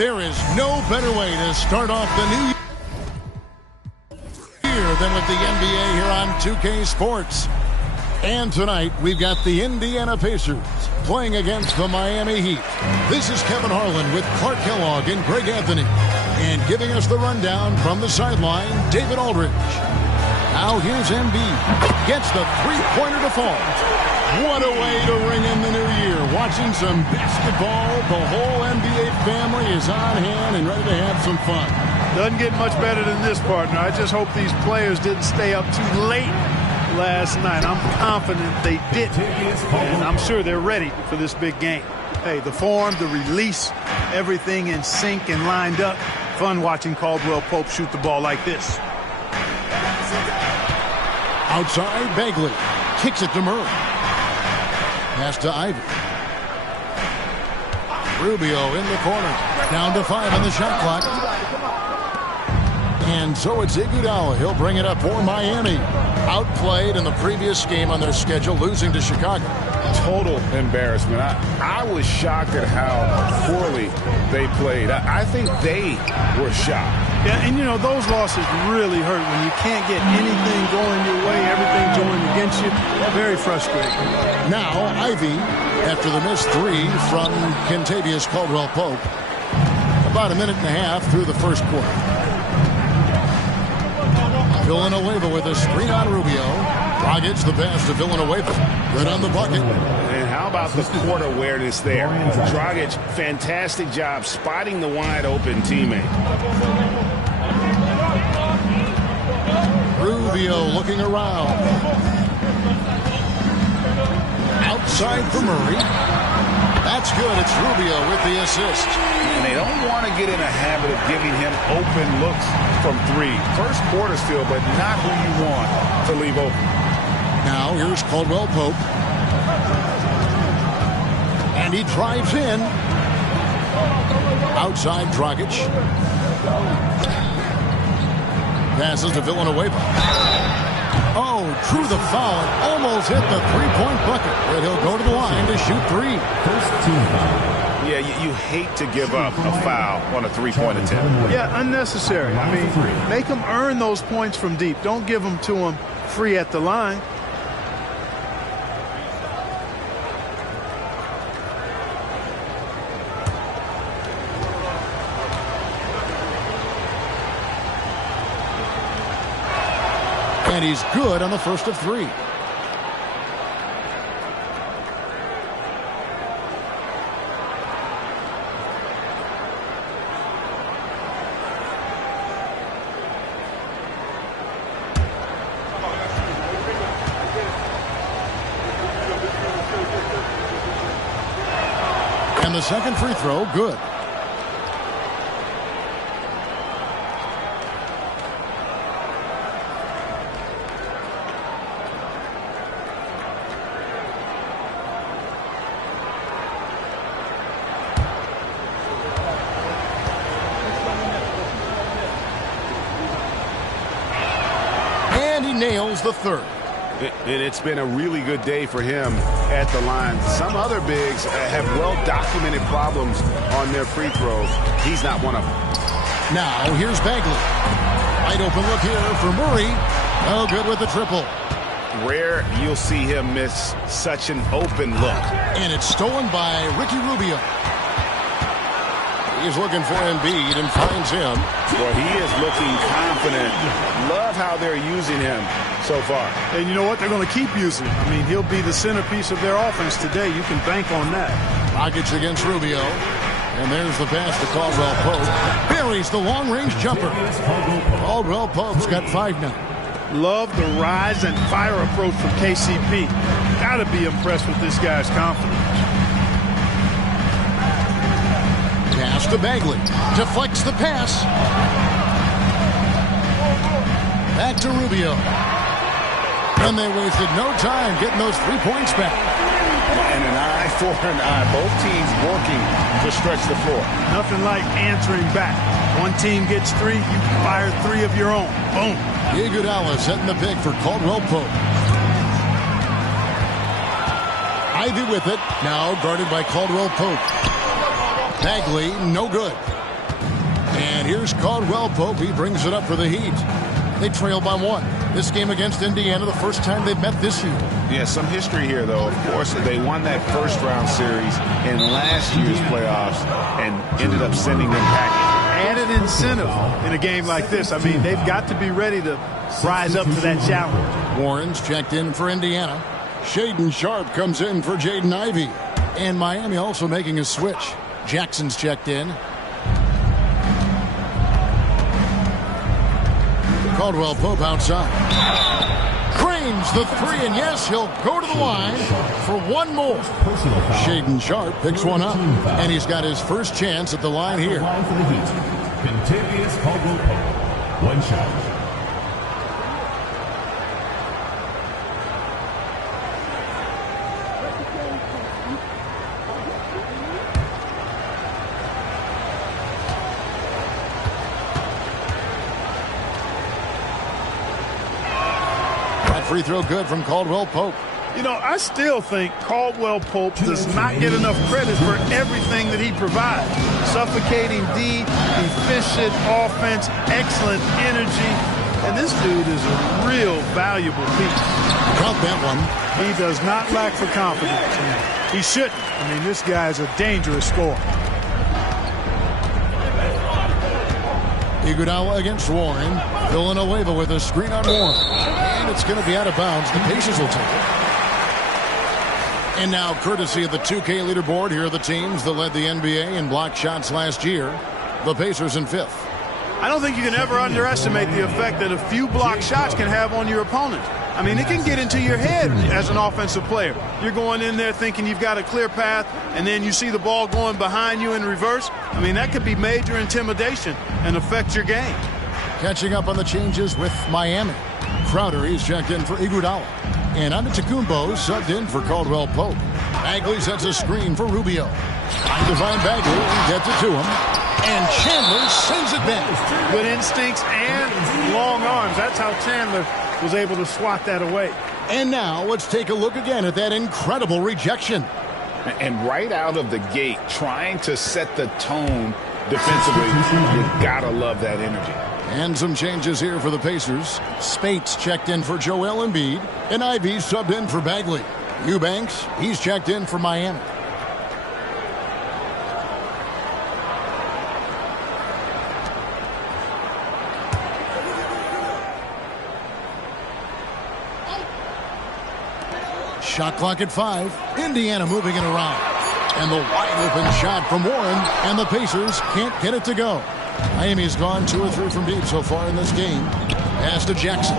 There is no better way to start off the new year than with the NBA here on 2K Sports. And tonight, we've got the Indiana Pacers playing against the Miami Heat. This is Kevin Harlan with Clark Kellogg and Greg Anthony. And giving us the rundown from the sideline, David Aldridge. Now here's Embiid. Gets the three-pointer to fall. What a way to ring in the new year. Watching some basketball. The whole NBA family is on hand and ready to have some fun. Doesn't get much better than this, partner. I just hope these players didn't stay up too late last night. I'm confident they did. And I'm sure they're ready for this big game. Hey, the form, the release, everything in sync and lined up. Fun watching Caldwell Pope shoot the ball like this. Outside, Bagley. Kicks it to Murray. Pass to Ivy. Rubio in the corner. Down to 5 on the shot clock. And so it's Iguodala. He'll bring it up for Miami. Outplayed in the previous game on their schedule, losing to Chicago. Total embarrassment. I was shocked at how poorly they played. I think they were shocked. Yeah, and you know, those losses really hurt when you can't get anything going your way, everything going against you. Very frustrating. Now, Ivy, after the missed three from Kentavious Caldwell-Pope, about a minute and a half through the first quarter. Villanueva with a screen on Rubio. Dragic the pass to Villanueva. Good on the bucket. And how about the court awareness there? Dragic, fantastic job spotting the wide open teammate. Rubio looking around. Outside for Murray. That's good. It's Rubio with the assist. And they don't want to get in a habit of giving him open looks from three. First quarter still, but not who you want to leave open. Now here's Caldwell-Pope. And he drives in. Outside Dragic. Passes to Villanueva. Oh, drew the foul and almost hit the three-point bucket. But he'll go to the line to shoot three. Yeah, you hate to give up a foul on a three-point attempt. Yeah, unnecessary. I mean, make them earn those points from deep. Don't give them to them free at the line. And he's good on the first of three. And the second free throw, good. Nails the third. It's been a really good day for him at the line. Some other bigs have well-documented problems on their free throws. He's not one of them. Now, here's Bagley. Wide open look here for Murray. Oh, good with the triple. Rare you'll see him miss such an open look. And it's stolen by Ricky Rubio. He's looking for Embiid and finds him. Well, he is looking confident. Love how they're using him so far. And you know what? They're going to keep using him. I mean, he'll be the centerpiece of their offense today. You can bank on that. Dragic against Rubio. And there's the pass to Caldwell-Pope. Buries the long-range jumper. Caldwell-Pope's got 5 now. Love the rise and fire approach from KCP. Got to be impressed with this guy's confidence. Pass to Bagley. Deflects the pass. Back to Rubio. And they wasted no time getting those 3 points back. And an eye for an eye. Both teams working to stretch the floor. Nothing like answering back. One team gets 3, you fire 3 of your own. Boom. Iguodala setting the pick for Caldwell-Pope. Ivy with it. Now guarded by Caldwell-Pope. Bagley, no good. And here's Caldwell Pope. He brings it up for the Heat. They trail by 1. This game against Indiana, the first time they've met this year. Yeah, some history here, though. Of course, they won that first-round series in last year's playoffs and ended up sending them packing. Added incentive in a game like this. I mean, they've got to be ready to rise up to that challenge. Warren's checked in for Indiana. Shaedon Sharpe comes in for Jaden Ivey. And Miami also making a switch. Jackson's checked in. Caldwell Pope outside. Cranes the 3, and yes, he'll go to the line for one more. Shaedon Sharpe picks one up, and he's got his first chance at the line here. Contavious Caldwell Pope. One shot. Free throw good from Caldwell Pope. You know, I still think Caldwell Pope does not get enough credit for everything that he provides. Suffocating D, efficient offense, excellent energy. And this dude is a real valuable piece. Caught that one. He does not lack for confidence. He shouldn't. I mean, this guy's a dangerous scorer. Iguodala against Warren. Villanueva with a screen on Warren. And it's going to be out of bounds. The Pacers will take it. And now, courtesy of the 2K leaderboard, here are the teams that led the NBA in block shots last year. The Pacers in 5th. I don't think you can ever underestimate the effect that a few block shots can have on your opponent. I mean, it can get into your head as an offensive player. You're going in there thinking you've got a clear path, and then you see the ball going behind you in reverse. I mean, that could be major intimidation and affect your game. Catching up on the changes with Miami. Crowder, he's checked in for Iguodala. And Antetokounmpo subbed in for Caldwell Pope. Bagley sets a screen for Rubio. Trying to find Bagley, and gets it to him. And Chandler sends it back. Good instincts and long arms. That's how Chandler was able to swat that away. And now let's take a look again at that incredible rejection. And right out of the gate, trying to set the tone defensively, you gotta love that energy. And some changes here for the Pacers. Spates checked in for Joel Embiid, and Ivey subbed in for Bagley. Eubanks, he's checked in for Miami. Shot clock at 5. Indiana moving it around. And the wide open shot from Warren, and the Pacers can't get it to go. Miami's gone 2 or 3 from deep so far in this game. Pass to Jackson.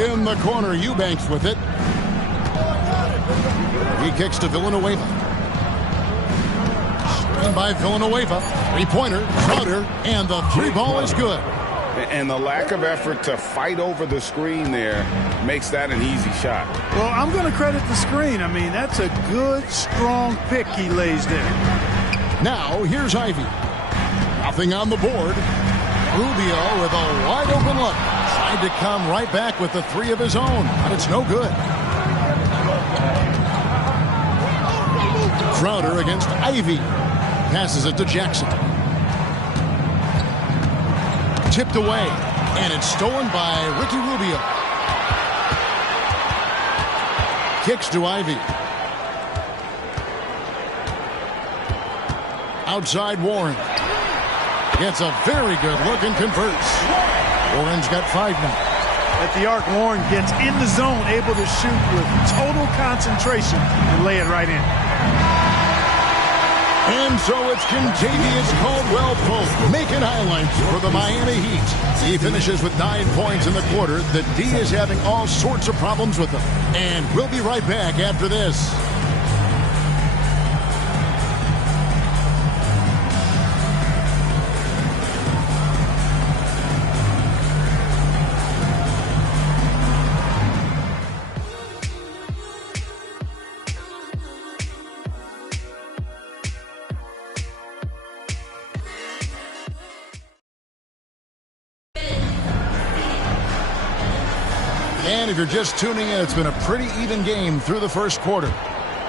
In the corner, Eubanks with it. He kicks to Villanueva. Screen by Villanueva. 3-pointer, Crowder, and the 3 ball is good. And the lack of effort to fight over the screen there makes that an easy shot. Well, I'm going to credit the screen. I mean, that's a good, strong pick he lays there. Now, here's Ivey. Nothing on the board. Rubio with a wide open look. Tried to come right back with the 3 of his own, but it's no good. Crowder against Ivey. Passes it to Jackson. Tipped away, and it's stolen by Ricky Rubio. Kicks to Ivey. Outside Warren. Gets a very good look and converts. Warren's got 5 now. At the arc, Warren gets in the zone, able to shoot with total concentration and lay it right in. And so it's Contavious Caldwell Pope making highlights for the Miami Heat. He finishes with 9 points in the quarter. The D is having all sorts of problems with him. And we'll be right back after this. And if you're just tuning in, it's been a pretty even game through the first quarter.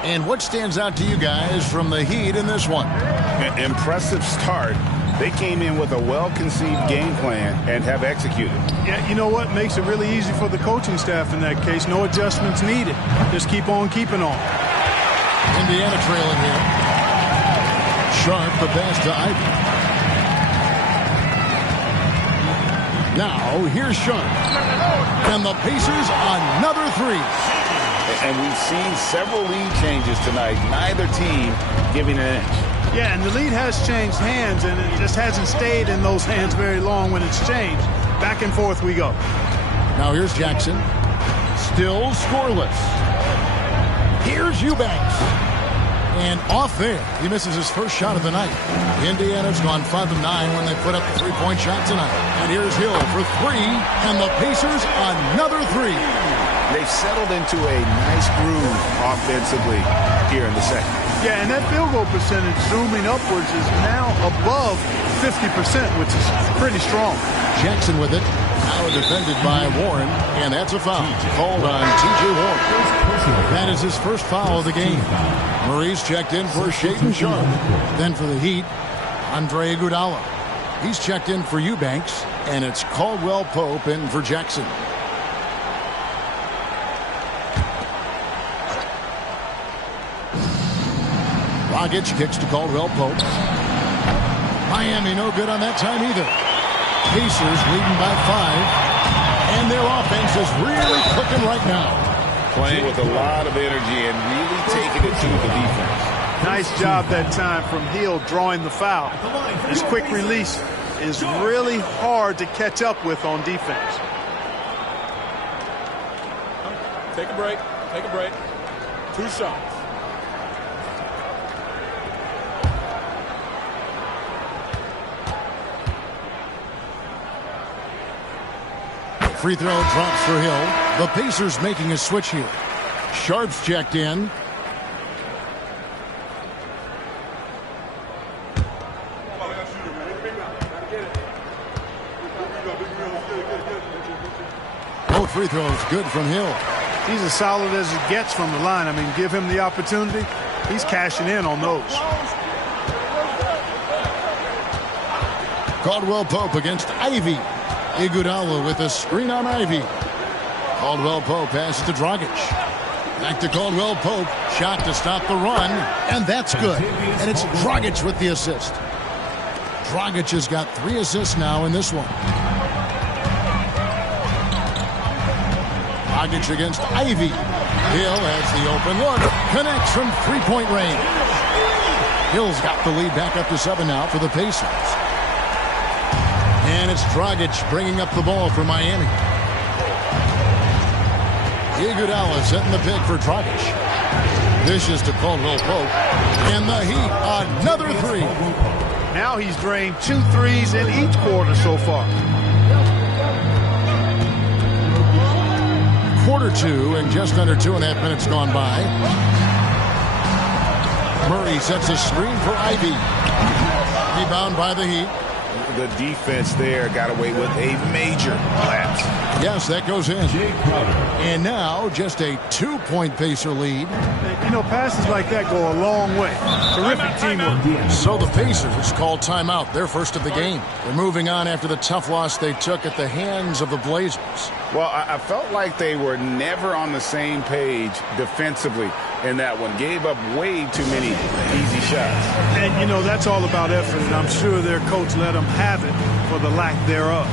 And what stands out to you guys from the Heat in this one? Impressive start. They came in with a well-conceived game plan and have executed. Yeah, you know what? Makes it really easy for the coaching staff in that case. No adjustments needed. Just keep on keeping on. Indiana trailing here. Sharp, the pass to Ivy. Now, here's Sharp. And the Pacers, another three. And we've seen several lead changes tonight. Neither team giving an inch. Yeah, and the lead has changed hands, and it just hasn't stayed in those hands very long when it's changed. Back and forth we go. Now here's Jackson. Still scoreless. Here's Eubanks. And off there, he misses his first shot of the night. Indiana's gone 5 of 9 when they put up the three-point shot tonight. And here's Hill for three, and the Pacers another three. They've settled into a nice groove offensively here in the second. Yeah, and that field goal percentage zooming upwards is now above 50%, which is pretty strong. Jackson with it. Now defended by Warren, and that's a foul called on T.J. Warren. That is his first foul of the game. Maurice checked in for Shaedon Sharp. Then for the Heat, Andre Iguodala. He's checked in for Eubanks, and it's Caldwell Pope in for Jackson. Dragic kicks to Caldwell Pope. Miami no good on that time either. Pacers leading by 5. And their offense is really cooking right now. Playing with a lot of energy and really taking it to the defense. Nice job that time from Hill drawing the foul. His quick release is really hard to catch up with on defense. Take a break. Take a break. 2 shots. Free throw drops for Hill. The Pacers making a switch here. Sharp's checked in. Both free throws good from Hill. He's as solid as it gets from the line. I mean, give him the opportunity. He's cashing in on those. Caldwell Pope against Ivy. Iguodala with a screen on Ivy. Caldwell Pope passes to Dragic. Back to Caldwell Pope. Shot to stop the run. And that's good. And it's Dragic with the assist. Dragic has got 3 assists now in this one. Dragic against Ivy. Hill has the open look. Connects from three-point range. Hill's got the lead back up to 7 now for the Pacers. And it's Dragic bringing up the ball for Miami. Iguodala setting the pick for Dragic. Dishes to Caldwell Pope. And the Heat, another 3. Now he's drained 2 threes in each quarter so far. Quarter 2 and just under 2.5 minutes gone by. Murray sets a screen for Ivy. Rebound by the Heat. The defense there got away with a major lapse. Yes, that goes in. And now just a 2-point Pacer lead. You know, passes like that go a long way. Terrific teamwork. So the Pacers call timeout, their first of the game. They're moving on after the tough loss they took at the hands of the Blazers. Well, I felt like they were never on the same page defensively in that one. Gave up way too many easy shots. And, you know, that's all about effort, and I'm sure their coach let them have it for the lack thereof.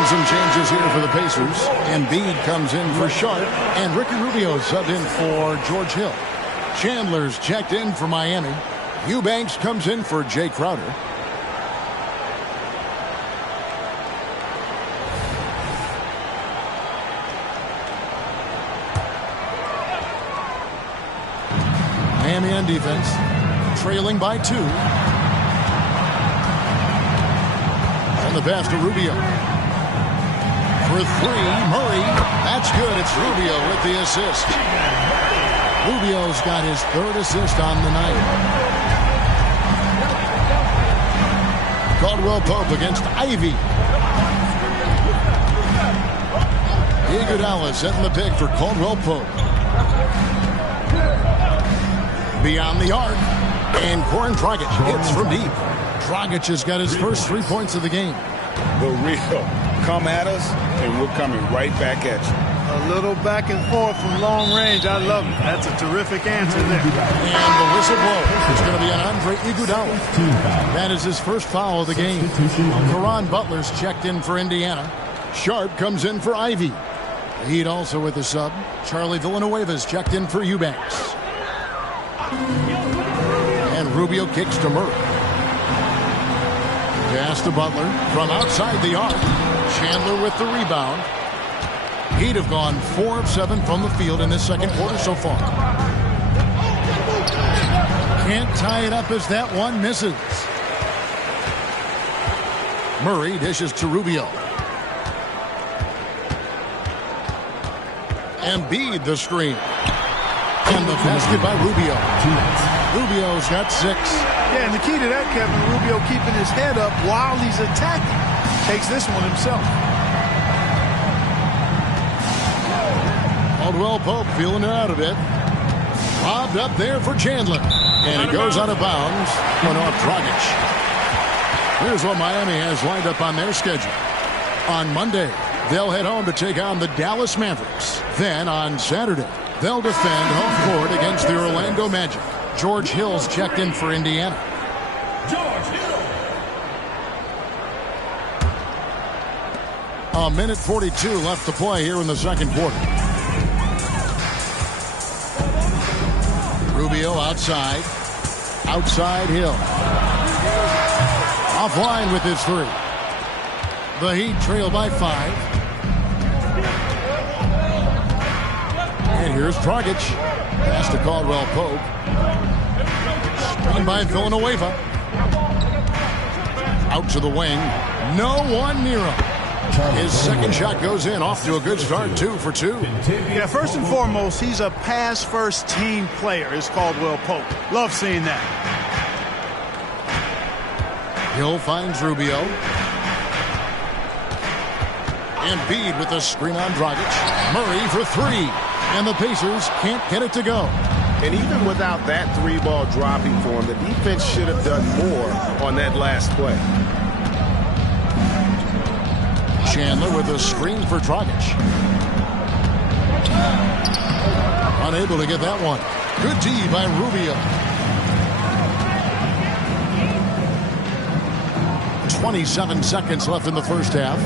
And some changes here for the Pacers. Embiid comes in for Sharp, and Ricky Rubio subbed in for George Hill. Chandler's checked in for Miami. Eubanks comes in for Jay Crowder. Miami on defense, trailing by 2. And the pass to Rubio. For 3, Murray. That's good. It's Rubio with the assist. Rubio's got his 3rd assist on the night. Caldwell Pope against Ivy. Iguodala setting the pick for Caldwell Pope. Beyond the arc, and Goran Dragic hits from deep. Dragic has got his first 3 points of the game. The real come at us, and we're coming right back at you. A little back and forth from long range. I love it. That's a terrific answer there. And the whistle blows. It's going to be on Andre Iguodala. That is his first foul of the game. Caron Butler's checked in for Indiana. Sharp comes in for Ivy. Heat also with the sub. Charlie Villanueva's checked in for Eubanks. And Rubio kicks to Murray. Pass to Butler from outside the arc. Chandler with the rebound. Heat have gone 4 of 7 from the field in this second quarter so far. Can't tie it up as that one misses. Murray dishes to Rubio. Embiid the screen. And the basket by Rubio. Rubio's got 6. Yeah, and the key to that, Kevin, Rubio keeping his head up while he's attacking. Takes this one himself. Caldwell Pope feeling it out a bit. Lobbed up there for Chandler. And it goes out of bounds. Going off Dragic. Here's what Miami has lined up on their schedule. On Monday, they'll head home to take on the Dallas Mavericks. Then on Saturday, they'll defend home court against the Orlando Magic. George Hill's checked in for Indiana. George Hill. A minute 42 left to play here in the second quarter. Rubio outside. Outside Hill. Offline with his 3. The Heat trail by 5. And here's Dragic. Pass to Caldwell Pope. Screen by Villanueva. Out to the wing. No one near him. His second shot goes in. Off to a good start. 2 for 2. Yeah, first and foremost, he's a pass-first team player, is Caldwell Pope. Love seeing that. Hill finds Rubio. Embiid with the screen on Dragic. Murray for 3. And the Pacers can't get it to go. And even without that 3-ball dropping for him, the defense should have done more on that last play. Chandler with a screen for Dragic. Unable to get that one. Good D by Rubio. 27 seconds left in the first half.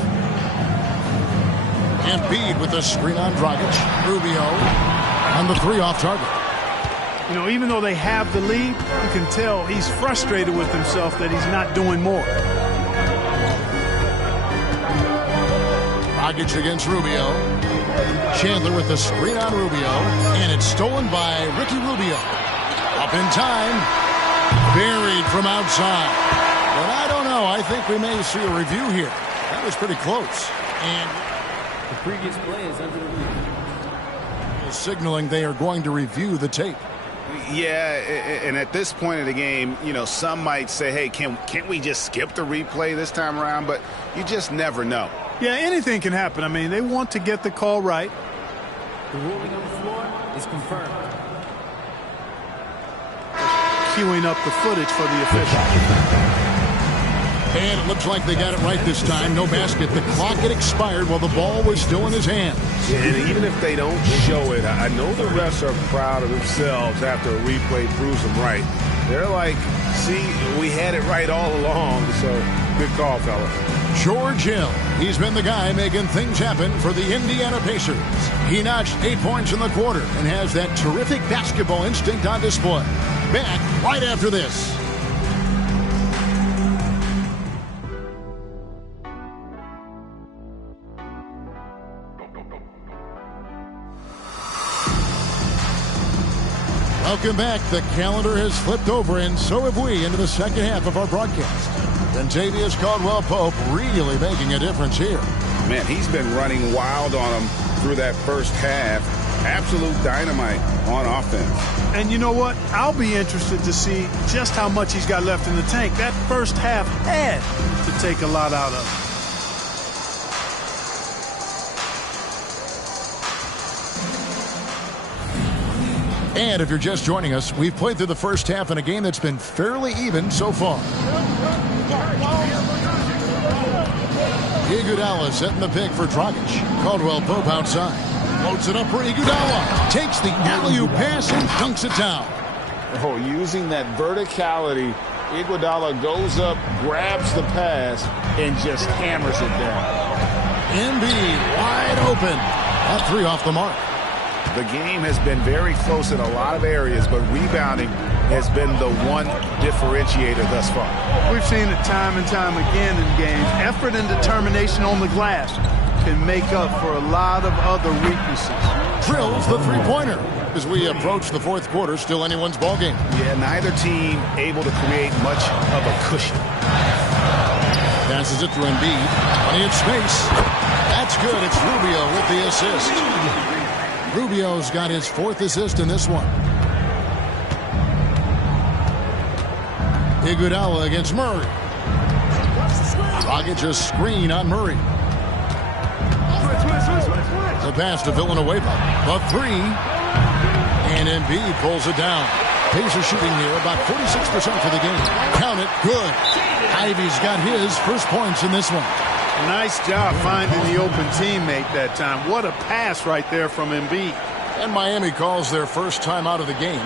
Embiid with the screen on Dragic. Rubio on the 3 off target. You know, even though they have the lead, you can tell he's frustrated with himself that he's not doing more. Dragic against Rubio. Chandler with the screen on Rubio. And it's stolen by Ricky Rubio. Up in time. Buried from outside. But I don't know. I think we may see a review here. That was pretty close. And The previous play is under review. Signaling they are going to review the tape. Yeah, and at this point of the game, you know, some might say, hey, can't we just skip the replay this time around? But you just never know. Yeah, anything can happen. I mean, they want to get the call right. The ruling on the floor is confirmed. Queuing up the footage for the official. And it looks like they got it right this time. No basket. The clock had expired while the ball was still in his hands. And even if they don't show it, I know the refs are proud of themselves after a replay proves them right. They're like, see, we had it right all along. So good call, fellas. George Hill. He's been the guy making things happen for the Indiana Pacers. He notched 8 points in the quarter and has that terrific basketball instinct on display. Back right after this. Welcome back. The calendar has flipped over, and so have we, into the second half of our broadcast. Kentavious Caldwell-Pope really making a difference here. Man, he's been running wild on him through that first half. Absolute dynamite on offense. And you know what? I'll be interested to see just how much he's got left in the tank. That first half had to take a lot out of him. And if you're just joining us, we've played through the first half in a game that's been fairly even so far. Iguodala setting the pick for Dragic. Caldwell-Pope outside. Floats it up for Iguodala. Takes the alley-oop pass and dunks it down. Oh, using that verticality, Iguodala goes up, grabs the pass, and just hammers it down. Embiid wide open. That three off the mark. The game has been very close in a lot of areas, but rebounding has been the one differentiator thus far. We've seen it time and time again in games. Effort and determination on the glass can make up for a lot of other weaknesses. Drills the three-pointer. As we approach the fourth quarter, still anyone's ballgame. Yeah, neither team able to create much of a cushion. Passes it through Embiid. Plenty of space. That's good. It's Rubio with the assist. Rubio's got his fourth assist in this one. Iguodala against Murray. Dragic a screen on Murray. The pass to Villanueva. The three. And Embiid pulls it down. Pacers shooting here about 46% for the game. Count it. Good. Ivy's got his first points in this one. Nice job finding the open teammate that time. What a pass right there from Embiid. And Miami calls their first time out of the game.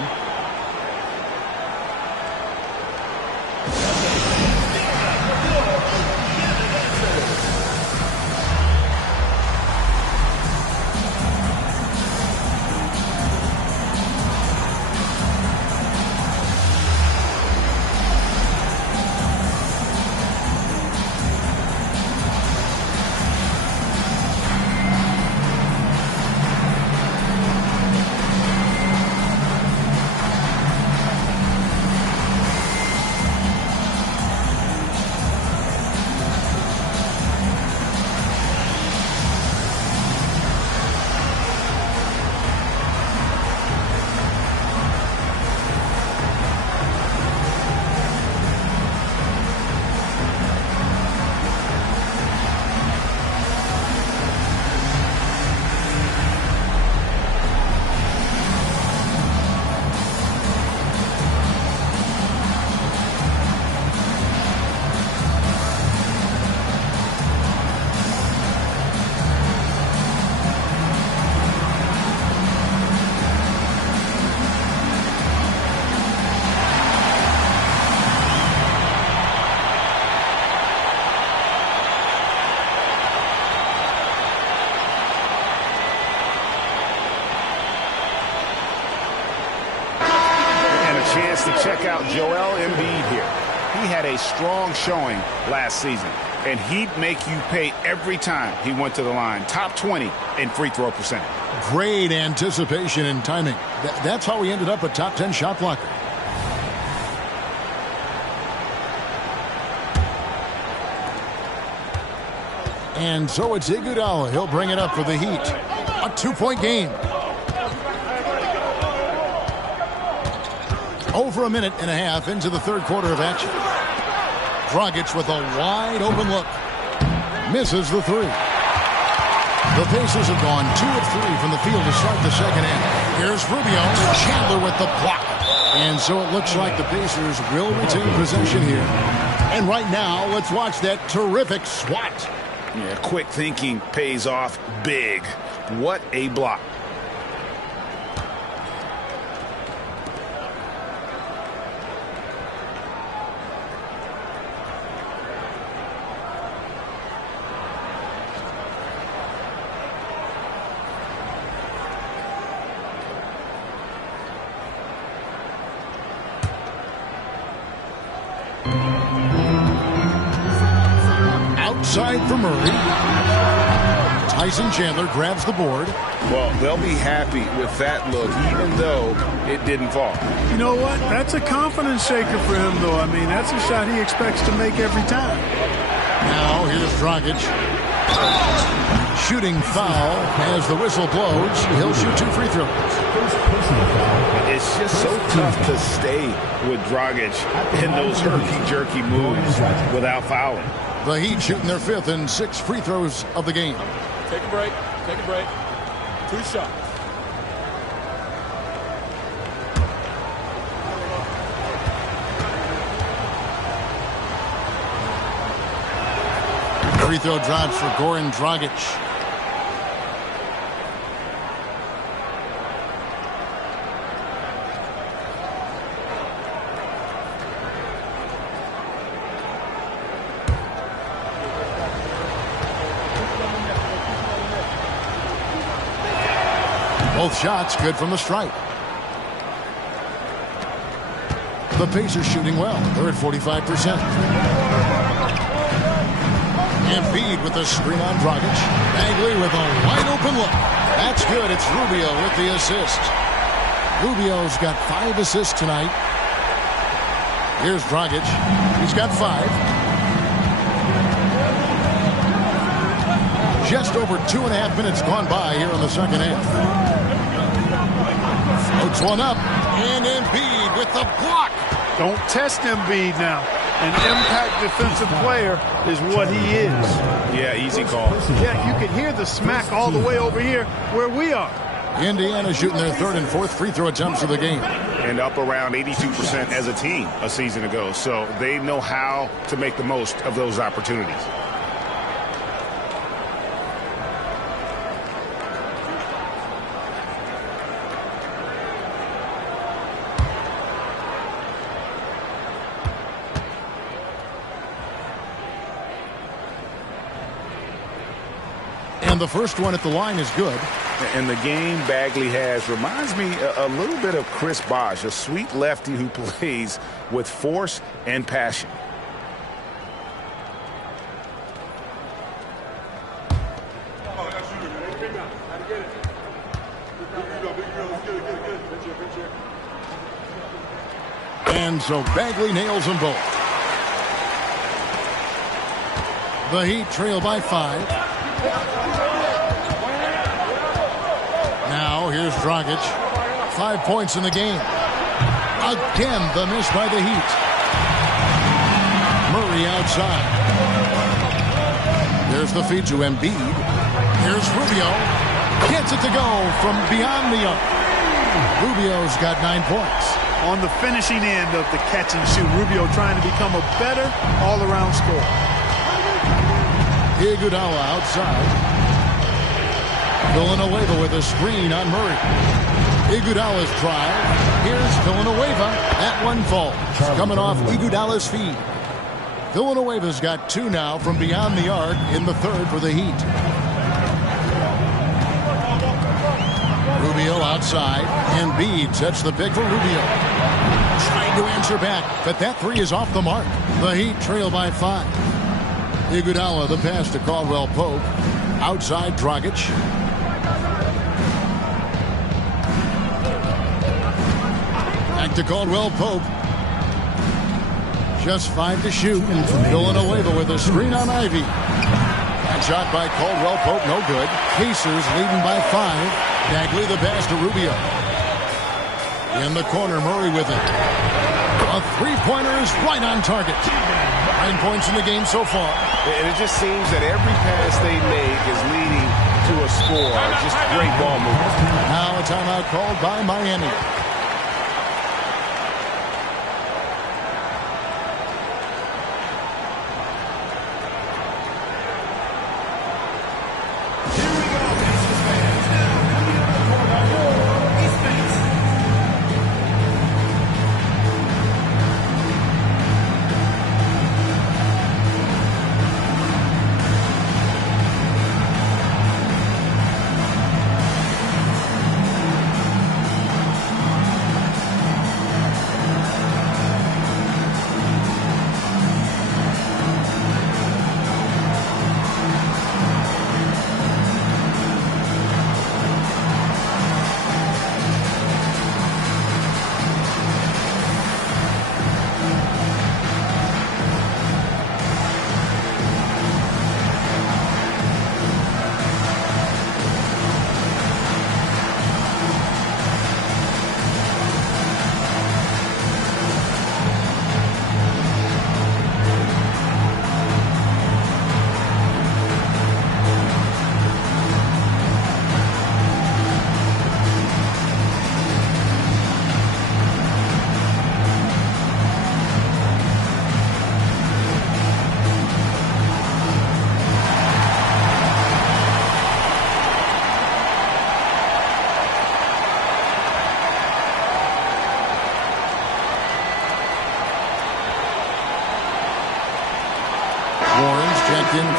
To check out Joel Embiid here. He had a strong showing last season, and he'd make you pay every time he went to the line. Top 20 in free throw percentage. Great anticipation and timing. That's how he ended up a top 10 shot blocker. And so it's Iguodala. He'll bring it up for the Heat. A two-point game. Over a minute and a half into the third quarter of action. Dragic with a wide open look. Misses the three. The Pacers have gone 2 of 3 from the field to start the second half. Here's Rubio. Chandler with the block. And so it looks like the Pacers will retain possession here. And right now, let's watch that terrific swat. Yeah, quick thinking pays off big. What a block. outside for Murray. Tyson Chandler grabs the board. Well, they'll be happy with that look, even though it didn't fall. You know what? That's a confidence shaker for him, though. I mean, that's a shot he expects to make every time. Now here's Dragic. Shooting foul as the whistle blows. He'll shoot 2 free throws. It's just so tough to stay with Dragic in those herky-jerky moves without fouling. The Heat shooting their 5th and 6th free throws of the game. Take a break. Take a break. 2 shots. Free throw drops for Goran Dragic. Both shots good from the stripe. The Pacers shooting well. They're at 45%. Embiid with the screen on Dragic. Bagley with a wide open look. That's good. It's Rubio with the assist. Rubio's got 5 assists tonight. Here's Dragic. He's got 5. Just over 2.5 minutes gone by here in the second half. Floats one up. And Embiid with the block. Don't test Embiid now. An impact defensive player is what he is. Yeah, easy call. Yeah, you can hear the smack all the way over here where we are. Indiana shooting their 3rd and 4th free throw attempts of the game. And up around 82% as a team a season ago. So they know how to make the most of those opportunities. And the first one at the line is good. And the game Bagley has reminds me a little bit of Chris Bosh, a sweet lefty who plays with force and passion. And so Bagley nails them both. The Heat trail by 5. Now here's Dragic. 5 points in the game. Again, the miss by the Heat. Murray outside. There's the feed to Embiid. Here's Rubio. Gets it to go from beyond the arc. Rubio's got 9 points. On the finishing end of the catch and shoot, Rubio trying to become a better all-around scorer. Iguodala outside. Villanueva with a screen on Murray. Iguodala's drive. Here's Villanueva. That one falls. Coming off Iguodala's feed. Villanueva's got 2 now from beyond the arc in the 3rd for the Heat. Rubio outside. Embiid sets the pick for Rubio. Trying to answer back, but that 3 is off the mark. The Heat trail by 5. Iguodala the pass to Caldwell Pope. Outside Dragic. Back to Caldwell Pope. Just 5 to shoot. Villanueva with a screen on Ivy. That shot by Caldwell Pope, no good. Pacers leading by 5. Bagley the pass to Rubio. In the corner, Murray with it. A 3-pointer is right on target. 9 points in the game so far. And it just seems that every pass they make is leading to a score. Just great ball movement. Now a timeout called by Miami.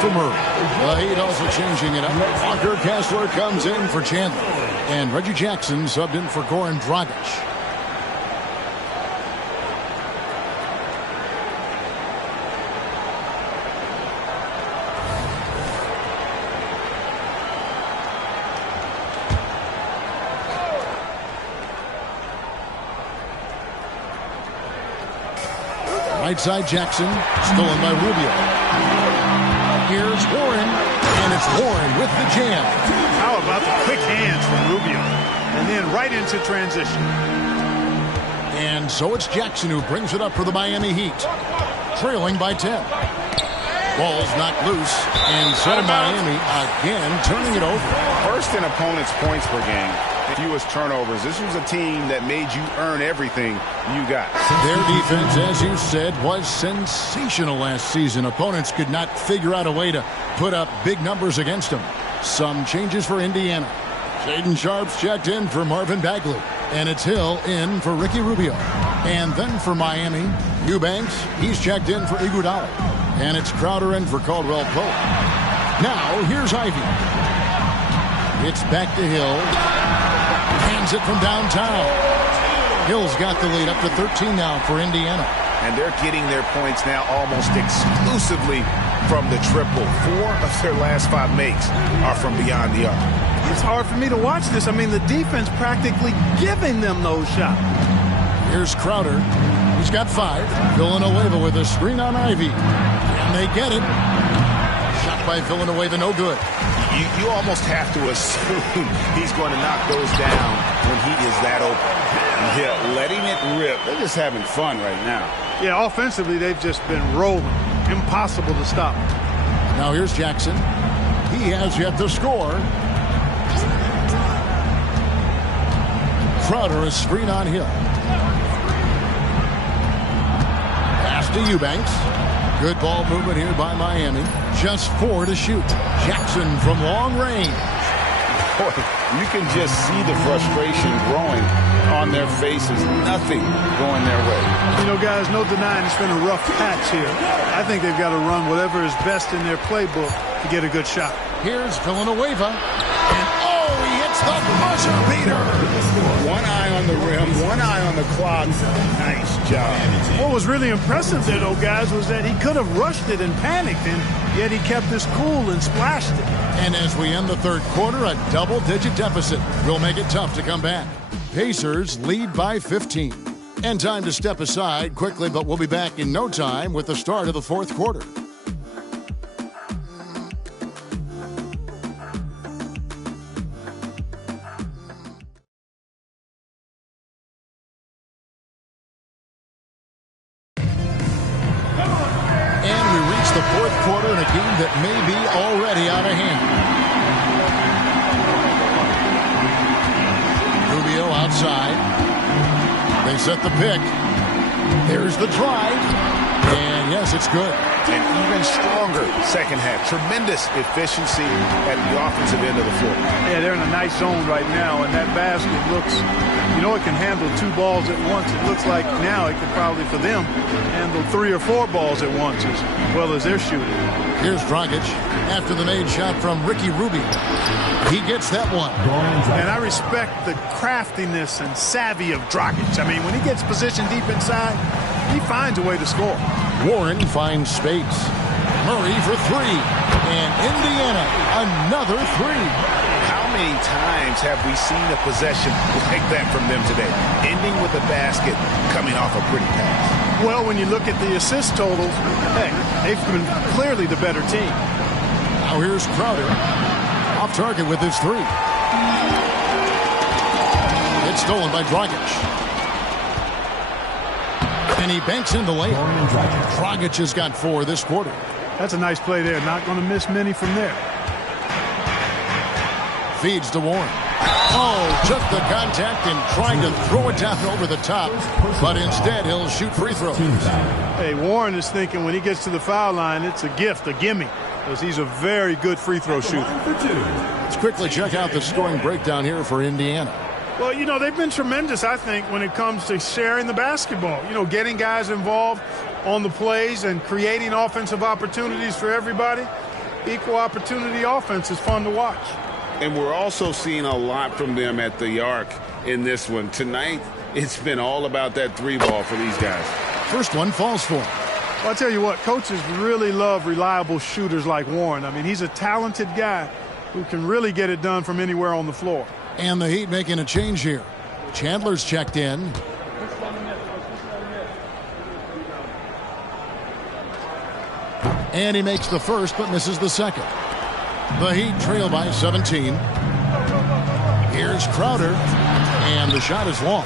for Murray. The Heat also changing it up. Walker Kessler comes in for Chandler. And Reggie Jackson subbed in for Goran Dragic. Right side Jackson, stolen by Rubio. Here's Warren, and it's Warren with the jam. How about the quick hands from Rubio? And then right into transition. And so it's Jackson who brings it up for the Miami Heat. Trailing by 10. Ball's knocked loose, and so Miami again turning it over. First in opponent's points per game. Fewest turnovers. This was a team that made you earn everything you got. Their defense, as you said, was sensational last season. Opponents could not figure out a way to put up big numbers against them. Some changes for Indiana. Shaedon Sharpe's checked in for Marvin Bagley. And it's Hill in for Ricky Rubio. And then for Miami, Eubanks, he's checked in for Iguodala. And it's Crowder in for Caldwell Pope. Now, here's Ivy. It's back to Hill. Hands it from downtown. Hill's got the lead up to 13 now for Indiana. And they're getting their points now almost exclusively from the triple. 4 of their last 5 makes are from beyond the arc. It's hard for me to watch this. I mean, the defense practically giving them those shots. Here's Crowder. He's got 5. Villanueva with a screen on Ivy. And they get it. Shot by Villanueva, no good. You almost have to assume he's going to knock those down when he is that open. Yeah, letting it rip. They're just having fun right now. Yeah, offensively, they've just been rolling. Impossible to stop. Now here's Jackson. He has yet to score. Crowder, a screen on Hill. Pass to Eubanks. Good ball movement here by Miami. Just 4 to shoot. Jackson from long range. Boy, you can just see the frustration growing on their faces. Nothing going their way. You know, guys, no denying it's been a rough patch here. I think they've got to run whatever is best in their playbook to get a good shot. Here's Villanueva. And he hits the buzzer beater. One eye on the rim, one eye on the clock. Nice job. What was really impressive there, though, guys, was that he could have rushed it and panicked, and yet he kept his cool and splashed it. And as we end the third quarter, a double-digit deficit will make it tough to come back. Pacers lead by 15. And time to step aside quickly, but we'll be back in no time with the start of the fourth quarter. The fourth quarter in a game that may be already out of hand. Rubio outside. They set the pick. Here's the drive. And yes, it's good. An even stronger second half. Tremendous efficiency at the offensive end of the floor. Yeah, they're in a nice zone right now, and that basket looks, you know, it can handle 2 balls at once. It looks like now it could probably, for them, handle 3 or 4 balls at once as well as they're shooting. Here's Dragic after the made shot from Ricky Rubio. He gets that one. And I respect the craftiness and savvy of Dragic. I mean, when he gets positioned deep inside, he finds a way to score. Warren finds space. Murray for 3. And Indiana, another 3. How many times have we seen a possession like that from them today? Ending with a basket, coming off a pretty pass. Well, when you look at the assist totals, hey, they've been clearly the better team. Now here's Crowder. Off target with his 3. It's stolen by Dragic. And he banks in the layup. Dragic has got 4 this quarter. That's a nice play there. Not going to miss many from there. Feeds to Warren. Took the contact and tried to throw it down over the top. But instead, he'll shoot free throws. Hey, Warren is thinking when he gets to the foul line, it's a gift, a gimme. Because he's a very good free throw shooter. Let's quickly check out the scoring breakdown here for Indiana. Well, you know, they've been tremendous, I think, when it comes to sharing the basketball. You know, getting guys involved on the plays and creating offensive opportunities for everybody. Equal opportunity offense is fun to watch. And we're also seeing a lot from them at the arc in this one. Tonight, it's been all about that three ball for these guys. First one falls for him. Well, I'll tell you what, coaches really love reliable shooters like Warren. I mean, he's a talented guy who can really get it done from anywhere on the floor. And the Heat making a change here. Chandler's checked in. And he makes the first but misses the second. The Heat trail by 17. Here's Crowder. And the shot is long.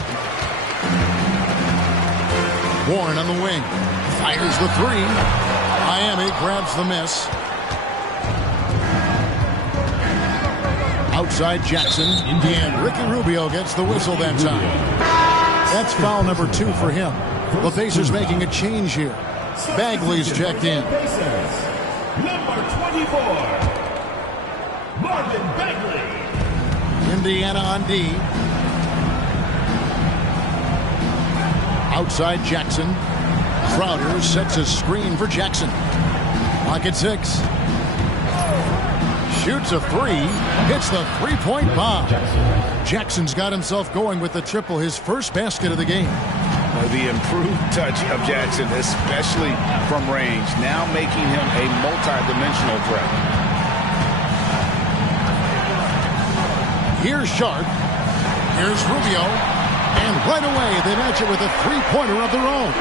Warren on the wing. Fires the three. Miami grabs the miss. Outside Jackson. And Ricky Rubio gets the whistle that time. That's foul number 2 for him. The Pacers making a change here. Bagley's checked in. Number 24, Marvin Bagley. Indiana on D. Outside Jackson. Crowder sets a screen for Jackson. Clock at 6. Shoots a three. Hits the three-point bomb. Jackson's got himself going with the triple, his first basket of the game. The improved touch of Jackson, especially from range, now making him a multi-dimensional threat. Here's Sharp. Here's Rubio. And right away, they match it with a three-pointer of their own.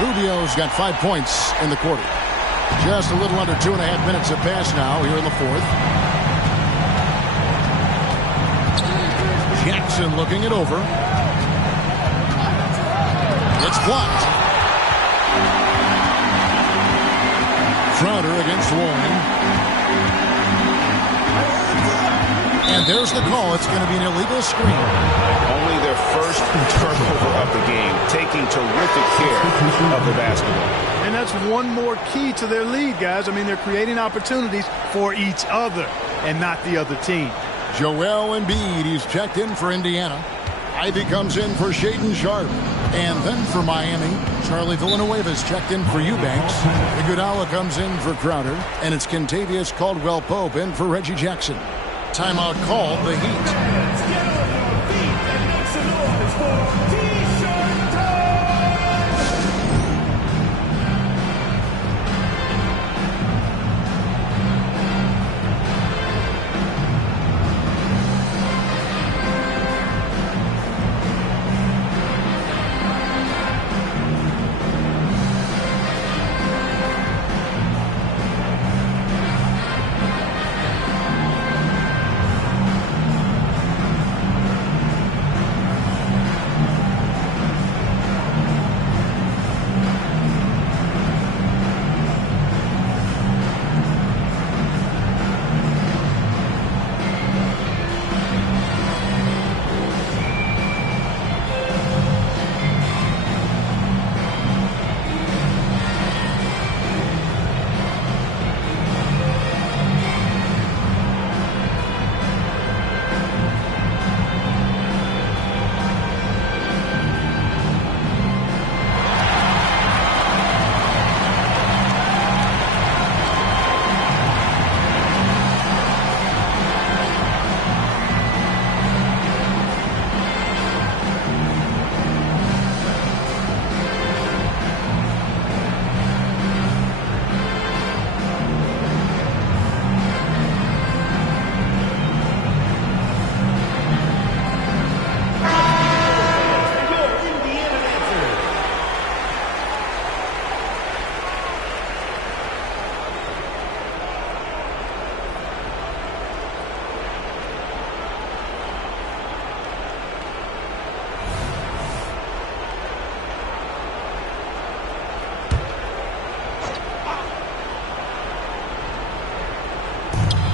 Rubio's got 5 points in the quarter. Just a little under 2.5 minutes have passed now here in the fourth. Jackson looking it over. It's blocked. Crowder against Warren. And there's the call. It's going to be an illegal screen. Only their first turnover of the game, taking terrific care of the basketball. And that's one more key to their lead, guys. I mean, they're creating opportunities for each other and not the other team. Joel Embiid, he's checked in for Indiana. Ivy comes in for Shaedon Sharp. And then for Miami, Charlie Villanueva's checked in for Eubanks. Iguodala comes in for Crowder. And it's Kentavious Caldwell-Pope in for Reggie Jackson. Timeout called, the Heat.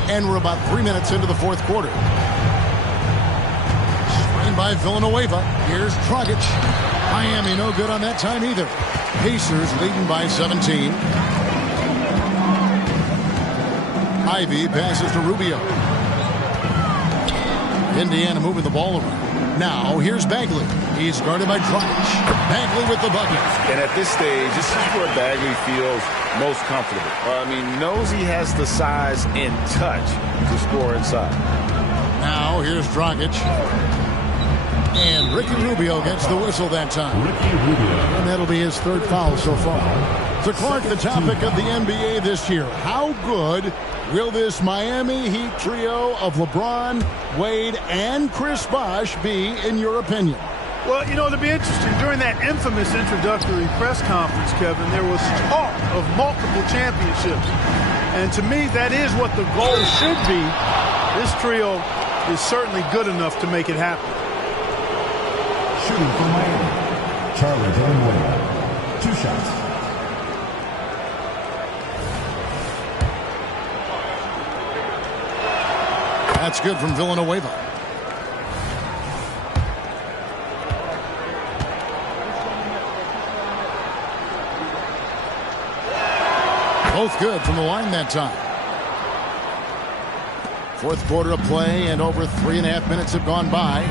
And we're about 3 minutes into the fourth quarter. Screen by Villanueva. Here's Dragic. Miami no good on that time either. Pacers leading by 17. Ivy passes to Rubio. Indiana moving the ball around. Now here's Bagley. He's guarded by Dragic. Bagley with the bucket. And at this stage, this is where Bagley feels most comfortable. I mean, knows he has the size and touch to score inside. Now here's Dragic. And Ricky Rubio gets the whistle that time. And that'll be his third foul so far. So Clark, the topic of the NBA this year. How good will this Miami Heat trio of LeBron, Wade, and Chris Bosh be, in your opinion? Well, you know, it'll be interesting. During that infamous introductory press conference, Kevin, there was talk of multiple championships. And to me, that is what the goal should be. This trio is certainly good enough to make it happen. Shooting for Miami, Charlie Villanueva. 2 shots. That's good from Villanueva. Both good from the line that time. Fourth quarter of play, and over 3.5 minutes have gone by.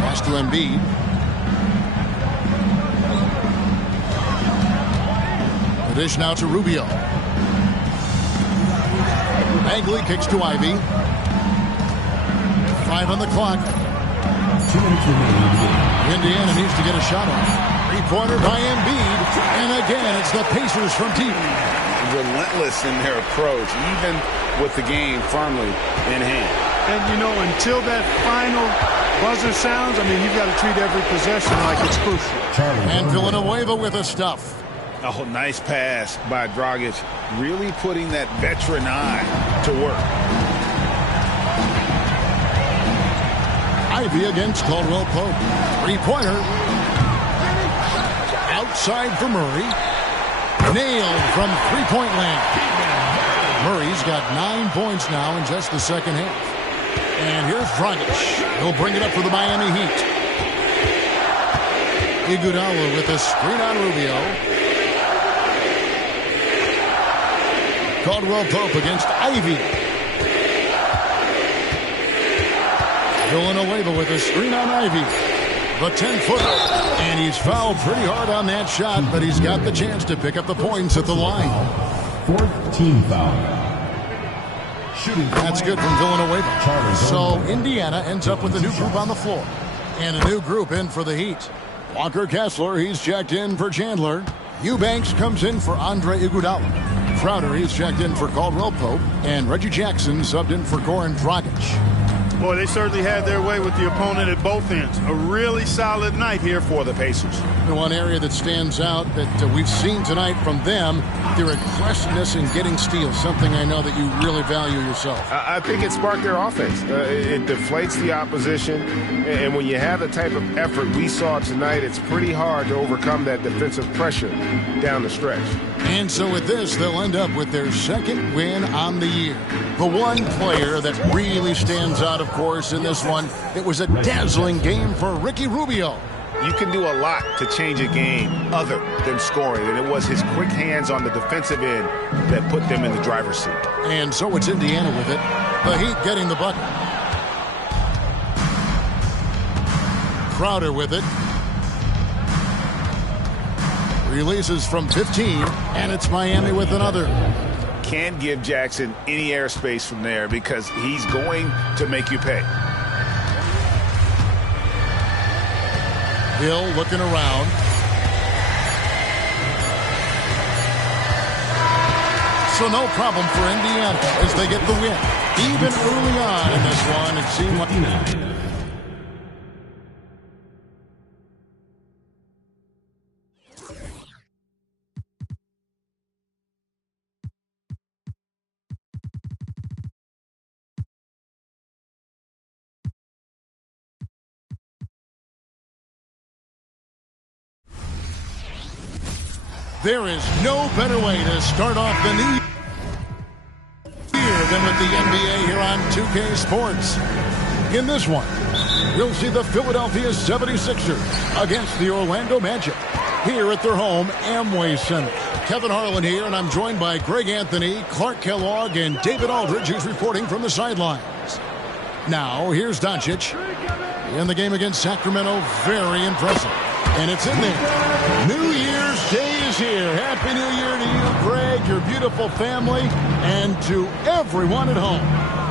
Pass to Embiid. The dish now to Rubio. Bagley kicks to Ivy. 5 on the clock. 2 minutes remaining. Indiana needs to get a shot off. Three-pointer by Embiid. And again, it's the Pacers from deep. Relentless in their approach, even with the game firmly in hand. And, you know, until that final buzzer sounds, I mean, you've got to treat every possession like it's crucial. And Villanueva with a stuff. Oh, nice pass by Dragic, really putting that veteran eye to work. Ivy against Caldwell Pope. Three-pointer. Outside for Murray. Nailed from three-point land. Murray's got 9 points now in just the second half. And here's Dragic. He'll bring it up for the Miami Heat. Iguodala with a screen on Rubio. Caldwell Pope against Ivy. Villanueva with a screen on Ivy. The 10-footer. And he's fouled pretty hard on that shot, but he's got the chance to pick up the points at the line. 4th team foul. That's good from Villanueva. So Indiana ends up with a new group on the floor. And a new group in for the Heat. Walker Kessler, he's checked in for Chandler. Eubanks comes in for Andre Iguodala. Crowder, he's checked in for Caldwell Pope. And Reggie Jackson subbed in for Goran Dragic. Boy, they certainly had their way with the opponent at both ends. A really solid night here for the Pacers. And one area that stands out that we've seen tonight from them, their aggressiveness in getting steals, something I know that you really value yourself. I think it sparked their offense. It deflates the opposition, and when you have the type of effort we saw tonight, it's pretty hard to overcome that defensive pressure down the stretch. And so with this, they'll end up with their second win on the year. The one player that really stands out, of course, in this one, it was a dazzling game for Ricky Rubio. You can do a lot to change a game other than scoring, and it was his quick hands on the defensive end that put them in the driver's seat. And so it's Indiana with it. The Heat getting the bucket. Crowder with it. Releases from 15, and it's Miami with another. Can't give Jackson any airspace from there because he's going to make you pay. Hill looking around. So no problem for Indiana as they get the win. Even early on in this one, it seemed like... There is no better way to start off the new year than with the NBA here on 2K Sports. In this one, we'll see the Philadelphia 76ers against the Orlando Magic here at their home Amway Center. Kevin Harlan here, and I'm joined by Greg Anthony, Clark Kellogg, and David Aldridge, who's reporting from the sidelines. Now, here's Doncic. in the game against Sacramento. Very impressive. And it's in there. New Year's Day is here. Happy New Year to you, Greg, your beautiful family, and to everyone at home.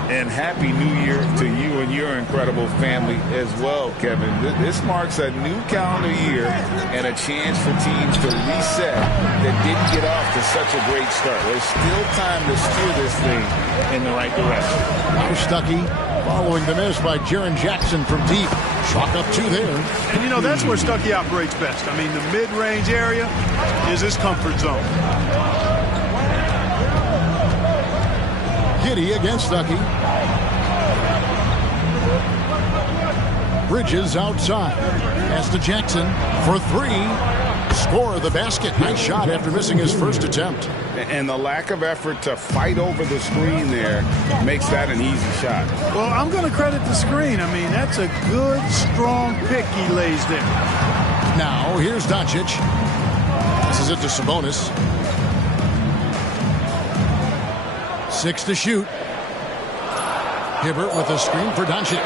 And Happy New Year to you and your incredible family as well, Kevin. This marks a new calendar year and a chance for teams to reset that didn't get off to such a great start. There's still time to steer this thing in the right direction. Now Stuckey following the miss by Jaren Jackson from deep. Chalk up 2 there. And, you know, that's where Stuckey operates best. I mean, the mid-range area is his comfort zone. Giddey against Stuckey. Bridges outside. Pass to Jackson for 3. Score the basket. Nice shot after missing his first attempt. And the lack of effort to fight over the screen there makes that an easy shot. Well, I'm going to credit the screen. I mean, that's a good, strong pick he lays there. Now, here's Doncic. Passes it to Sabonis. 6 to shoot. Hibbert with a screen for Doncic.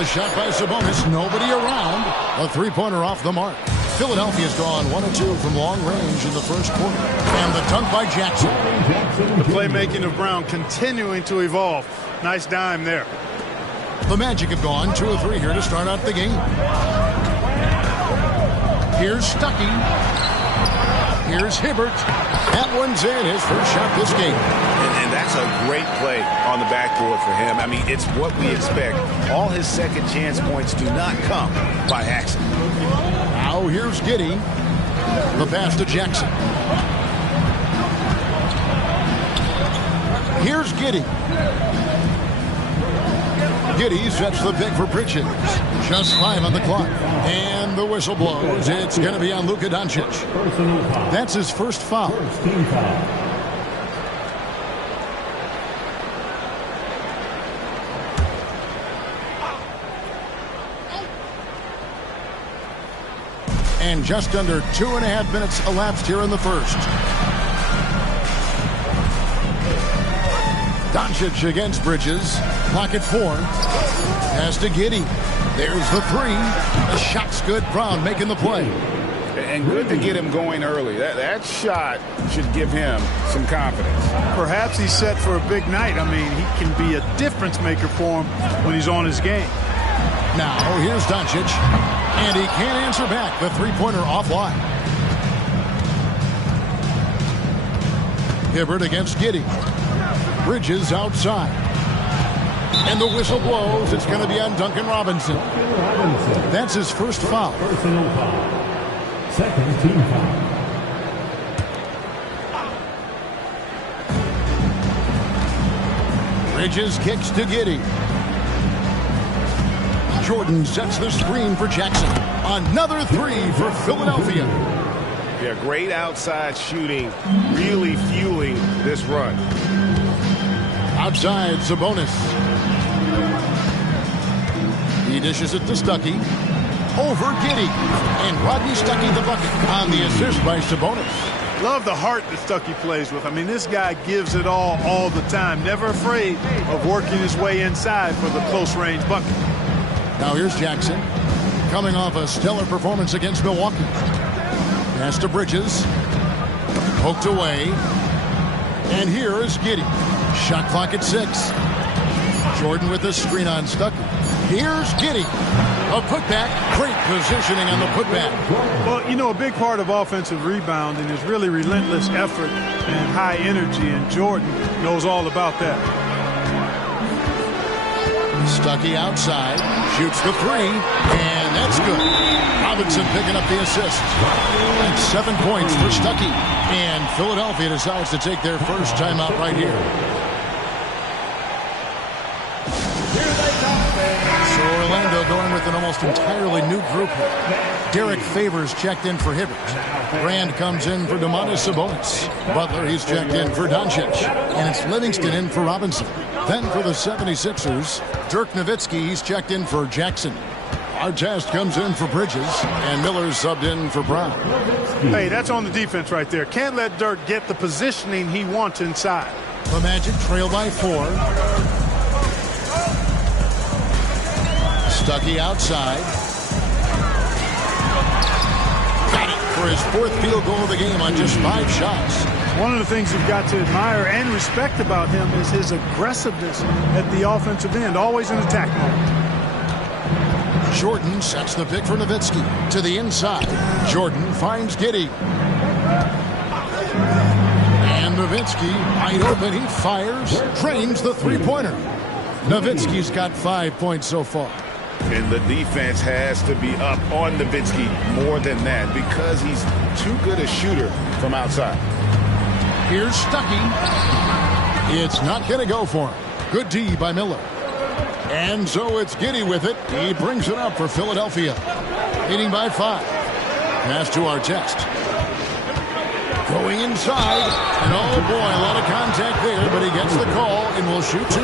A shot by Sabonis. Nobody around. A three-pointer off the mark. Philadelphia's drawn 1 of 2 from long range in the first quarter. And the dunk by Jackson. The playmaking of Brown continuing to evolve. Nice dime there. The Magic have gone 2 of 3 here to start out the game. Here's Stuckey. Here's Hibbert. That one's in. His first shot this game. And that's a great play on the backboard for him. I mean, it's what we expect. All his second chance points do not come by accident. Now here's Giddey. The pass to Jackson. Here's Giddey. Giddey sets the pick for Bridges. Just 5 on the clock. And the whistle blows. It's going to be on Luka Doncic. That's his first foul. And just under 2.5 minutes elapsed here in the first. Doncic against Bridges. Clock at 4. Pass to Giddey. There's the 3. The shot's good. Brown making the play. And good to get him going early. That shot should give him some confidence. Perhaps he's set for a big night. I mean, he can be a difference maker for him when he's on his game. Now, here's Doncic. And he can't answer back. The three-pointer offline. Hibbert against Giddey. Bridges outside. And the whistle blows. It's going to be on Duncan Robinson. That's his first foul. Personal foul. Second team foul. Bridges kicks to Giddey. Jordan sets the screen for Jackson. Another 3 for Philadelphia. Yeah, great outside shooting, really fueling this run. Outside, Sabonis. He dishes it to Stuckey. Over Giddey. And Rodney Stuckey the bucket on the assist by Sabonis. Love the heart that Stuckey plays with. I mean, this guy gives it all the time. Never afraid of working his way inside for the close-range bucket. Now here's Jackson. Coming off a stellar performance against Milwaukee. Pass to Bridges. Poked away. And here is Giddey. Shot clock at 6. Jordan with the screen on Stuckey. Here's Giddey. A putback. Great positioning on the putback. Well, you know, a big part of offensive rebounding is really relentless effort and high energy, and Jordan knows all about that. Stuckey outside. Shoots the 3. And that's good. Robinson picking up the assist. That's 7 points for Stuckey. And Philadelphia decides to take their first timeout right here. So Orlando going with an almost entirely new group here. Derek Favors checked in for Hibbert. Brand comes in for Domantas Sabonis. Butler, he's checked in for Doncic. And it's Livingston in for Robinson. Then for the 76ers, Dirk Nowitzki, he's checked in for Jackson. Artest comes in for Bridges, and Miller's subbed in for Brown. Hey, that's on the defense right there. Can't let Dirk get the positioning he wants inside. The Magic trail by 4. Stuckey outside. Got it for his 4th field goal of the game on just 5 shots. One of the things you've got to admire and respect about him is his aggressiveness at the offensive end, always in attack mode. Jordan sets the pick for Nowitzki to the inside. Jordan finds Giddey. And Nowitzki wide open. He fires, drains the three-pointer. Nowitzki's got 5 points so far. And the defense has to be up on Nowitzki more than that because he's too good a shooter from outside. Here's Stuckey. It's not going to go for him. Good D by Miller. And so it's Giddey with it. He brings it up for Philadelphia. Leading by 5. Pass to Artest. Going inside. And oh boy, a lot of contact there, but he gets the call and will shoot 2.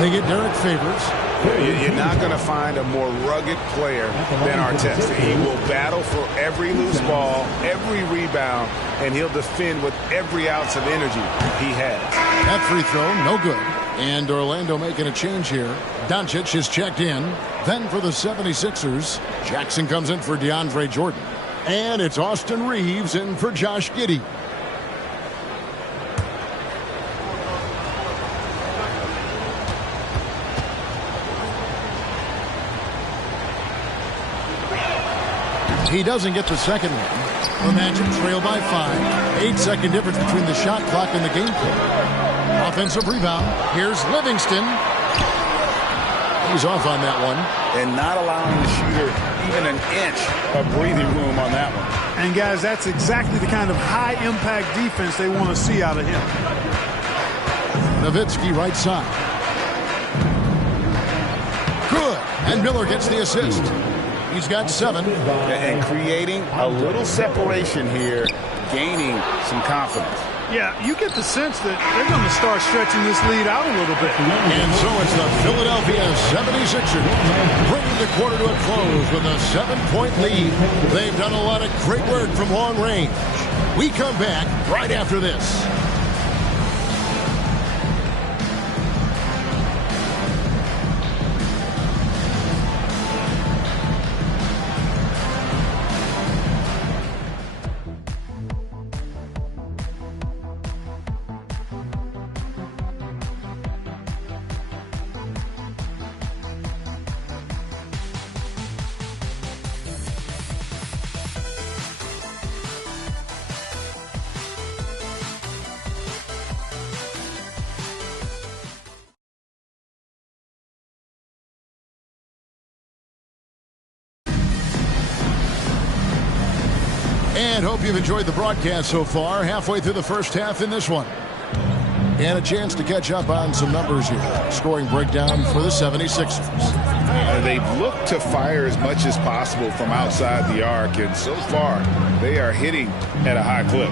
They get Derek Favors. You're not going to find a more rugged player than Artest. He will battle for every loose ball, every rebound, and he'll defend with every ounce of energy he has. That free throw, no good. And Orlando making a change here. Doncic is checked in. Then for the 76ers, Jackson comes in for DeAndre Jordan. And it's Austin Reeves in for Josh Giddey. He doesn't get the second one. The Magic trail by 5. 8-second difference between the shot clock and the game clock. Offensive rebound. Here's Livingston. He's off on that one. And not allowing the shooter even an inch of breathing room on that one. And guys, that's exactly the kind of high-impact defense they want to see out of him. Nowitzki right side. Good. And Miller gets the assist. He's got 7. And creating a little separation here, gaining some confidence. Yeah, you get the sense that they're going to start stretching this lead out a little bit. And so it's the Philadelphia 76ers bringing the quarter to a close with a 7-point lead. They've done a lot of great work from long range. We come back right after this. And hope you've enjoyed the broadcast so far. Halfway through the first half in this one. And a chance to catch up on some numbers here. Scoring breakdown for the 76ers. They've looked to fire as much as possible from outside the arc. And so far, they are hitting at a high clip.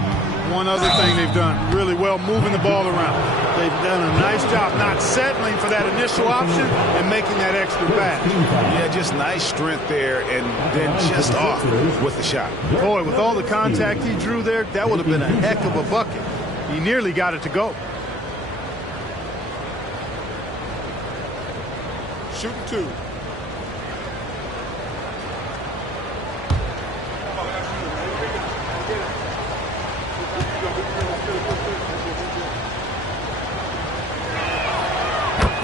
One other thing they've done really well, moving the ball around. They've done a nice job not settling for that initial option and making that extra pass. Yeah, just nice strength there and then just off with the shot. Boy, with all the contact he drew there, that would have been a heck of a bucket. He nearly got it to go. Shooting 2.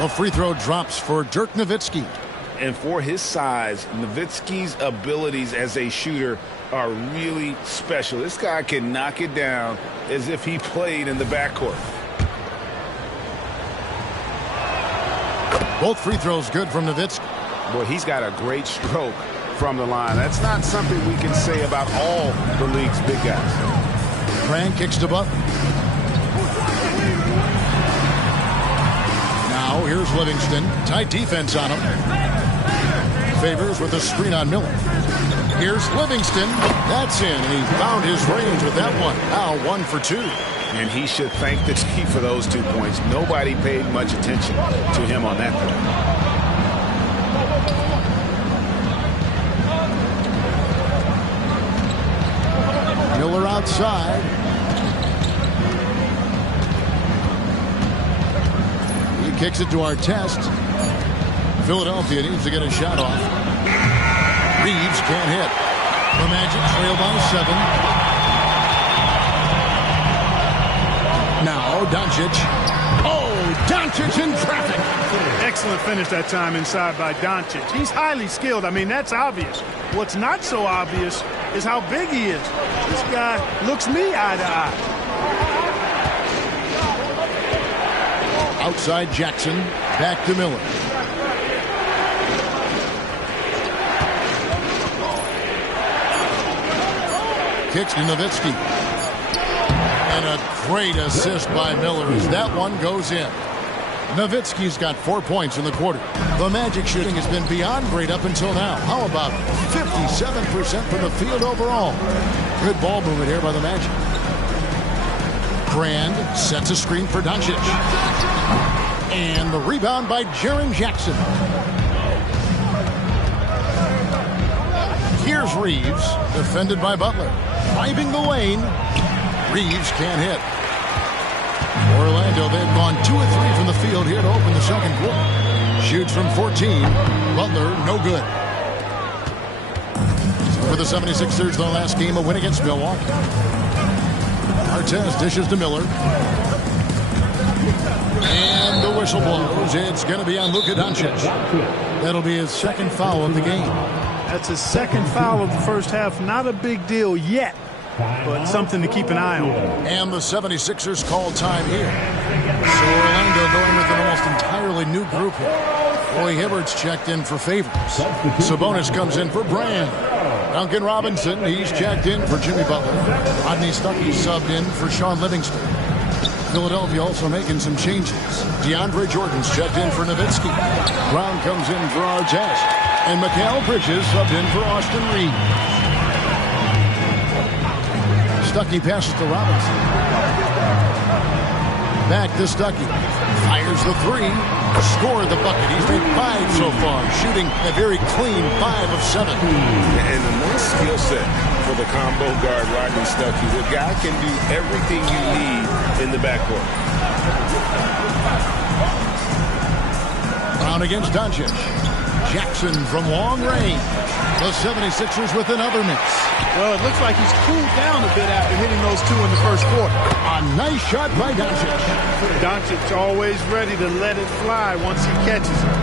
A free throw drops for Dirk Nowitzki. And for his size, Nowitzki's abilities as a shooter are really special. This guy can knock it down as if he played in the backcourt. Both free throws good from Nowitzki. Boy, he's got a great stroke from the line. That's not something we can say about all the league's big guys. Grant kicks to Butler. Now here's Livingston. Tight defense on him. Favors with a screen on Miller. Here's Livingston. That's in, and he found his range with that one. Now 1 for 2. And he should thank the team for those 2 points. Nobody paid much attention to him on that play. Miller outside. He kicks it to Artest. Philadelphia needs to get a shot off. Reeves can't hit. The Magic trail by 7. Now Doncic. Oh, Doncic in traffic. Excellent finish that time inside by Doncic. He's highly skilled. I mean, that's obvious. What's not so obvious is how big he is. This guy looks me eye to eye. Outside Jackson. Back to Miller. Kicks to Nowitzki. And a great assist by Miller as that one goes in. Nowitzki's got 4 points in the quarter. The Magic shooting has been beyond great up until now. How about 57% from the field overall? Good ball movement here by the Magic. Brand sets a screen for Doncic. And the rebound by Jaren Jackson. Here's Reeves, defended by Butler. Driving the lane. Reeves can't hit. Orlando, they've gone 2 of 3 from the field here to open the second quarter. Shoots from 14. Butler, no good. For the 76ers, their last game, a win against Milwaukee. Artest dishes to Miller. And the whistle blows. It's going to be on Luka Doncic. That'll be his second foul of the game. That's his second foul of the first half. Not a big deal yet, but something to keep an eye on. And the 76ers call time here. So Orlando going with an almost entirely new group here. Roy Hibbert's checked in for Favors. Sabonis comes in for Brand. Duncan Robinson, he's checked in for Jimmy Butler. Rodney Stuckey subbed in for Sean Livingston. Philadelphia also making some changes. DeAndre Jordan's checked in for Nowitzki. Brown comes in for Artest. And Mikal Bridges subbed in for Austin Reeves. Stuckey passes to Robinson. Back to Stuckey. Fires the 3. Scored the bucket. He's made 5 so far. Shooting a very clean 5 of 7. And a nice skill set for the combo guard, Rodney Stuckey. The guy can do everything you need in the backcourt. Brown against Doncic. Jackson from long range. The 76ers with another miss. Well, it looks like he's cooled down a bit after hitting those 2 in the first quarter. A nice shot by Doncic. Doncic always ready to let it fly once he catches it.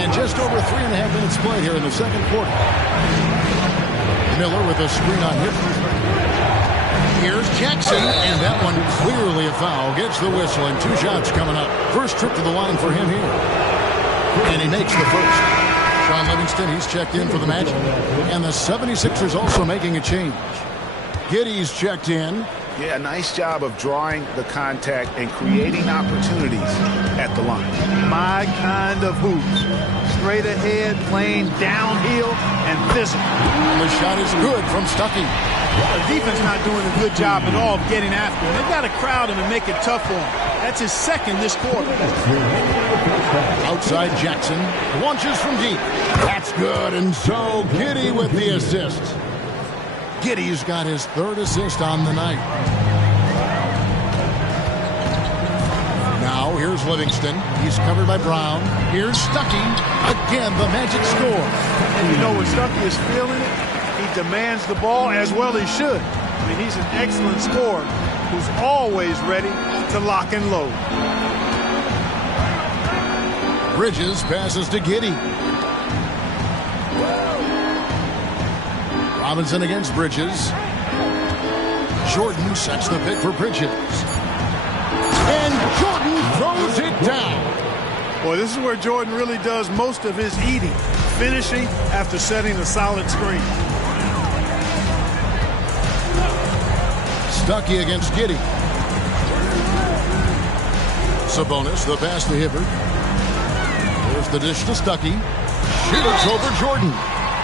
And just over 3.5 minutes played here in the second quarter. Miller with a screen on him. Here's Jackson, and that one clearly a foul. Gets the whistle, and 2 shots coming up. First trip to the line for him here. And he makes the first. Sean Livingston, he's checked in for the Magic. And the 76ers also making a change. Giddey's checked in. Yeah, nice job of drawing the contact and creating opportunities at the line. My kind of hoops. Straight ahead, playing downhill, and physical. The shot is good from Stuckey. The defense not doing a good job at all of getting after him. They've got to crowd him and make it tough for him. That's his second this quarter. Outside Jackson. Launches from deep. That's good. And so Giddey with the assist. Giddey's got his 3rd assist on the night. Now here's Livingston. He's covered by Brown. Here's Stuckey. Again, the Magic score. And you know when Stuckey is feeling it, he demands the ball as well he should. I mean, he's an excellent scorer who's always ready to lock and load. Bridges passes to Giddey. Robinson against Bridges. Jordan sets the pick for Bridges. And Jordan throws it down. Boy, this is where Jordan really does most of his eating. Finishing after setting a solid screen. Stuckey against Giddey. Sabonis, the pass to Hibbert. There's the dish to Stuckey. Shoots over Jordan.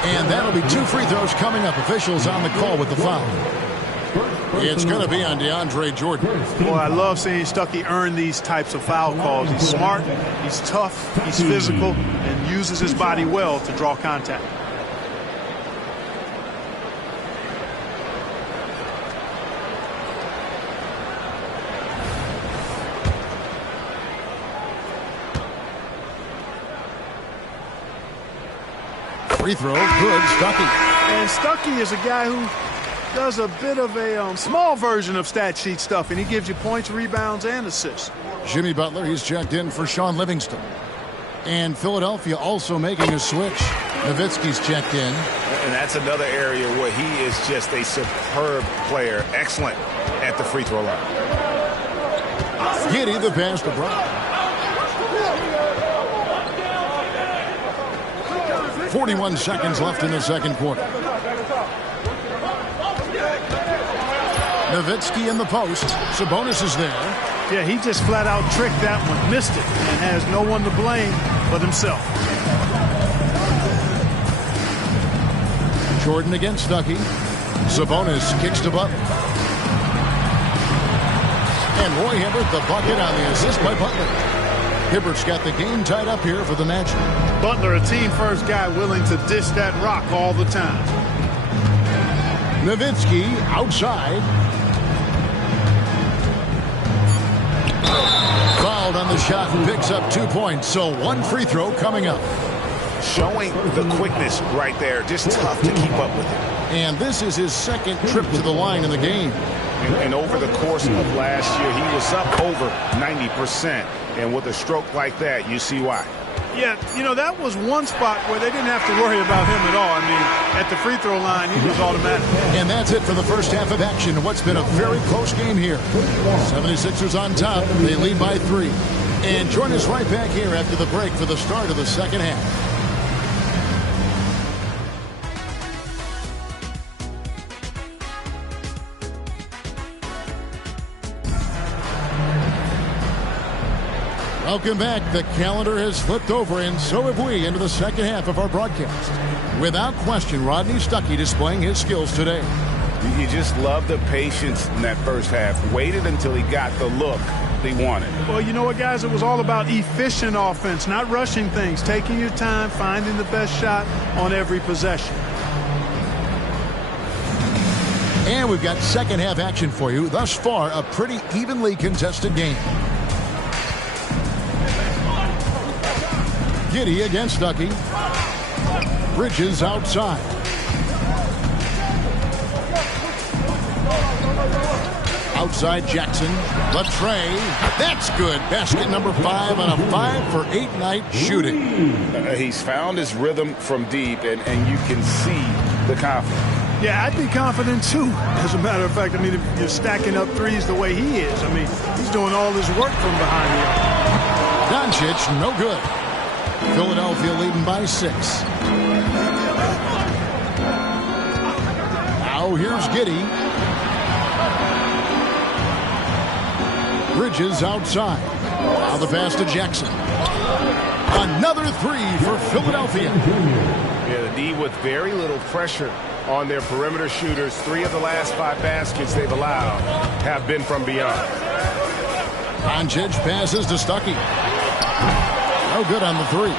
And that'll be 2 free throws coming up. Officials on the call with the foul. It's going to be on DeAndre Jordan. Boy, I love seeing Stuckey earn these types of foul calls. He's smart, he's tough, he's physical, and uses his body well to draw contact. Free throw, good, Stuckey. And Stuckey is a guy who does a bit of a small version of stat sheet stuff, and he gives you points, rebounds, and assists. Jimmy Butler, he's checked in for Sean Livingston. And Philadelphia also making a switch. Nowitzki's checked in. And that's another area where he is just a superb player. Excellent at the free throw line. Giddey the pass to Brown. 41 seconds left in the second quarter. Nowitzki in the post. Sabonis is there. Yeah, he just flat out tricked that one, missed it, and has no one to blame but himself. Jordan against Stuckey. Sabonis kicks to Butler. And Roy Hibbert the bucket on the assist by Butler. Hibbert's got the game tied up here for the Magic. Butler, a team-first guy willing to dish that rock all the time. Nowitzki outside. Fouled on the shot, picks up 2 points. So one free throw coming up. Showing the quickness right there. Just tough to keep up with it. And this is his second trip to the line in the game. And over the course of last year, he was up over 90%. And with a stroke like that, you see why. Yeah, you know, that was one spot where they didn't have to worry about him at all. I mean, at the free throw line, he was automatic. And that's it for the first half of action. What's been a very close game here. 76ers on top. They lead by 3. And join us right back here after the break for the start of the second half. Welcome back. The calendar has flipped over, and so have we, into the second half of our broadcast. Without question, Rodney Stuckey displaying his skills today. You just love the patience in that first half. Waited until he got the look he wanted. Well, you know what, guys? It was all about efficient offense, not rushing things, taking your time, finding the best shot on every possession. And we've got second half action for you. Thus far, a pretty evenly contested game. Giddey against Stuckey. Bridges outside. Outside Jackson. Latrey. That's good. Basket number 5 on a 5-for-8 night shooting. He's found his rhythm from deep, and you can see the confidence. Yeah, I'd be confident too. As a matter of fact, I mean, if you're stacking up threes the way he is, I mean, he's doing all his work from behind the arc. Doncic, no good. Philadelphia leading by 6. Now here's Giddey. Bridges outside. Now the pass to Jackson. Another 3 for Philadelphia. Yeah, the D with very little pressure on their perimeter shooters. 3 of the last 5 baskets they've allowed have been from beyond. Doncic passes to Stuckey. No good on the 3.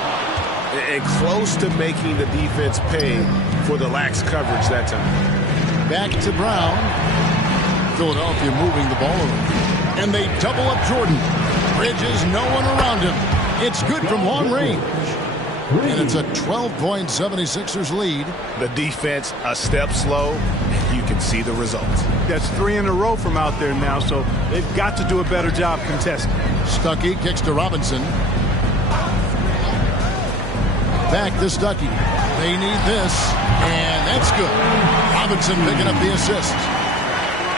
And close to making the defense pay for the lax coverage that time. Back to Brown. Philadelphia moving the ball over. And they double up Jordan. Bridges, no one around him. It's good from long range. And it's a 12-point 76ers lead. The defense a step slow. You can see the results. That's 3 in a row from out there now, so they've got to do a better job contesting. Stuckey kicks to Robinson. Back to Stuckey. They need this, and that's good. Robinson picking up the assist.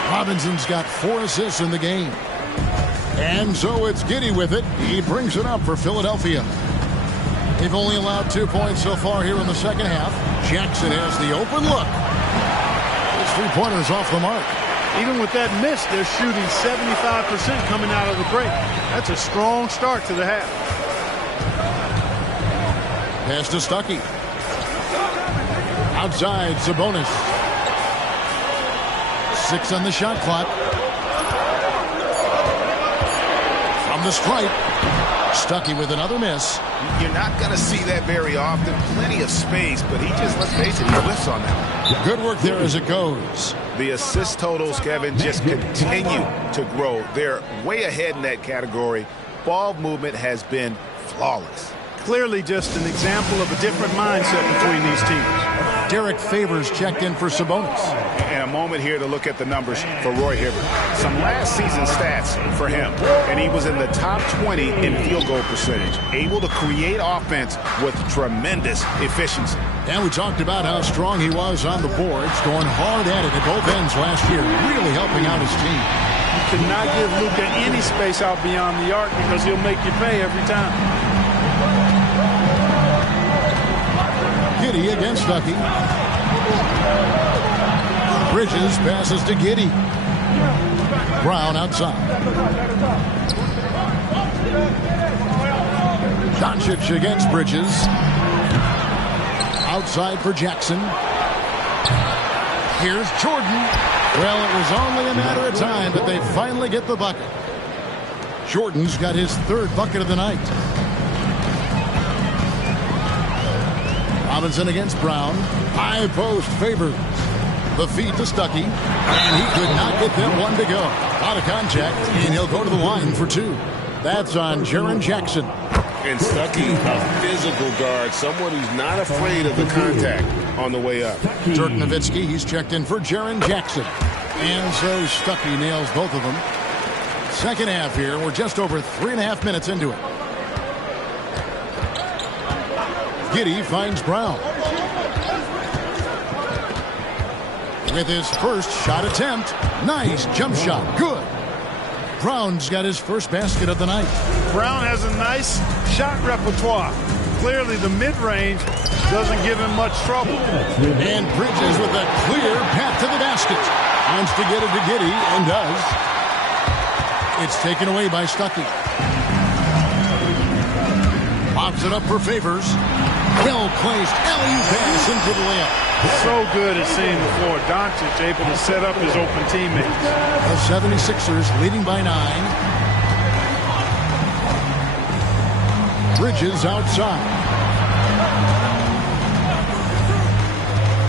Robinson's got 4 assists in the game. And so it's Giddey with it. He brings it up for Philadelphia. They've only allowed 2 points so far here in the second half. Jackson has the open look. His 3-pointer's off the mark. Even with that miss, they're shooting 75% coming out of the break. That's a strong start to the half. Pass to Stuckey. Outside, Sabonis. 6 on the shot clock. From the stripe. Stuckey with another miss. You're not going to see that very often. Plenty of space, but he just, let's face it, he whiffs on that. Good work there as it goes. The assist totals, Kevin, just continue to grow. They're way ahead in that category. Ball movement has been flawless. Clearly just an example of a different mindset between these teams. Derek Favors checked in for Sabonis. And a moment here to look at the numbers for Roy Hibbert. Some last season stats for him. And he was in the top 20 in field goal percentage. Able to create offense with tremendous efficiency. And we talked about how strong he was on the boards, going hard at it at both ends last year, really helping out his team. You cannot give Luka any space out beyond the arc because he'll make you pay every time. Giddey against Stuckey. Bridges passes to Giddey. Brown outside. Doncic against Bridges. Outside for Jackson. Here's Jordan. Well, it was only a matter of time, but they finally get the bucket. Jordan's got his third bucket of the night. Robinson against Brown. High post Favors. The feed to Stuckey. And he could not get them one to go. Out of contact, and he'll go to the line for two. That's on Jaren Jackson. And Stuckey, a physical guard, someone who's not afraid of the contact on the way up. Dirk Nowitzki, he's checked in for Jaren Jackson. And so Stuckey nails both of them. Second half here. We're just over 3.5 minutes into it. Giddey finds Brown. With his first shot attempt. Nice jump shot. Good. Brown's got his first basket of the night. Brown has a nice shot repertoire. Clearly the mid-range doesn't give him much trouble. And Bridges with a clear path to the basket. Wants to get it to Giddey and does. It's taken away by Stuckey. Lobs it up for Favors. Well-placed alley-oop pass into the layup. So good at seeing the floor. Doncic able to set up his open teammates. The 76ers leading by 9. Bridges outside.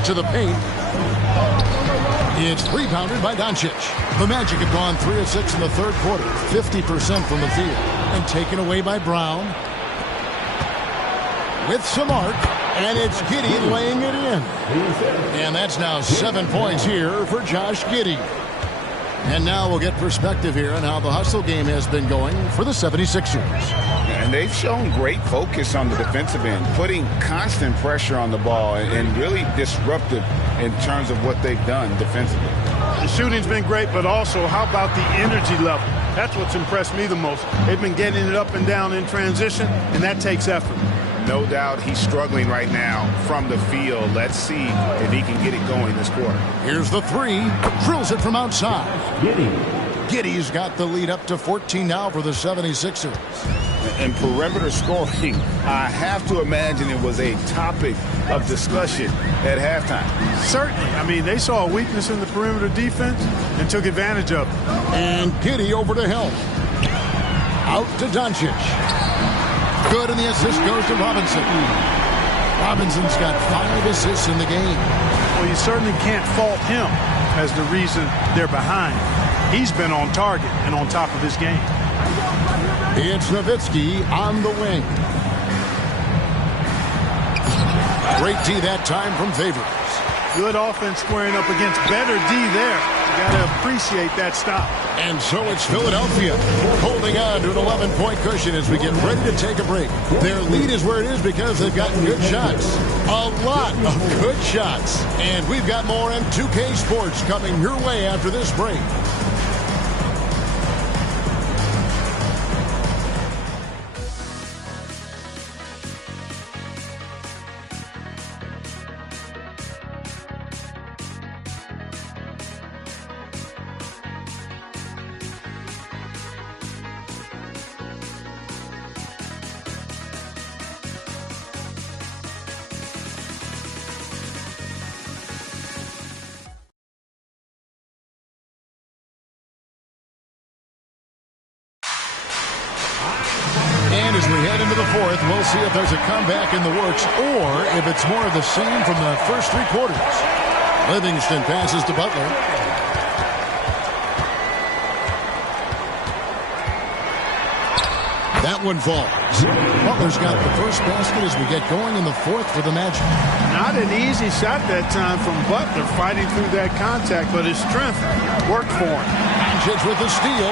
To the paint. It's rebounded by Doncic. The Magic have gone 3 of 6 in the third quarter. 50% from the field. And taken away by Brown. With some arc. And it's Giddey laying it in. And that's now 7 points here for Josh Giddey. And now we'll get perspective here on how the hustle game has been going for the 76ers. And they've shown great focus on the defensive end, putting constant pressure on the ball and really disruptive in terms of what they've done defensively. The shooting's been great, but also how about the energy level? That's what's impressed me the most. They've been getting it up and down in transition, and that takes effort. No doubt he's struggling right now from the field. Let's see if he can get it going this quarter. Here's the three. Drills it from outside. Giddey. Giddey's got the lead up to 14 now for the 76ers. And perimeter scoring, I have to imagine it was a topic of discussion at halftime. Certainly. I mean, they saw a weakness in the perimeter defense and took advantage of it. And Giddey over to help. Out to Doncic. Good, and the assist goes to Robinson. Robinson's got 5 assists in the game. Well, you certainly can't fault him as the reason they're behind. He's been on target and on top of his game. It's Nowitzki on the wing. Great D that time from Favors. Good offense squaring up against better D there. You got to appreciate that stop. And so it's Philadelphia holding on to an 11-point cushion as we get ready to take a break. Their lead is where it is because they've gotten good shots. A lot of good shots. And we've got more in 2K Sports coming your way after this break. And as we head into the fourth, we'll see if there's a comeback in the works or if it's more of the same from the first 3 quarters. Livingston passes to Butler. That one falls. Butler's got the first basket as we get going in the fourth for the Magic. Not an easy shot that time from Butler, fighting through that contact, but his strength worked for him. Doncic with the steal.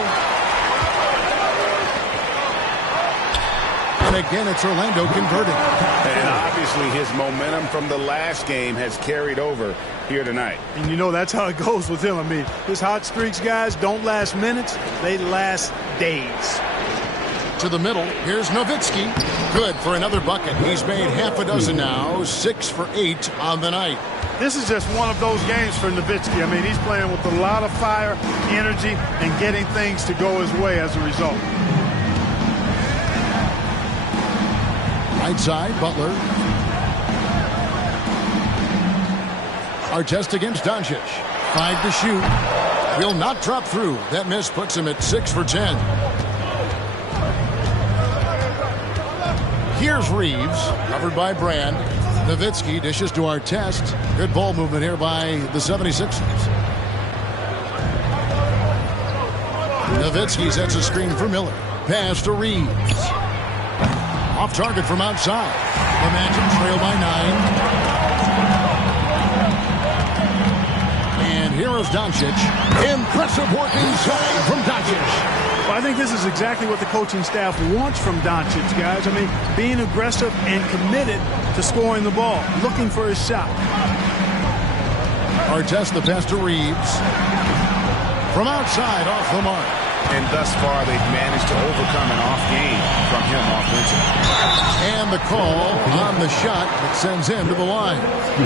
And again, it's Orlando converting. And obviously his momentum from the last game has carried over here tonight. And you know that's how it goes with him. I mean, his hot streaks, guys, don't last minutes. They last days. To the middle. Here's Nowitzki. Good for another bucket. He's made half a dozen now. 6 for 8 on the night. This is just one of those games for Nowitzki. I mean, he's playing with a lot of fire, energy, and getting things to go his way as a result. Right side, Butler. Artest against Doncic. 5 to shoot. Will not drop through. That miss puts him at 6 for 10. Here's Reeves, covered by Brand. Nowitzki dishes to Artest. Good ball movement here by the 76ers. Nowitzki sets a screen for Miller. Pass to Reeves. Off target from outside. The Magic trail by 9. And here is Doncic. Impressive work inside from Doncic. Well, I think this is exactly what the coaching staff wants from Doncic, guys. I mean, being aggressive and committed to scoring the ball, looking for his shot. Artest the pass to Reeves. From outside, off the mark. And thus far, they've managed to overcome an off game from him offensively. And the call on the shot that sends him to the line.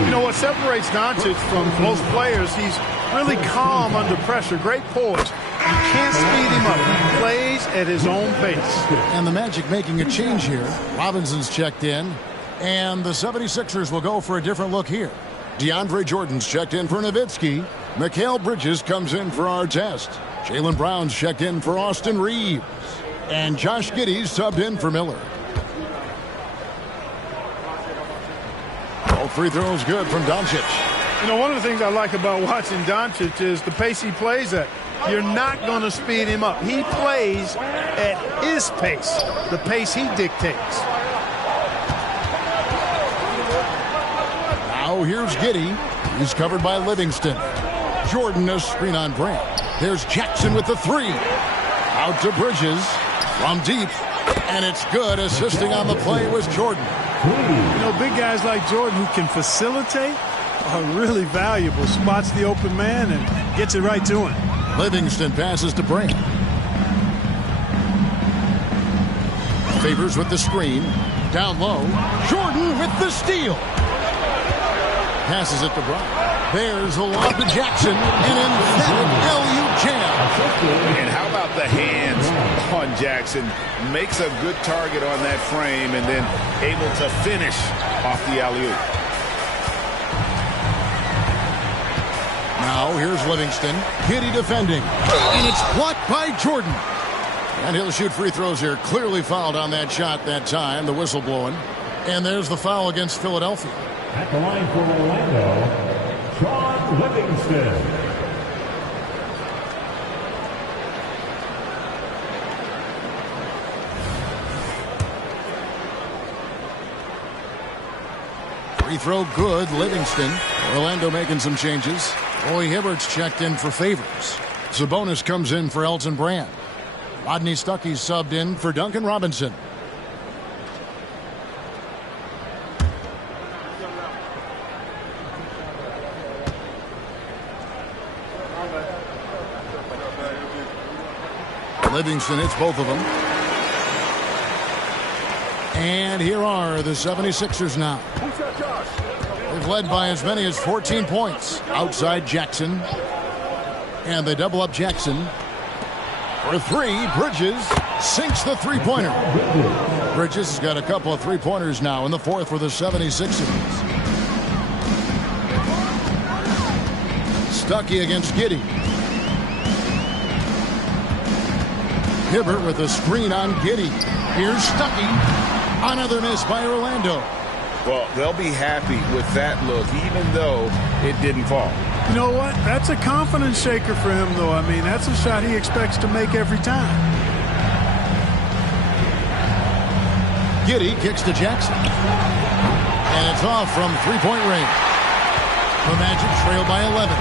You know what separates Doncic from most players? He's really calm under pressure. Great poise. You can't speed him up. He plays at his own pace. And the Magic making a change here. Robinson's checked in. And the 76ers will go for a different look here. DeAndre Jordan's checked in for Nowitzki. Mikal Bridges comes in for Artest. Jaylen Brown's checked in for Austin Reeves. And Josh Giddey's subbed in for Miller. All free throws good from Doncic. You know, one of the things I like about watching Doncic is the pace he plays at. You're not going to speed him up. He plays at his pace, the pace he dictates. Now here's Giddey. He's covered by Livingston. Jordan a screen on Brand. There's Jackson with the 3. Out to Bridges from deep. And it's good. Assisting on the play was Jordan. You know, big guys like Jordan who can facilitate are really valuable. Spots the open man and gets it right to him. Livingston passes to Brand. Favors with the screen. Down low. Jordan with the steal. Passes it to Brown. There's a lob to Jackson. An emphatic LU jam. And how about the hands on Jackson? Makes a good target on that frame and then able to finish off the alley-oop. Now here's Livingston. Giddey defending. And it's blocked by Jordan. And he'll shoot free throws here. Clearly fouled on that shot that time. The whistle blowing. And there's the foul against Philadelphia. At the line for Orlando, Sean Livingston. Free throw good, Livingston. Orlando making some changes. Roy Hibbert's checked in for Favors. Sabonis comes in for Elton Brand. Rodney Stuckey's subbed in for Duncan Robinson. Livingston hits both of them. And here are the 76ers now. They've led by as many as 14 points. Outside Jackson. And they double up Jackson. For 3, Bridges sinks the three-pointer. Bridges has got a couple of three-pointers now in the fourth for the 76ers. Stuckey against Giddey. Hibbert with a screen on Giddey. Here's Stuckey. Another miss by Orlando. Well, they'll be happy with that look, even though it didn't fall. You know what? That's a confidence shaker for him, though. I mean, that's a shot he expects to make every time. Giddey kicks to Jackson. And it's off from three-point range. The Magic trail by 11.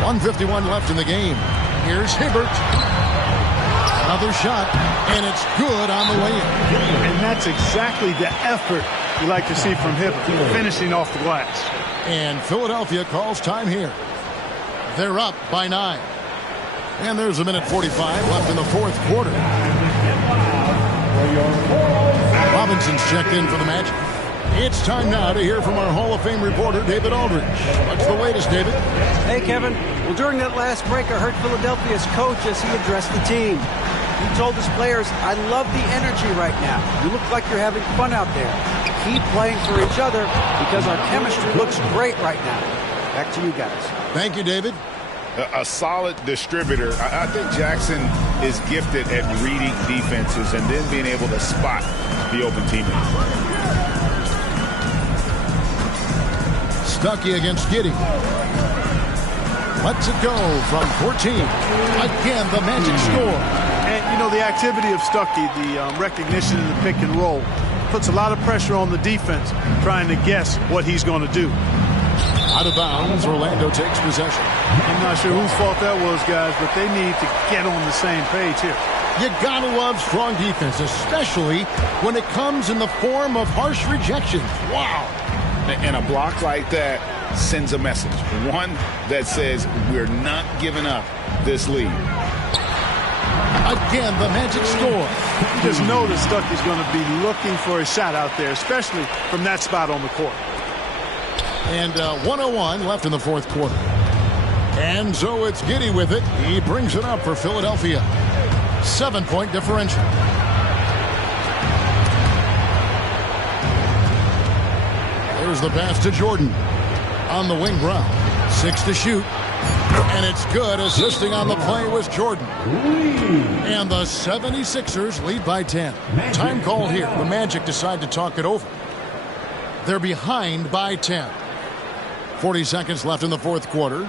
1:51 left in the game. Here's Hibbert. Another shot, and it's good on the way in. And that's exactly the effort you like to see from Hibbert, finishing off the glass. And Philadelphia calls time here. They're up by 9. And there's a minute 45 left in the fourth quarter. Robinson's checked in for the Magic. It's time now to hear from our Hall of Fame reporter, David Aldridge. What's the latest, David? Hey, Kevin. Well, during that last break, I heard Philadelphia's coach as he addressed the team. He told his players, I love the energy right now. You look like you're having fun out there. Keep playing for each other because our chemistry looks great right now. Back to you guys. Thank you, David. A solid distributor. I think Jackson is gifted at reading defenses and then being able to spot the open teammate. Stuckey against Giddey. Lets it go from 14. Again, the Magic score. And, you know, the activity of Stuckey, the recognition in the pick and roll, puts a lot of pressure on the defense trying to guess what he's going to do. Out of bounds, Orlando takes possession. I'm not sure whose fault that was, guys, but they need to get on the same page here. You gotta love strong defense, especially when it comes in the form of harsh rejections. Wow. And a block like that sends a message. One that says we're not giving up this lead. Again, the Magic score. You just know that Stuckey's going to be looking for a shot out there, especially from that spot on the court. And 1:01 left in the fourth quarter. And so it's Giddey with it. He brings it up for Philadelphia. 7-point differential. There's the pass to Jordan. On the wing, Brown. 6 to shoot. And it's good. Assisting on the play was Jordan. And the 76ers lead by 10. Time call here. The Magic decide to talk it over. They're behind by 10. 40 seconds left in the fourth quarter.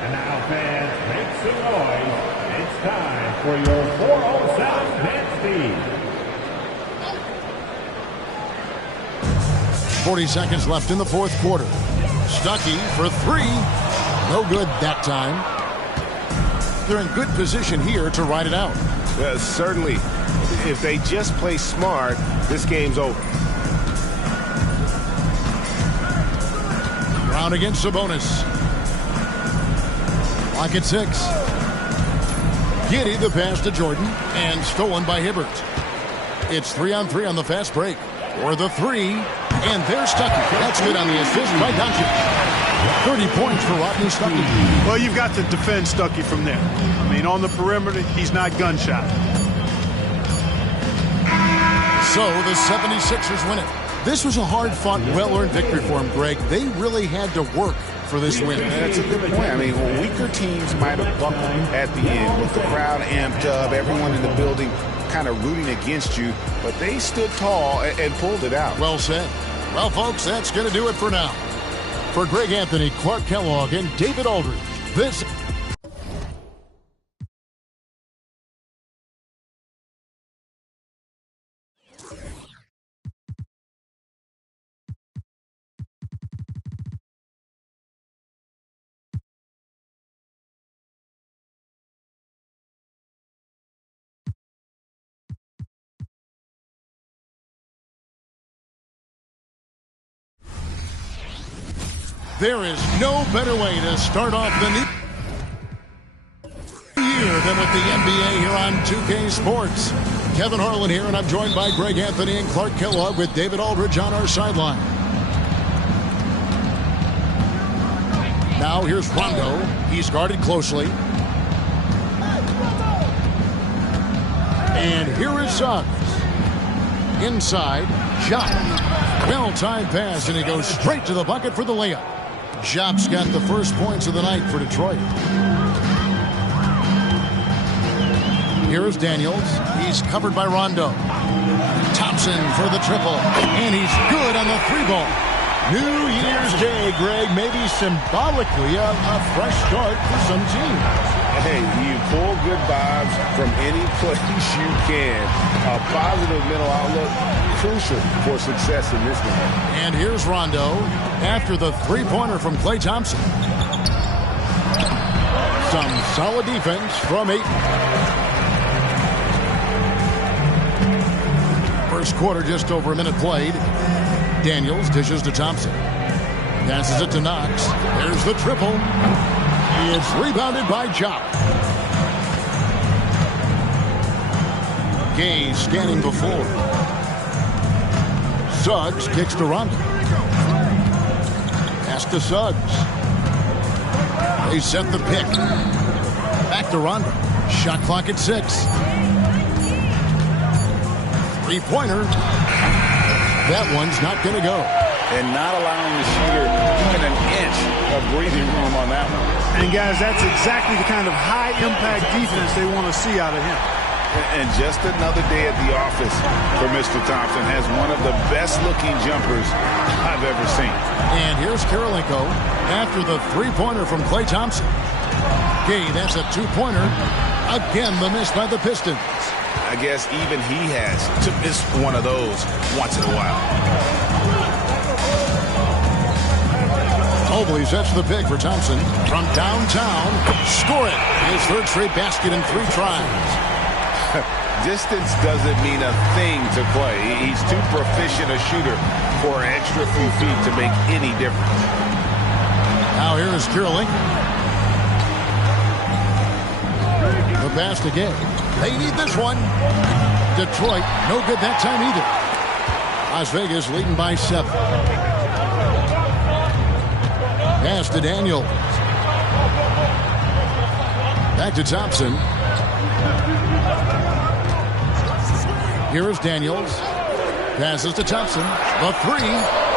And now, fans, make some noise. It's time for your 407 dance feed. 40 seconds left in the fourth quarter. Stuckey for 3. No good that time. They're in good position here to ride it out. Certainly, if they just play smart, this game's over. Brown against Sabonis. Clock at 6. Giddey the pass to Jordan and stolen by Hibbert. It's 3-on-3 on the fast break. Or the 3, and there's Stuckey. That's good on the assist by Doncic. 30 points for Rodney Stuckey. Well, you've got to defend Stuckey from there. I mean, on the perimeter, he's not gunshot. So the 76ers win it. This was a hard-fought, well-earned victory for them, Greg. They really had to work for this win. That's a good point. I mean, weaker teams might have buckled at the end with the crowd amped up, everyone in the building kind of rooting against you, but they stood tall and pulled it out. Well said. Well, folks, that's going to do it for now. For Greg Anthony, Clark Kellogg, and David Aldridge, this... There is no better way to start off the new year than with the NBA here on 2K Sports. Kevin Harlan here, and I'm joined by Greg Anthony and Clark Kellogg with David Aldridge on our sideline. Now here's Rondo. He's guarded closely. And here is Suggs. Inside, Jop. Well-timed pass, and he goes straight to the bucket for the layup. Jop's got the first points of the night for Detroit. Here's Daniels. He's covered by Rondo. Thompson for the triple. And he's good on the 3 ball. New Year's Day, Greg, maybe symbolically a fresh start for some teams. Hey, you pull good vibes from any place you can. A positive mental outlook, crucial for success in this game. And here's Rondo after the three-pointer from Klay Thompson. Some solid defense from Ayton. First quarter, just over a minute played. Daniels dishes to Thompson. Passes it to Knox. There's the triple. It's rebounded by Jock. Gay scanning before. Suggs kicks to Rondo. Pass to Suggs. They set the pick. Back to Rondo. Shot clock at 6. Three-pointer. That one's not going to go. And not allowing the shooter even an inch of breathing room on that one. And, guys, that's exactly the kind of high-impact defense they want to see out of him. And just another day at the office for Mr. Thompson. Has one of the best-looking jumpers I've ever seen. And here's Karolinko after the three-pointer from Klay Thompson. Gay, that's a two-pointer. Again, the miss by the Pistons. I guess even he has to miss one of those once in a while. Mobley sets the pick for Thompson. From downtown, score it. His third straight basket in 3 tries. Distance doesn't mean a thing to play. He's too proficient a shooter for an extra few feet to make any difference. Now here is Karolinko. The pass to Gay. They need this one. Detroit, no good that time either. Las Vegas leading by 7. Pass to Daniels. Back to Thompson. Here is Daniels. Passes to Thompson. The three.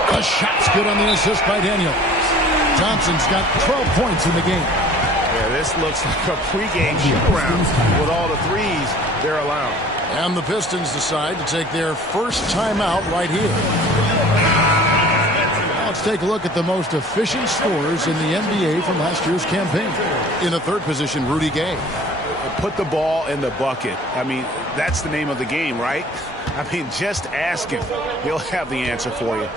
The shot's good on the assist by Daniels. Thompson's got 12 points in the game. Yeah, this looks like a pregame shoot-around with all the threes they're allowing. And the Pistons decide to take their first timeout right here. Now let's take a look at the most efficient scorers in the NBA from last year's campaign. In the third position, Rudy Gay. Put the ball in the bucket. I mean, that's the name of the game, right? I mean, just ask him. He'll have the answer for you.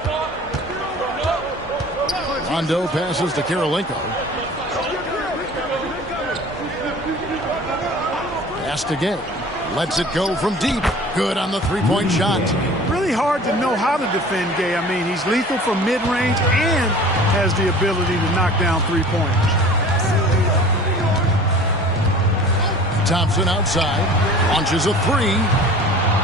Rondo passes to Karolinko. Pass to Gay. Lets it go from deep. Good on the three-point shot. Really hard to know how to defend Gay. I mean, he's lethal from mid-range and has the ability to knock down three-pointers. Thompson outside. Launches a three.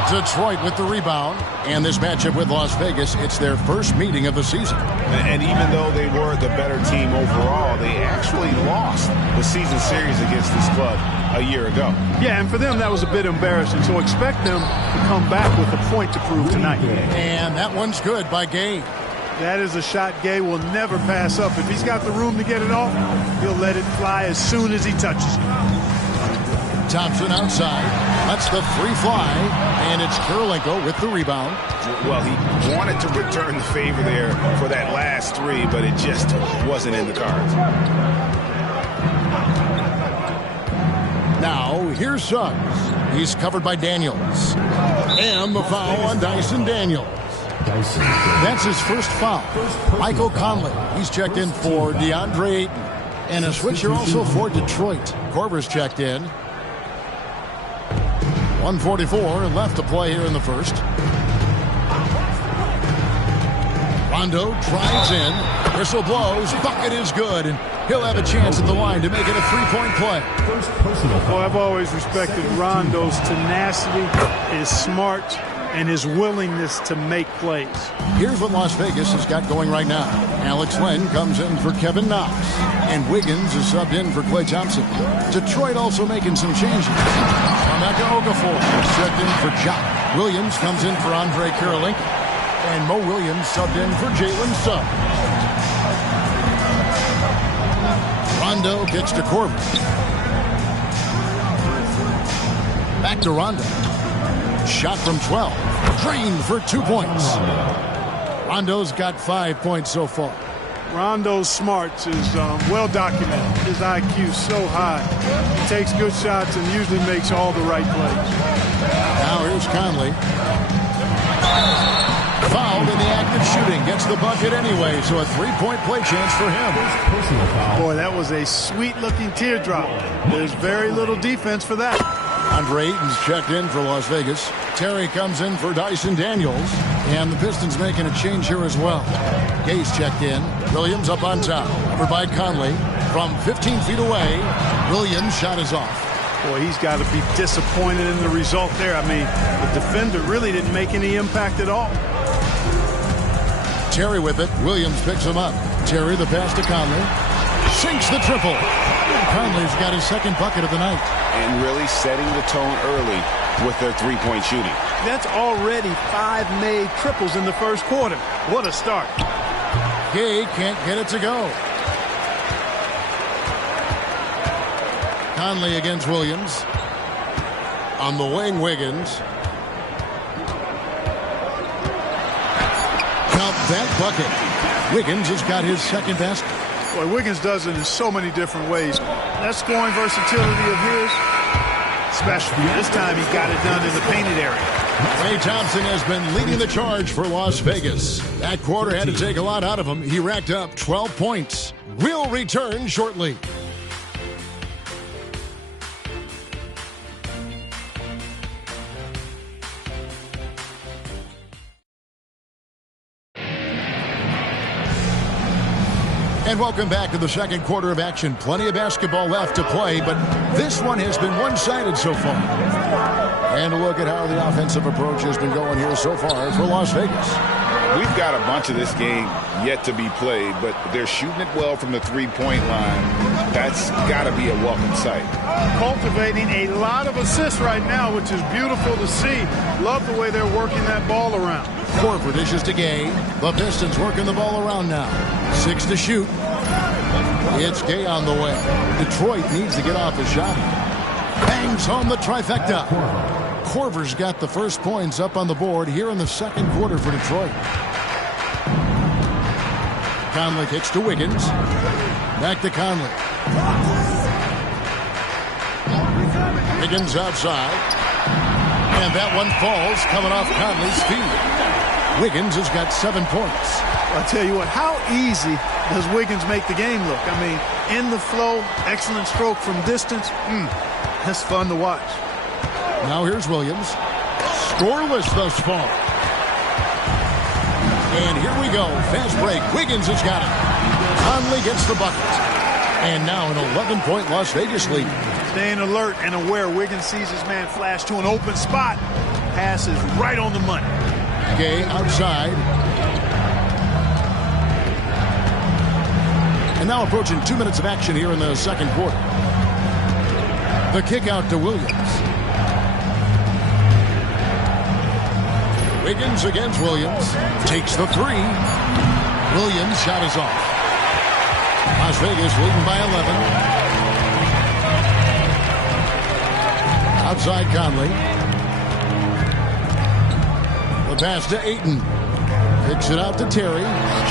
Detroit with the rebound. And this matchup with Las Vegas, it's their first meeting of the season. And even though they were the better team overall, they actually lost the season series against this club a year ago. Yeah, and for them, that was a bit embarrassing. So expect them to come back with a point to prove tonight. And that one's good by Gay. That is a shot Gay will never pass up. If he's got the room to get it off, he'll let it fly as soon as he touches it. Thompson outside. Lets the three fly. And it's Karolinko with the rebound. Well, he wanted to return the favor there for that last three, but it just wasn't in the cards. Now, here's Suggs. He's covered by Daniels. And the foul on Dyson Daniels. That's his first foul. Michael Conley. He's checked in for DeAndre Ayton. And a switcher also for Detroit. Korver's checked in. 1:44 left to play here in the first. Rondo drives in. Whistle blows. Bucket is good. And he'll have a chance at the line to make it a three-point play. Well, I've always respected Rondo's tenacity, his smart, and his willingness to make plays. Here's what Las Vegas has got going right now. Alex Len comes in for Kevin Knox. And Wiggins is subbed in for Klay Thompson. Detroit also making some changes. Kameka Okafor checked in for Jock. Williams comes in for Andre Karolinko. And Mo Williams subbed in for Jalen Suggs. Rondo gets to Korver. Back to Rondo. Shot from 12. Drained for 2 points. Rondo's got 5 points so far. Rondo's smarts is well documented. His IQ is so high. He takes good shots and usually makes all the right plays. Now here's Conley. Fouled in the act of shooting. Gets the bucket anyway, so a three-point play chance for him. Boy, that was a sweet-looking teardrop. There's very little defense for that. Andre Ayton's checked in for Las Vegas. Terry comes in for Dyson Daniels. And the Pistons making a change here as well. Gay's checked in. Williams up on top. Covered by Conley. From 15 feet away, Williams' shot is off. Boy, he's got to be disappointed in the result there. I mean, the defender really didn't make any impact at all. Terry with it. Williams picks him up. Terry the pass to Conley. Sinks the triple. Conley's got his second bucket of the night. And really setting the tone early with their three-point shooting. That's already 5 made triples in the first quarter. What a start. Gay can't get it to go. Conley against Williams. On the wing, Wiggins. Count that bucket. Wiggins has got his second basket. Boy, Wiggins does it in so many different ways. That scoring versatility of his, special. This time he got it done in the painted area. Klay Thompson has been leading the charge for Las Vegas. That quarter had to take a lot out of him. He racked up 12 points. We'll return shortly. And welcome back to the second quarter of action. Plenty of basketball left to play, but this one has been one-sided so far. And a look at how the offensive approach has been going here so far for Las Vegas. We've got a bunch of this game yet to be played, but they're shooting it well from the three-point line. That's got to be a welcome sight. Cultivating a lot of assists right now, which is beautiful to see. Love the way they're working that ball around. Korver dishes to Gay. The Pistons working the ball around now. 6 to shoot. It's Gay on the way. Detroit needs to get off a shot. Bangs home the trifecta. Korver's got the first points up on the board here in the second quarter for Detroit. Conley kicks to Wiggins. Back to Conley. Wiggins outside. And that one falls coming off Conley's feet. Wiggins has got 7 points. I'll tell you what, how easy does Wiggins make the game look? I mean, in the flow, excellent stroke from distance. That's fun to watch. Now here's Williams. Scoreless thus far. And here we go. Fast break. Wiggins has got it. Conley gets the bucket. And now an 11-point Las Vegas lead. Staying alert and aware. Wiggins sees his man flash to an open spot. Passes right on the money. Gay outside. And now approaching 2 minutes of action here in the second quarter. The kick out to Williams. Wiggins against Williams. Takes the three. Williams' shot is off. Las Vegas leading by 11. Outside Conley. The pass to Ayton. Kicks it out to Terry.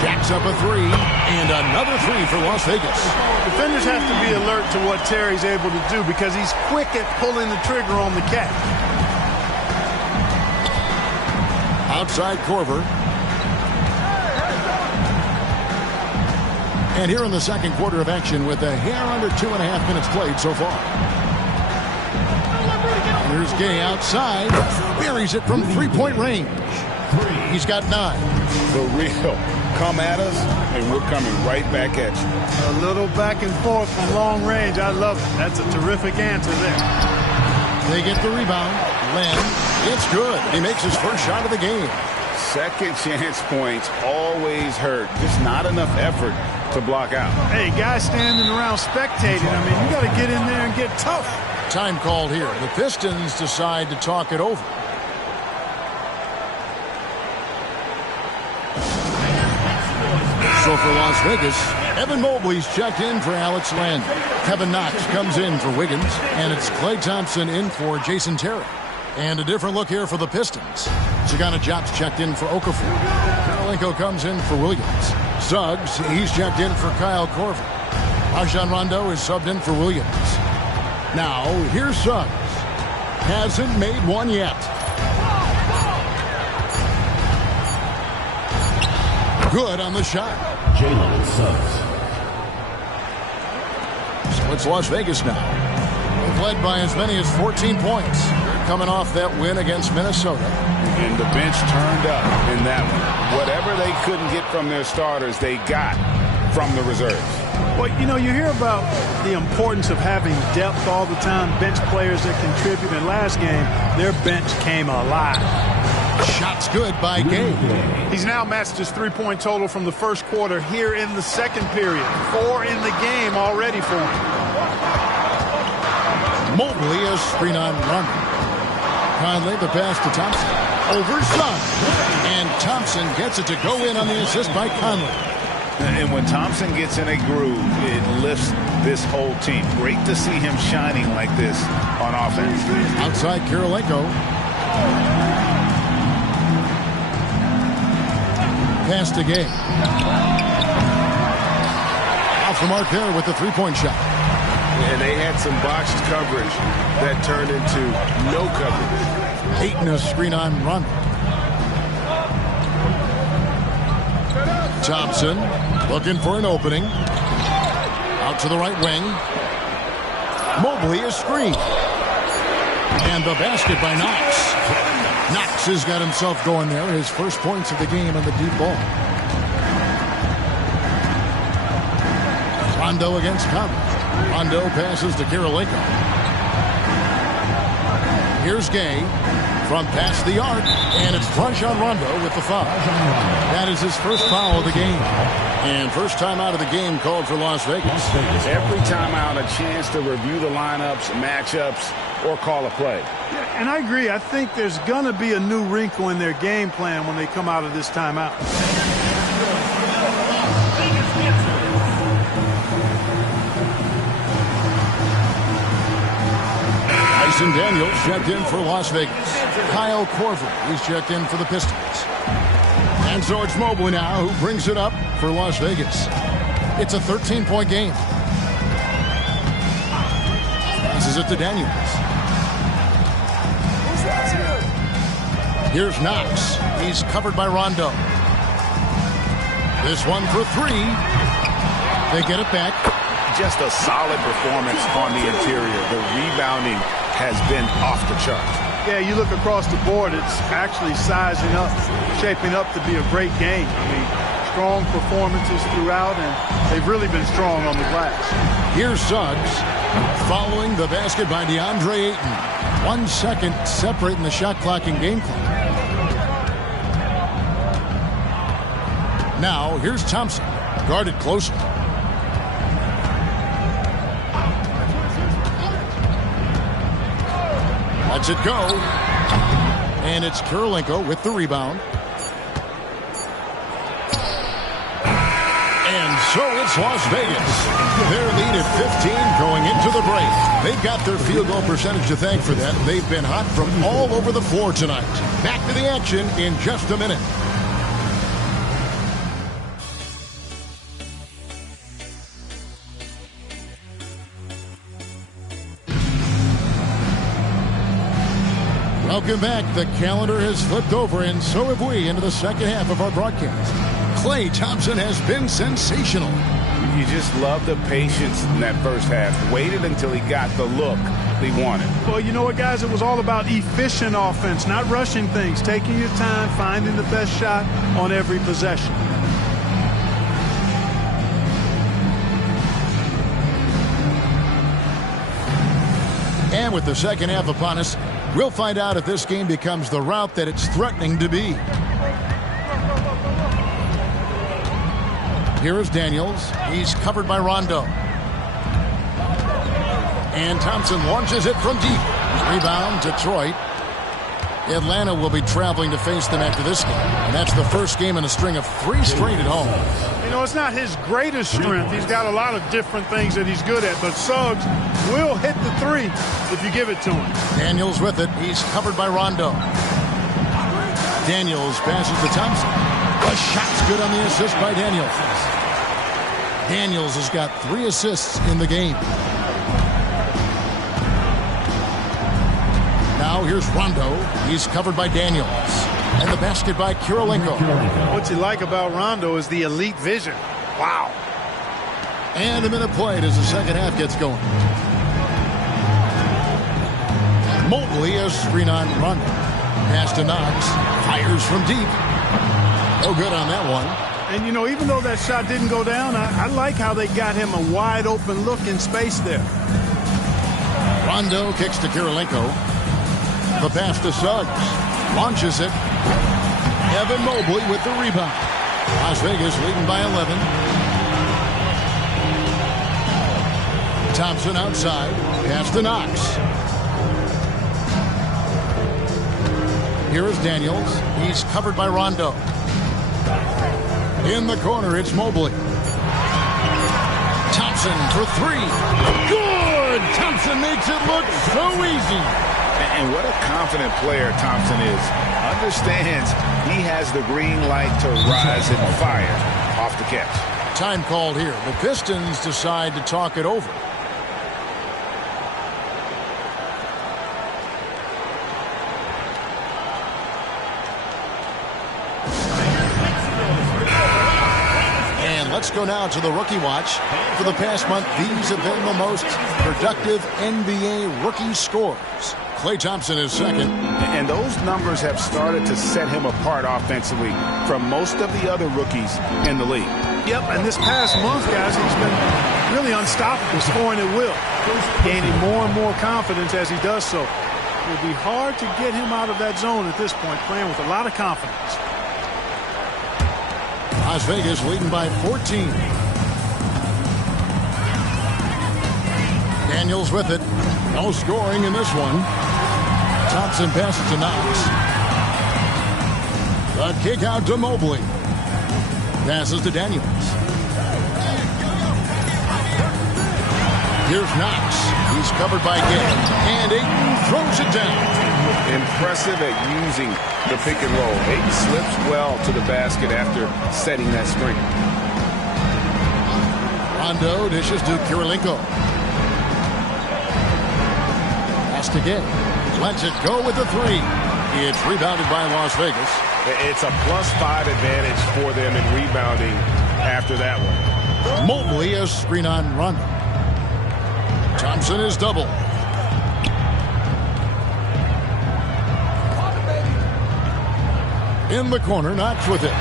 Jacks up a three. And another three for Las Vegas. Defenders have to be alert to what Terry's able to do because he's quick at pulling the trigger on the catch. Outside Korver. And here in the second quarter of action with a hair under 2.5 minutes played so far. Here's Gay outside. Buries it from three-point range. He's got 9. For real. Come at us, and we're coming right back at you. A little back and forth from long range. I love it. That's a terrific answer there. They get the rebound. Len, it's good. He makes his first shot of the game. Second chance points always hurt. Just not enough effort to block out. Hey, guys standing around spectating. I mean, you got to get in there and get tough. Time called here. The Pistons decide to talk it over. So for Las Vegas, Evan Mobley's checked in for Alex Len. Kevin Knox comes in for Wiggins, and it's Klay Thompson in for Jason Terry. And a different look here for the Pistons. Zagana Jop's checked in for Okafor. Karolinko comes in for Williams. Suggs, he's checked in for Kyle Korver. Rajon Rondo is subbed in for Williams. Now, here's Suggs. Hasn't made one yet. Good on the shot. Jalen Suggs. So it's Las Vegas now. They've led by as many as 14 points. They're coming off that win against Minnesota. And the bench turned up in that one. Whatever they couldn't get from their starters, they got from the reserves. Well, you know, you hear about the importance of having depth all the time, bench players that contribute. In last game, their bench came alive. Shot's good by Gay. He's now matched his three-point total from the first quarter here in the second period. 4 in the game already for him. Mobley is screen on Rondo. Conley, the pass to Thompson. Over Sun. And Thompson gets it to go in on the assist by Conley. And when Thompson gets in a groove, it lifts this whole team. Great to see him shining like this on offense. Outside Karolinko. Pass to Gay. Off the mark there with the three-point shot. And they had some botched coverage that turned into no coverage. Ayton a screen on Rondo. Thompson looking for an opening. Out to the right wing. Mobley is screened. And the basket by Knox. Knox has got himself going there. His first points of the game on the deep ball. Rondo against Conley. Rondo passes to Karolinko. Here's Gay from past the arc, and it's Rajon Rondo with the foul. That is his first foul of the game. And first time out of the game called for Las Vegas. Every time out, a chance to review the lineups, matchups, or call a play. Yeah, and I agree. I think there's going to be a new wrinkle in their game plan when they come out of this timeout. Dyson Daniels checked in for Las Vegas. Kyle Korver is checked in for the Pistons. And so it's Mobley now who brings it up for Las Vegas. It's a 13-point game. Passes it to Daniels. Here's Knox. He's covered by Rondo. This one for three. They get it back. Just a solid performance on the interior. The rebounding has been off the charts. Yeah, you look across the board, it's actually sizing up, shaping up to be a great game. I mean, strong performances throughout, and they've really been strong on the glass. Here's Suggs following the basket by DeAndre Ayton. 1 second separating the shot clock and game clock. Now, here's Thompson, guarded closely. Lets it go. And it's Karolinko with the rebound. And so it's Las Vegas. Their lead at 15 going into the break. They've got their field goal percentage to thank for that. They've been hot from all over the floor tonight. Back to the action in just a minute. Welcome back. The calendar has flipped over, and so have we, into the second half of our broadcast. Klay Thompson has been sensational. You just love the patience in that first half. Waited until he got the look he wanted. Well, you know what, guys? It was all about efficient offense, not rushing things, taking your time, finding the best shot on every possession. And with the second half upon us, we'll find out if this game becomes the route that it's threatening to be. Here is Daniels. He's covered by Rondo. And Thompson launches it from deep. Rebound, Detroit. Atlanta will be traveling to face them after this game. And that's the first game in a string of 3 straight at home. You know, it's not his greatest strength. He's got a lot of different things that he's good at. But Suggs will hit the 3 if you give it to him. Daniels with it. He's covered by Rondo. Daniels passes to Thompson. The shot's good on the assist by Daniels. Daniels has got 3 assists in the game. Now here's Rondo. He's covered by Daniels. And the basket by Kirilenko. What you like about Rondo is the elite vision. Wow. And a minute played as the second half gets going. Mobley, a screen on Rondo. Pass to Knox. Fires from deep. No good on that one. And, you know, even though that shot didn't go down, I like how they got him a wide open look in space there. Rondo kicks to Kirilenko. The pass to Suggs. Launches it. Evan Mobley with the rebound. Las Vegas leading by 11. Thompson outside. Pass to Knox. Here is Daniels. He's covered by Rondo. In the corner, it's Mobley. Thompson for 3. Good! Thompson makes it look so easy. And what a confident player Thompson is. Understands he has the green light to rise and fire off the catch. Time called here. The Pistons decide to talk it over. Let's go now to the rookie watch. For the past month, these have been the most productive NBA rookie scores. Klay Thompson is second. And those numbers have started to set him apart offensively from most of the other rookies in the league. Yep, and this past month, guys, he's been really unstoppable, scoring at will. Gaining more and more confidence as he does so. It will be hard to get him out of that zone at this point, playing with a lot of confidence. Las Vegas leading by 14. Daniels with it. No scoring in this one. Thompson passes to Knox. The kick out to Mobley. Passes to Daniels. Here's Knox. He's covered by Gay. And Ayton throws it down. Impressive at using the pick and roll. Ayton slips well to the basket after setting that screen. Rondo dishes to Kirilenko. Pass to Gay. Lets it go with the 3. It's rebounded by Las Vegas. It's a +5 advantage for them in rebounding after that one. Mobley, a screen on Rondo. Thompson is double. In the corner, Knox with it.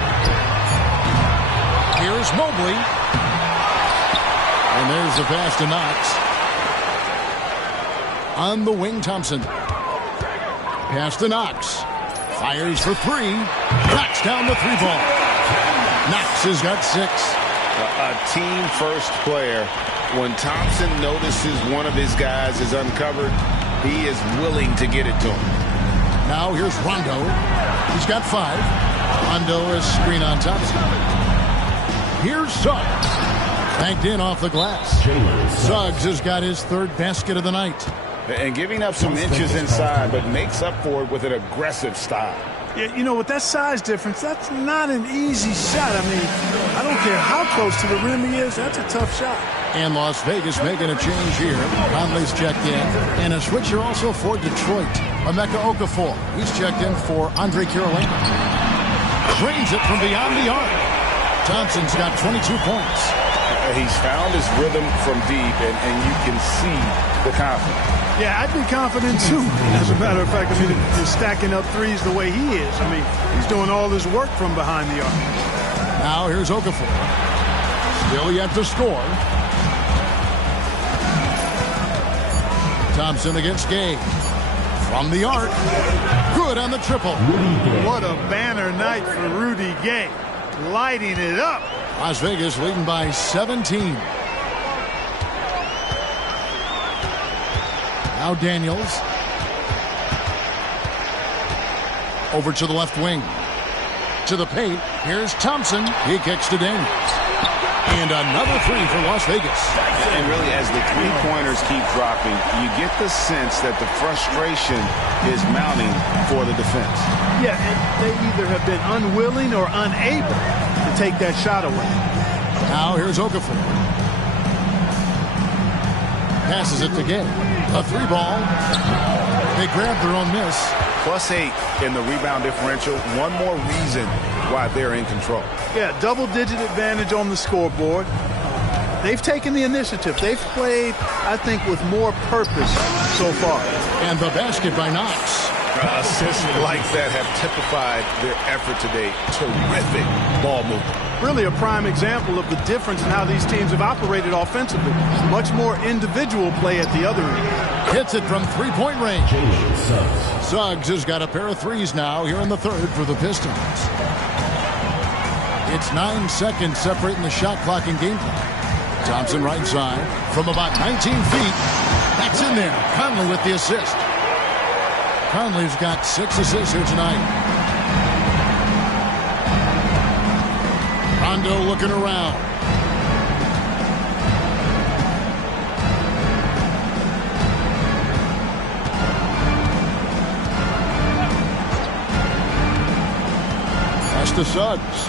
Here's Mobley. And there's the pass to Knox. On the wing, Thompson. Pass to Knox. Fires for 3. Knocks down the 3-ball. Knox has got 6. A team-first player. When Thompson notices one of his guys is uncovered, he is willing to get it to him. Now here's Rondo. He's got 5. Rondo is screen on Thompson. Here's Suggs. Banked in off the glass. Suggs has got his 3rd basket of the night. And giving up some inches inside, but makes up for it with an aggressive style. Yeah, you know, with that size difference, that's not an easy shot. I mean, I don't care how close to the rim he is. That's a tough shot. And Las Vegas making a change here. Conley's checked in. And a switch here also for Detroit. Emeka Okafor. He's checked in for Andre Kirilenko. Drains it from beyond the arc. Thompson's got 22 points. He's found his rhythm from deep, and you can see the confidence. Yeah, I'd be confident too. As a matter of fact, I mean, he's stacking up threes the way he is. I mean, he's doing all his work from behind the arc. Now here's Okafor. Still yet to score. Thompson against Gay. From the arc. Good on the triple. What a banner night for Rudy Gay. Lighting it up. Las Vegas leading by 17. Now Daniels. Over to the left wing. To the paint. Here's Thompson. He kicks to Daniels. And another three for Las Vegas. And really, as the three-pointers keep dropping, you get the sense that the frustration is mounting for the defense. Yeah, and they either have been unwilling or unable to take that shot away. Now here's Okafor. Passes it to Gay. A three ball. They grab their own miss. +8 in the rebound differential. One more reason why they're in control. Yeah, double-digit advantage on the scoreboard. They've taken the initiative. They've played, I think, with more purpose so far. And the basket by Knox. Assists like that have typified their effort today. Terrific ball movement. Really a prime example of the difference in how these teams have operated offensively. Much more individual play at the other end. Hits it from three-point range. Suggs has got a pair of threes now here in the third for the Pistons. It's 9 seconds separating the shot clock and game clock. Thompson right side from about 19 feet. That's in there. Conley with the assist. Conley's got 6 assists here tonight. Rondo looking around. Pass to Suggs.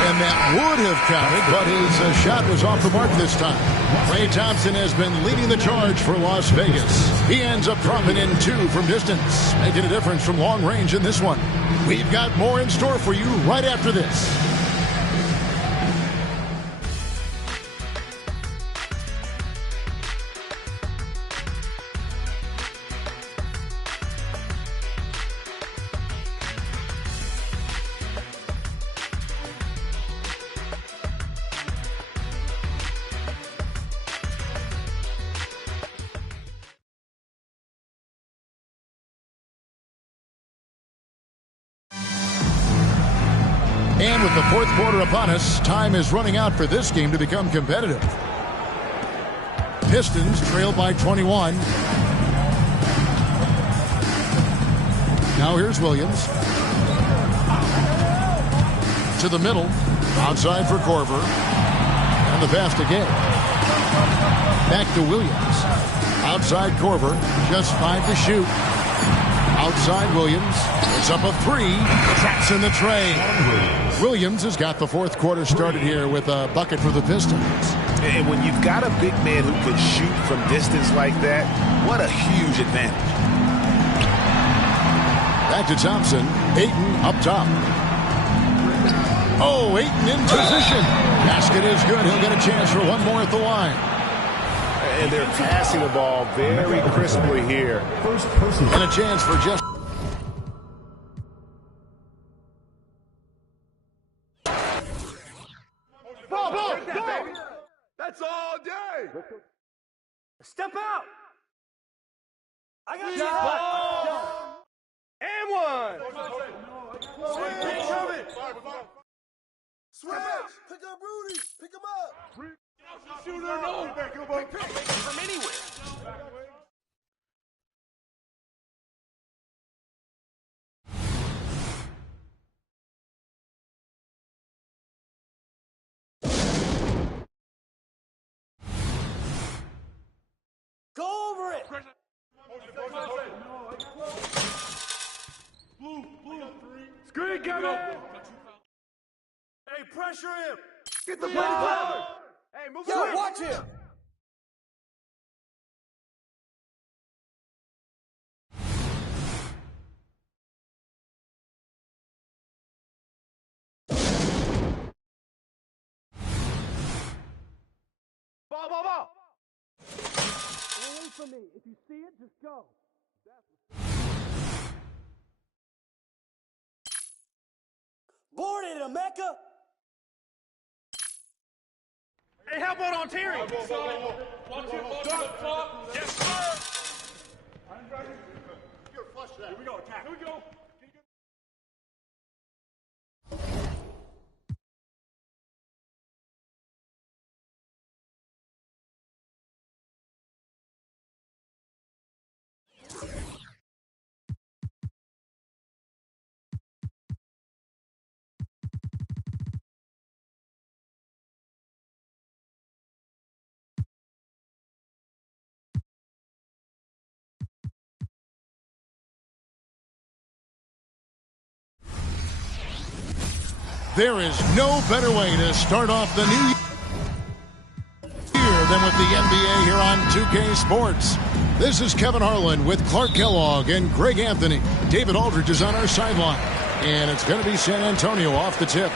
And that would have counted, but his shot was off the mark this time. Klay Thompson has been leading the charge for Las Vegas. He ends up dropping in 2 from distance, making a difference from long range in this one. We've got more in store for you right after this. And with the fourth quarter upon us, time is running out for this game to become competitive. Pistons trail by 21. Now here's Williams. To the middle. Outside for Korver. And the pass to Gay. Back to Williams. Outside Korver. Just 5 to shoot. Outside Williams. It's up a 3. Traps in the tray. Williams has got the fourth quarter started here with a bucket for the Pistons. And when you've got a big man who can shoot from distance like that, what a huge advantage. Back to Thompson. Ayton up top. Oh, Ayton in position. Basket is good. He'll get a chance for one more at the line. And they're passing the ball very crisply here. And a chance for just... That's all day. Step out. I got you. And 1. Switch. Pick up Rudy. Pick him up. Shooter, no. From anywhere. Go over it. Screen, Kevin. Hey, pressure him. Get the ball. Hey, move. Yo, watch him. Ball. Away from me. If you see it, just go. Board it, Emeka. Hey, how about on Terry? Watch him up top. Yes, sir. Here we go. Attack. Here we go. There is no better way to start off the new year than with the NBA here on 2K Sports. This is Kevin Harlan with Clark Kellogg and Greg Anthony. David Aldridge is on our sideline. And it's going to be San Antonio off the tip.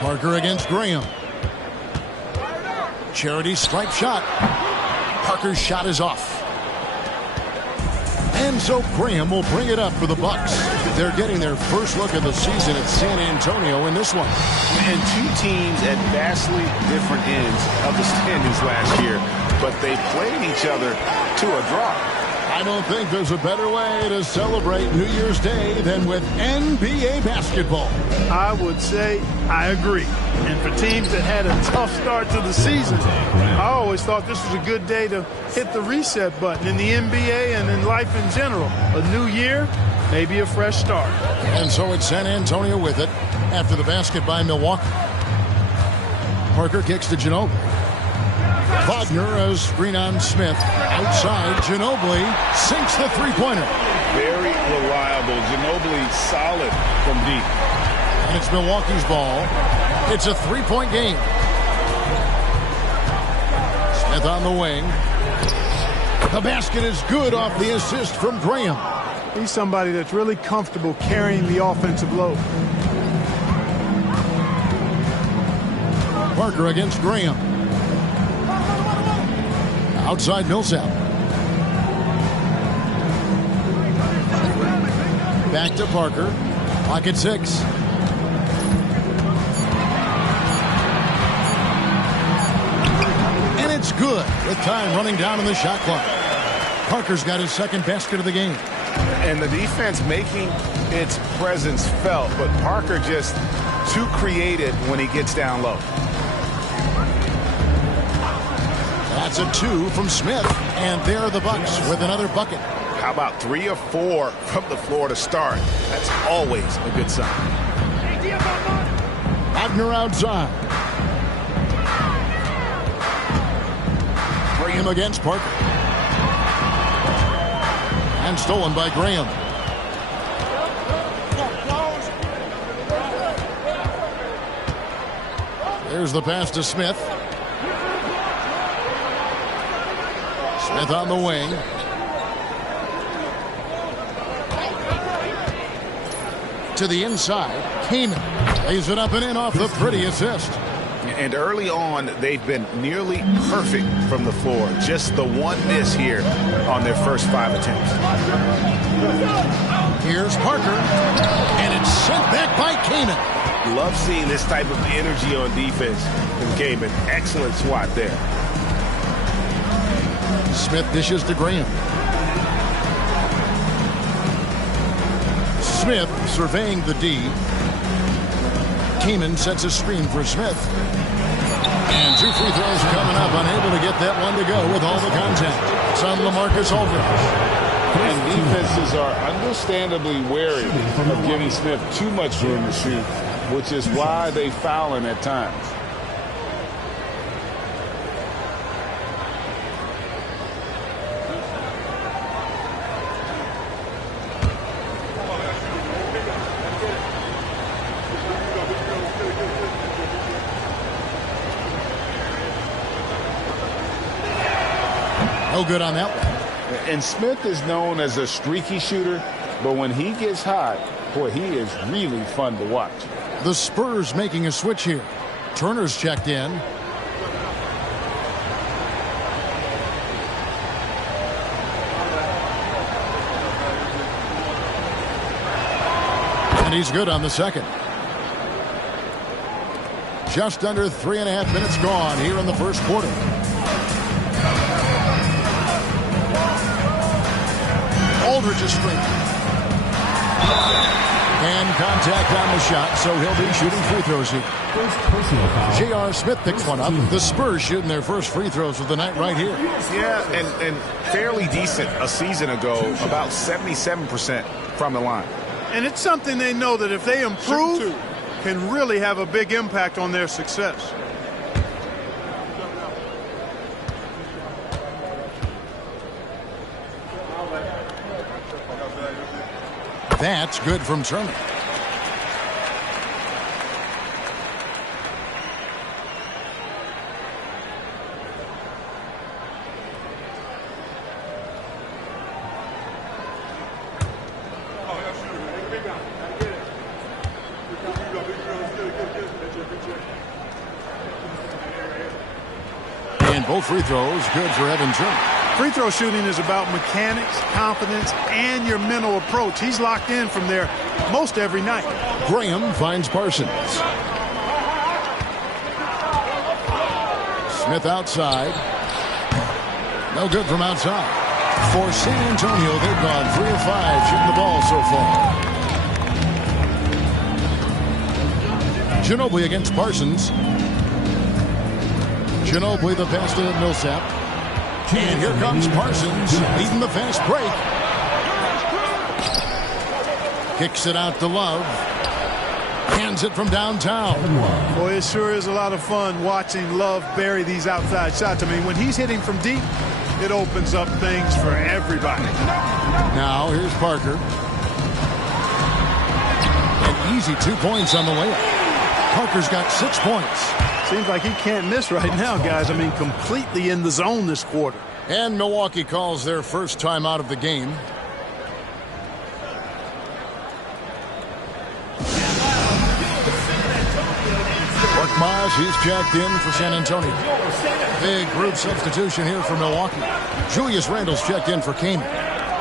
Parker against Graham. Charity stripe shot. Parker's shot is off. And so Graham will bring it up for the Bucks. They're getting their first look at the season at San Antonio in this one. And two teams at vastly different ends of the standings last year, but they played each other to a draw. I don't think there's a better way to celebrate New Year's Day than with NBA basketball. I would say I agree. And for teams that had a tough start to the season, I always thought this was a good day to hit the reset button in the NBA and in life in general. A new year, maybe a fresh start. And so it's San Antonio with it after the basket by Milwaukee. Parker kicks to Ginobili. Wagner, a screen on Smith. Outside, Ginobili sinks the three-pointer. Very reliable. Ginobili solid from deep. And it's Milwaukee's ball. It's a three-point game. Smith on the wing. The basket is good off the assist from Graham. He's somebody that's really comfortable carrying the offensive load. Parker against Graham. Outside Millsap. Back to Parker. Pocket 6. And it's good with time running down on the shot clock. Parker's got his second basket of the game. And the defense making its presence felt, but Parker just too creative when he gets down low. That's a 2 from Smith, and there are the Bucks with another bucket. How about 3 or 4 from the floor to start? That's always a good sign. Wagner outside. Graham against Parker. And stolen by Graham. There's the pass to Smith. Smith on the wing. To the inside. Kaman lays it up and in off the pretty assist. And early on, they've been nearly perfect from the floor. Just the one miss here on their first 5 attempts. Here's Parker. And it's sent back by Kaman. Love seeing this type of energy on defense from Kaman. Excellent swat there. Smith dishes to Graham. Smith surveying the D. Kaman sets a screen for Smith. And 2 free throws coming up. Unable to get that one to go with all the contact. It's on LaMarcus Aldridge. And defenses are understandably wary of giving Smith too much room to shoot, which is why they foul him at times. No good on that one. And Smith is known as a streaky shooter, but when he gets hot, boy, he is really fun to watch. The Spurs making a switch here. Turner's checked in. And he's good on the second. Just under 3.5 minutes gone here in the first quarter. Aldridge is straight. And contact on the shot, so he'll be shooting free throws here. J.R. Smith picks one up. The Spurs shooting their first free throws of the night right here. Yeah, and fairly decent a season ago, about 77% from the line. And it's something they know that if they improve, can really have a big impact on their success. That's good from Turner. And both free throws good for Evan Turner. Free throw shooting is about mechanics, confidence, and your mental approach. He's locked in from there most every night. Graham finds Parsons. Smith outside. No good from outside. For San Antonio, they've gone 3 of 5 shooting the ball so far. Ginobili against Parsons. Ginobili the pass to Millsap. And here comes Parsons leading the fast break. Kicks it out to Love. Hands it from downtown. Boy, it sure is a lot of fun watching Love bury these outside shots. I mean, when he's hitting from deep, it opens up things for everybody. Now here's Parker. An easy 2 points on the layup. Parker's got 6 points. Seems like he can't miss right now, guys. I mean, completely in the zone this quarter. And Milwaukee calls their first time out of the game. Moss, he's checked in for San Antonio. Big group substitution here for Milwaukee. Julius Randle's checked in for Kane.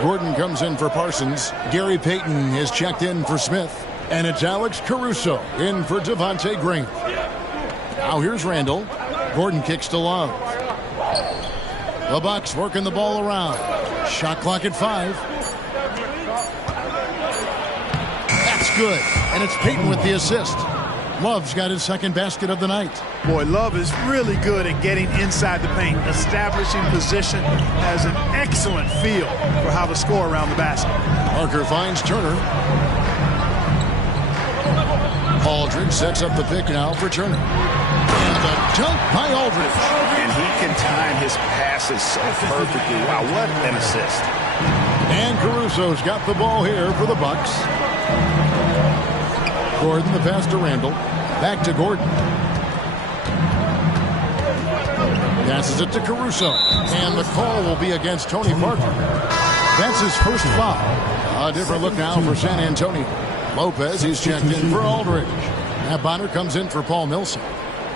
Gordon comes in for Parsons. Gary Payton is checked in for Smith. And it's Alex Caruso in for Devontae Graham. Now here's Randle. Gordon kicks to Love. The Bucks working the ball around. Shot clock at 5. That's good. And it's Payton with the assist. Love's got his second basket of the night. Boy, Love is really good at getting inside the paint, establishing position, has an excellent feel for how to score around the basket. Parker finds Turner. Aldridge sets up the pick now for Turner. And a dunk by Aldridge. And he can time his passes so perfectly. Wow, what an assist. And Caruso's got the ball here for the Bucks. Gordon, the pass to Randle. Back to Gordon. Passes it to Caruso. And the call will be against Tony Parker. That's his first foul. A different look now for San Antonio. Lopez, he's checked in for Aldridge. Now Bonner comes in for Paul Millsap.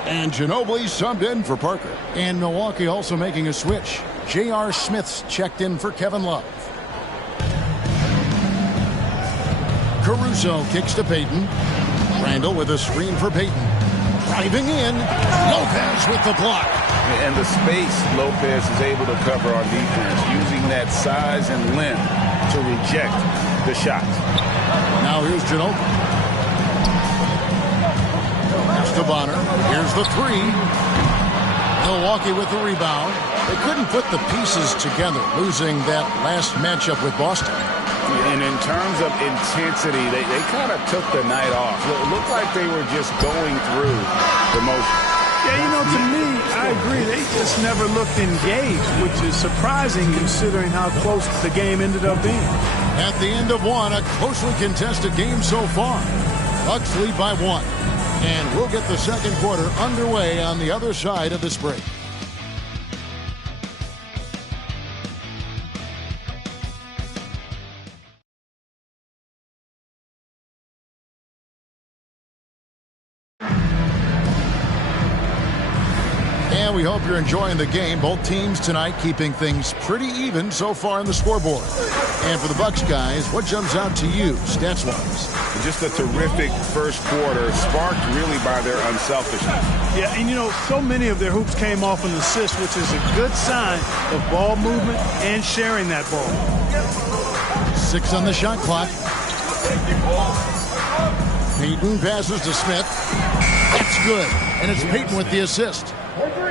And Ginobili subbed in for Parker. And Milwaukee also making a switch. J.R. Smith's checked in for Kevin Love. Caruso kicks to Payton. Randle with a screen for Payton. Driving in. Lopez with the block. And the space Lopez is able to cover on defense, using that size and length to reject the shot. Now here's Ginobili. Pass to Bonner. Here's the 3. Milwaukee with the rebound. They couldn't put the pieces together, losing that last matchup with Boston. And in terms of intensity, they kind of took the night off. It looked like they were just going through the motion. Yeah, you know, to me, I agree. They just never looked engaged, which is surprising considering how close the game ended up being. At the end of one, a closely contested game so far. Bucks lead by 1. And we'll get the second quarter underway on the other side of this break. And we hope you're enjoying the game. Both teams tonight keeping things pretty even so far on the scoreboard. And for the Bucks guys, what jumps out to you stats-wise? Just a terrific first quarter, sparked really by their unselfishness. Yeah, and you know, so many of their hoops came off an assist, which is a good sign of ball movement and sharing that ball. 6 on the shot clock. Payton passes to Smith. That's good. And it's Payton with the assist.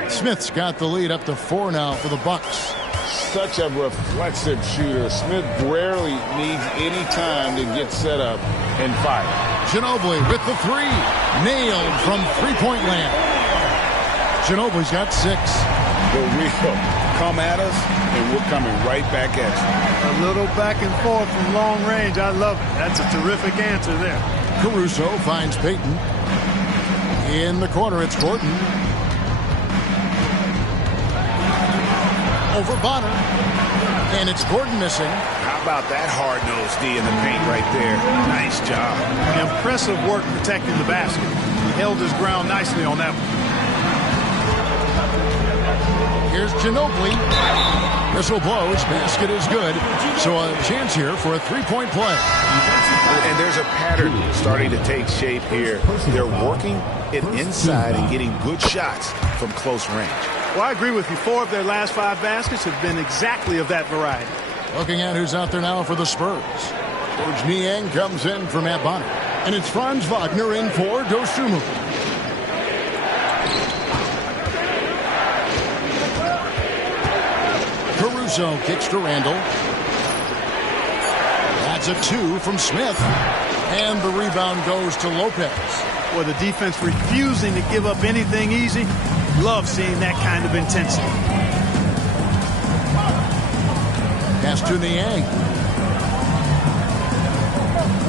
Smith's got the lead up to 4 now for the Bucks. Such a reflexive shooter. Smith rarely needs any time to get set up and fire. Ginobili with the 3. Nailed from three-point land. Ginobili's got 6. The real come at us, and we're coming right back at you. A little back and forth from long range. I love it. That's a terrific answer there. Caruso finds Payton. In the corner, it's Gordon. Over Bonner. And it's Gordon missing. How about that hard-nosed D in the paint right there? Nice job. Impressive work protecting the basket. He held his ground nicely on that one. Here's Ginobili. Whistle blows. Basket is good. So a chance here for a three-point play. And there's a pattern starting to take shape here. They're working it inside and getting good shots from close range. Well, I agree with you. 4 of their last 5 baskets have been exactly of that variety. Looking at who's out there now for the Spurs. George Niang comes in for Matt Bonner. And it's Franz Wagner in for Dosunmu. Caruso kicks to Randall. That's a 2 from Smith. And the rebound goes to Lopez. Well, the defense refusing to give up anything easy. Love seeing that kind of intensity. Pass to Niang.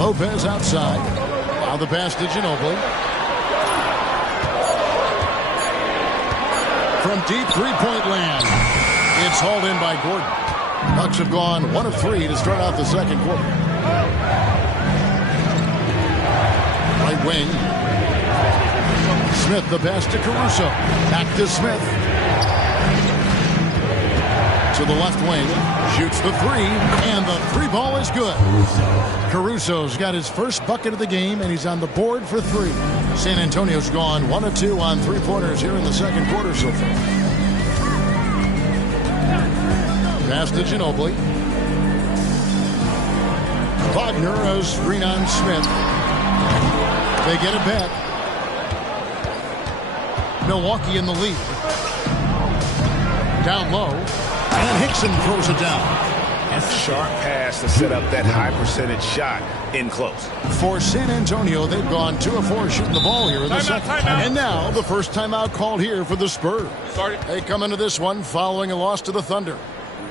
Lopez outside. Now the pass to Ginobili. From deep three-point land. It's hauled in by Gordon. Bucks have gone 1 of 3 to start out the second quarter. Right wing. Smith the pass to Caruso. Back to Smith. To the left wing. Shoots the 3. And the 3 ball is good. Caruso's got his first bucket of the game, and he's on the board for 3. San Antonio's gone 1 of 2 on 3-pointers here in the second quarter so far. Pass to Ginobili. Wagner a screen on Smith. They get it back. Milwaukee in the lead. Down low. And Hickson throws it down. Sharp pass to set up that high percentage shot in close. For San Antonio, they've gone 2 of 4 shooting the ball here in the second. And now the first timeout called here for the Spurs. They come into this one following a loss to the Thunder.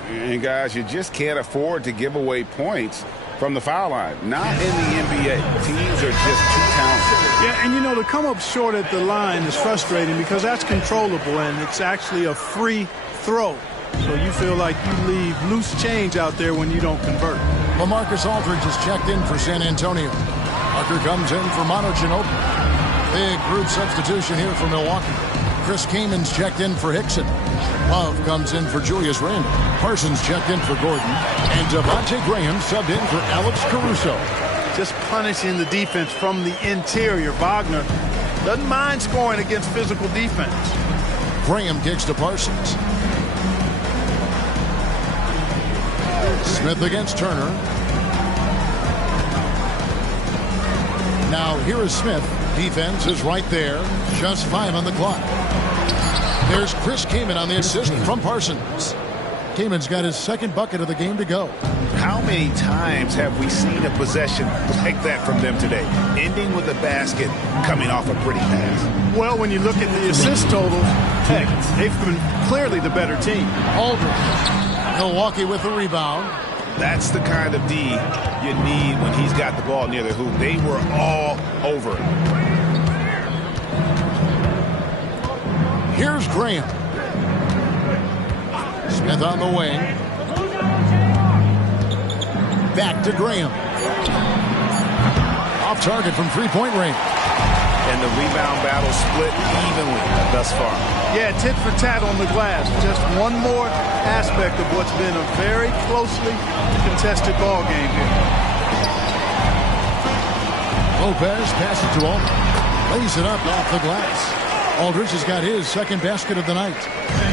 And guys, you just can't afford to give away points from the foul line. Not in the NBA. Teams are just too talented. Yeah, and you know, to come up short at the line is frustrating because that's controllable and it's actually a free throw. So you feel like you leave loose change out there when you don't convert. LaMarcus Aldridge is checked in for San Antonio. Parker comes in for Manu Ginobili. Big group substitution here for Milwaukee. Chris Kamen's checked in for Hickson. Love comes in for Julius Randle. Parsons checked in for Gordon. And Devontae Graham subbed in for Alex Caruso. Just punishing the defense from the interior. Wagner doesn't mind scoring against physical defense. Graham kicks to Parsons. Smith against Turner. Now here is Smith. Defense is right there. Just 5 on the clock. There's Chris Kaman on the assist from Parsons. Kaman's got his second bucket of the game to go. How many times have we seen a possession like that from them today? Ending with a basket, coming off a pretty pass. Well, when you look at the assist totals, heck, they've been clearly the better team. Aldridge. Milwaukee with the rebound. That's the kind of D you need when he's got the ball near the hoop. They were all over it. Here's Graham. Smith on the wing. Back to Graham. Off target from three-point range. And the rebound battle split evenly thus far. Yeah, tit for tat on the glass. Just one more aspect of what's been a very closely contested ball game here. Lopez passes to Aldridge. Lays it up off the glass. Aldridge has got his second basket of the night.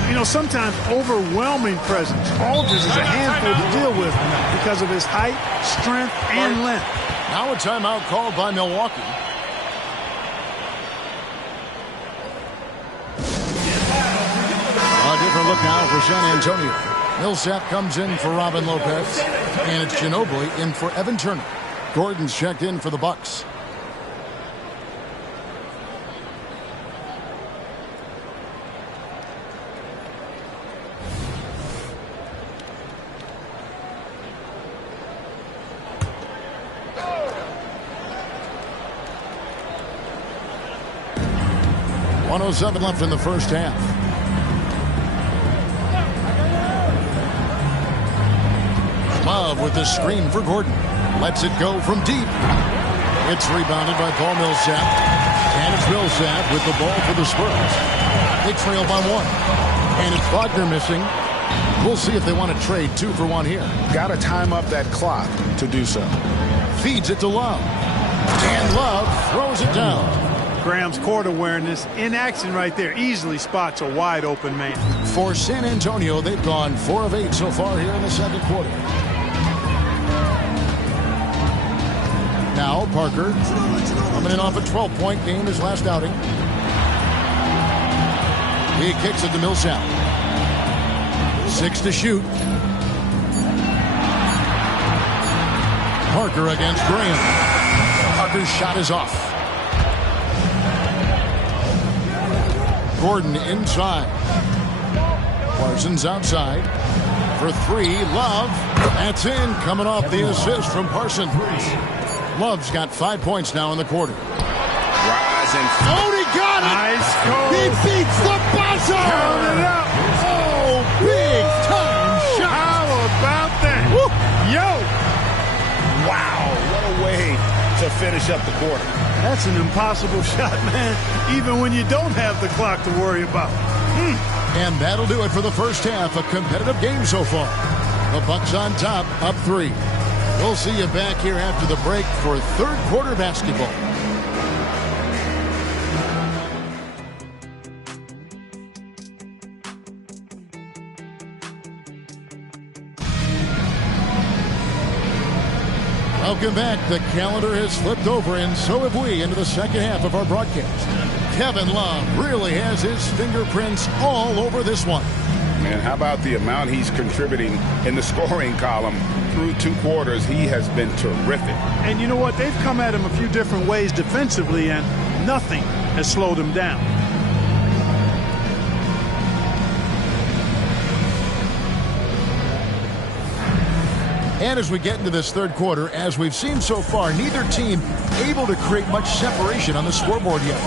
You know, sometimes overwhelming presence. Aldridge is a handful to deal with because of his height, strength, and length. Now a timeout called by Milwaukee. A different look now for San Antonio. Millsap comes in for Robin Lopez. And it's Ginobili in for Evan Turner. Gordon's checked in for the Bucks. 1:07 left in the first half. Love with the screen for Gordon. Lets it go from deep. It's rebounded by Paul Millsap. And it's Millsap with the ball for the Spurs. They trail by 1. And it's Wagner missing. We'll see if they want to trade 2 for 1 here. Got to time up that clock to do so. Feeds it to Love. And Love throws it down. Graham's court awareness in action right there. Easily spots a wide open man. For San Antonio, they've gone 4 of 8 so far here in the second quarter. Now Parker coming in off a 12-point game his last outing. He kicks it to Millsap. 6 to shoot. Parker against Graham. Parker's shot is off. Gordon inside. Parsons outside. For 3, Love. That's in. Coming off the assist from Parsons. Love's got 5 points now in the quarter. Rise and Oh, he got it! Nice goal. He beats the buzzer! Count it up. Oh, big time shot! How about that? Woo. Yo! wow, what a way to finish up the quarter. That's an impossible shot, man. Even when you don't have the clock to worry about. And that'll do it for the first half. A competitive game so far. The Bucks on top, up 3. We'll see you back here after the break for third quarter basketball. Welcome back. The calendar has flipped over, and so have we, into the second half of our broadcast. Kevin Love really has his fingerprints all over this one. Man, how about the amount he's contributing in the scoring column through 2 quarters? He has been terrific. And you know what? They've come at him a few different ways defensively, and nothing has slowed him down. And as we get into this third quarter, as we've seen so far, neither team able to create much separation on the scoreboard yet.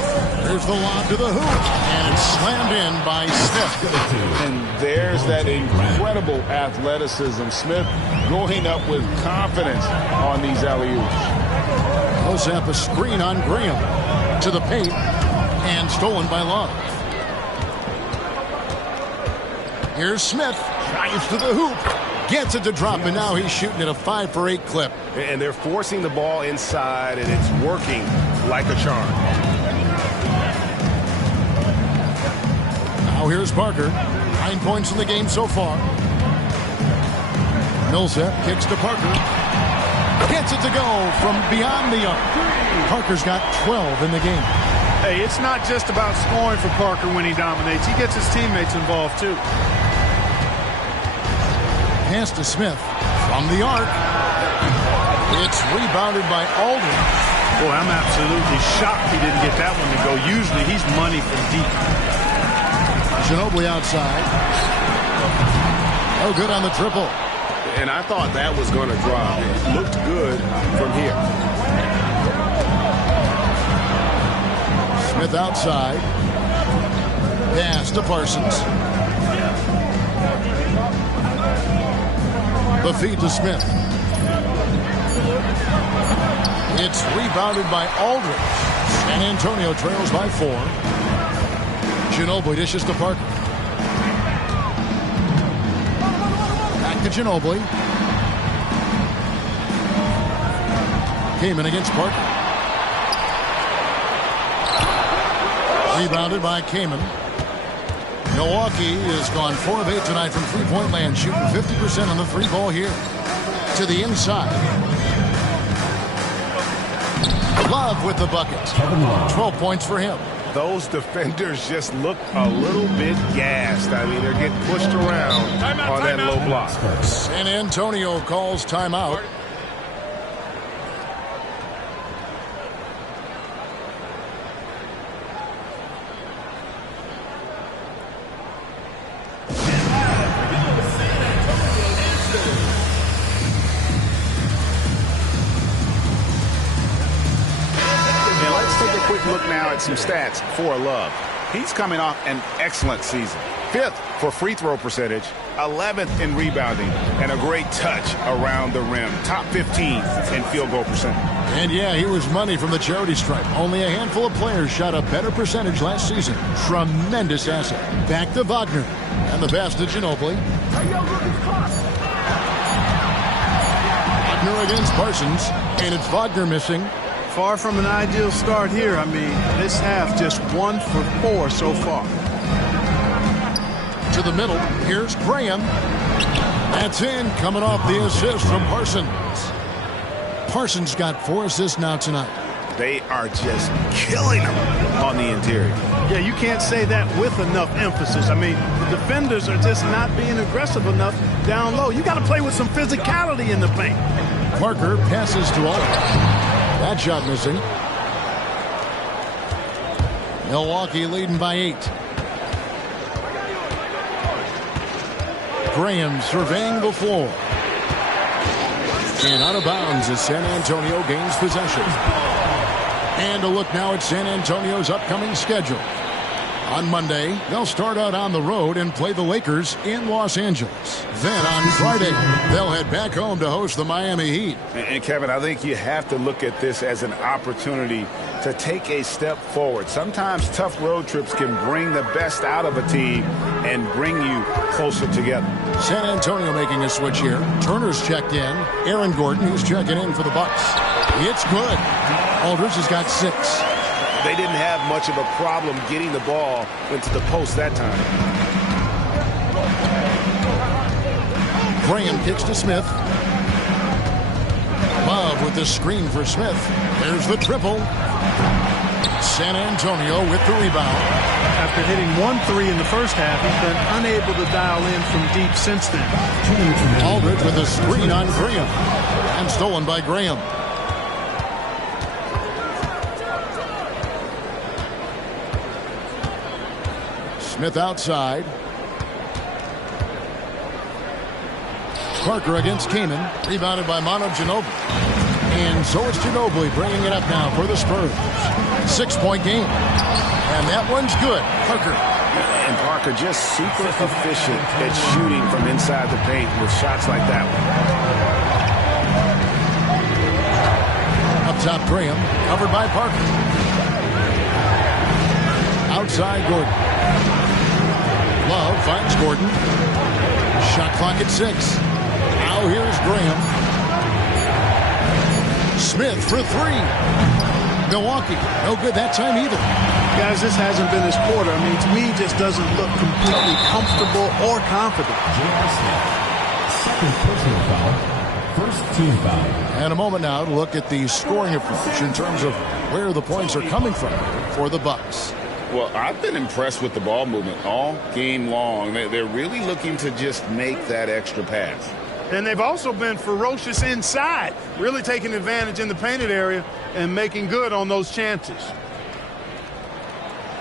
There's the lob to the hoop, and it's slammed in by Smith. And there's that incredible athleticism. Smith going up with confidence on these alley-oops. Millsap a screen on Graham to the paint, and stolen by Love. Here's Smith, drives to the hoop. Gets it to drop, and now he's shooting at a 5 for 8 clip. And they're forcing the ball inside, and it's working like a charm. Now here's Parker. 9 points in the game so far. Millsap kicks to Parker. Gets it to go from beyond the arc. Parker's got 12 in the game. Hey, it's not just about scoring for Parker when he dominates. He gets his teammates involved, too. Pass to Smith from the arc. It's rebounded by Aldridge. Boy, I'm absolutely shocked he didn't get that one to go. Usually he's money from deep. Ginobili outside. Oh, good on the triple. And I thought that was going to drop. It looked good from here. Smith outside. Pass to Parsons. The feed to Smith. It's rebounded by Aldridge. San Antonio trails by 4. Ginobili dishes to Parker. Back to Ginobili. Kaman against Parker. Rebounded by Kaman. Milwaukee has gone 4 of 8 tonight from three-point land, shooting 50% on the 3-ball here. To the inside. Love with the bucket. 12 points for him. Those defenders just look a little bit gassed. I mean, they're getting pushed around on that low block. San Antonio calls timeout. Look now at some stats for Love. He's coming off an excellent season. 5th for free throw percentage, 11th in rebounding, and a great touch around the rim. Top 15 in field goal percentage. And yeah, he was money from the charity stripe. Only a handful of players shot a better percentage last season. Tremendous asset. Back to Wagner. And the pass to Ginobili. Wagner against Parsons. And it's Wagner missing. Far from an ideal start here. I mean, this half just 1 for 4 so far. To the middle. Here's Graham. That's in. Coming off the assist from Parsons. Parsons got 4 assists now tonight. They are just killing them on the interior. Yeah, you can't say that with enough emphasis. I mean, the defenders are just not being aggressive enough down low. You got to play with some physicality in the paint. Parker passes to Aldridge. That shot missing. Milwaukee leading by 8. Graham surveying the floor. And out of bounds as San Antonio gains possession. And a look now at San Antonio's upcoming schedule. On Monday, they'll start out on the road and play the Lakers in Los Angeles. Then on Friday, they'll head back home to host the Miami Heat. And Kevin, I think you have to look at this as an opportunity to take a step forward. Sometimes tough road trips can bring the best out of a team and bring you closer together. San Antonio making a switch here. Turner's checked in. Aaron Gordon, who's checking in for the Bucks. It's good. Aldridge has got 6. They didn't have much of a problem getting the ball into the post that time. Graham kicks to Smith. Love with the screen for Smith. There's the triple. San Antonio with the rebound. After hitting 1 3 in the first half, he's been unable to dial in from deep since then. Aldridge with a screen on Graham. And stolen by Graham. Smith outside. Parker against Kaman. Rebounded by Manu Ginobili. And so it's Ginobili bringing it up now for the Spurs. 6-point game. And that one's good. Parker. And Parker just super efficient at shooting from inside the paint with shots like that one. Up top, Graham. Covered by Parker. Outside, Gordon. Love finds Gordon. Shot clock at 6. Now here's Graham. Smith for 3. Milwaukee, no good that time either. Guys, this hasn't been his quarter. I mean, to me, just doesn't look completely comfortable or confident. Second personal foul. First team foul. And a moment now to look at the scoring approach in terms of where the points are coming from for the Bucks. Well, I've been impressed with the ball movement all game long. They're really looking to just make that extra pass. And they've also been ferocious inside, really taking advantage in the painted area and making good on those chances.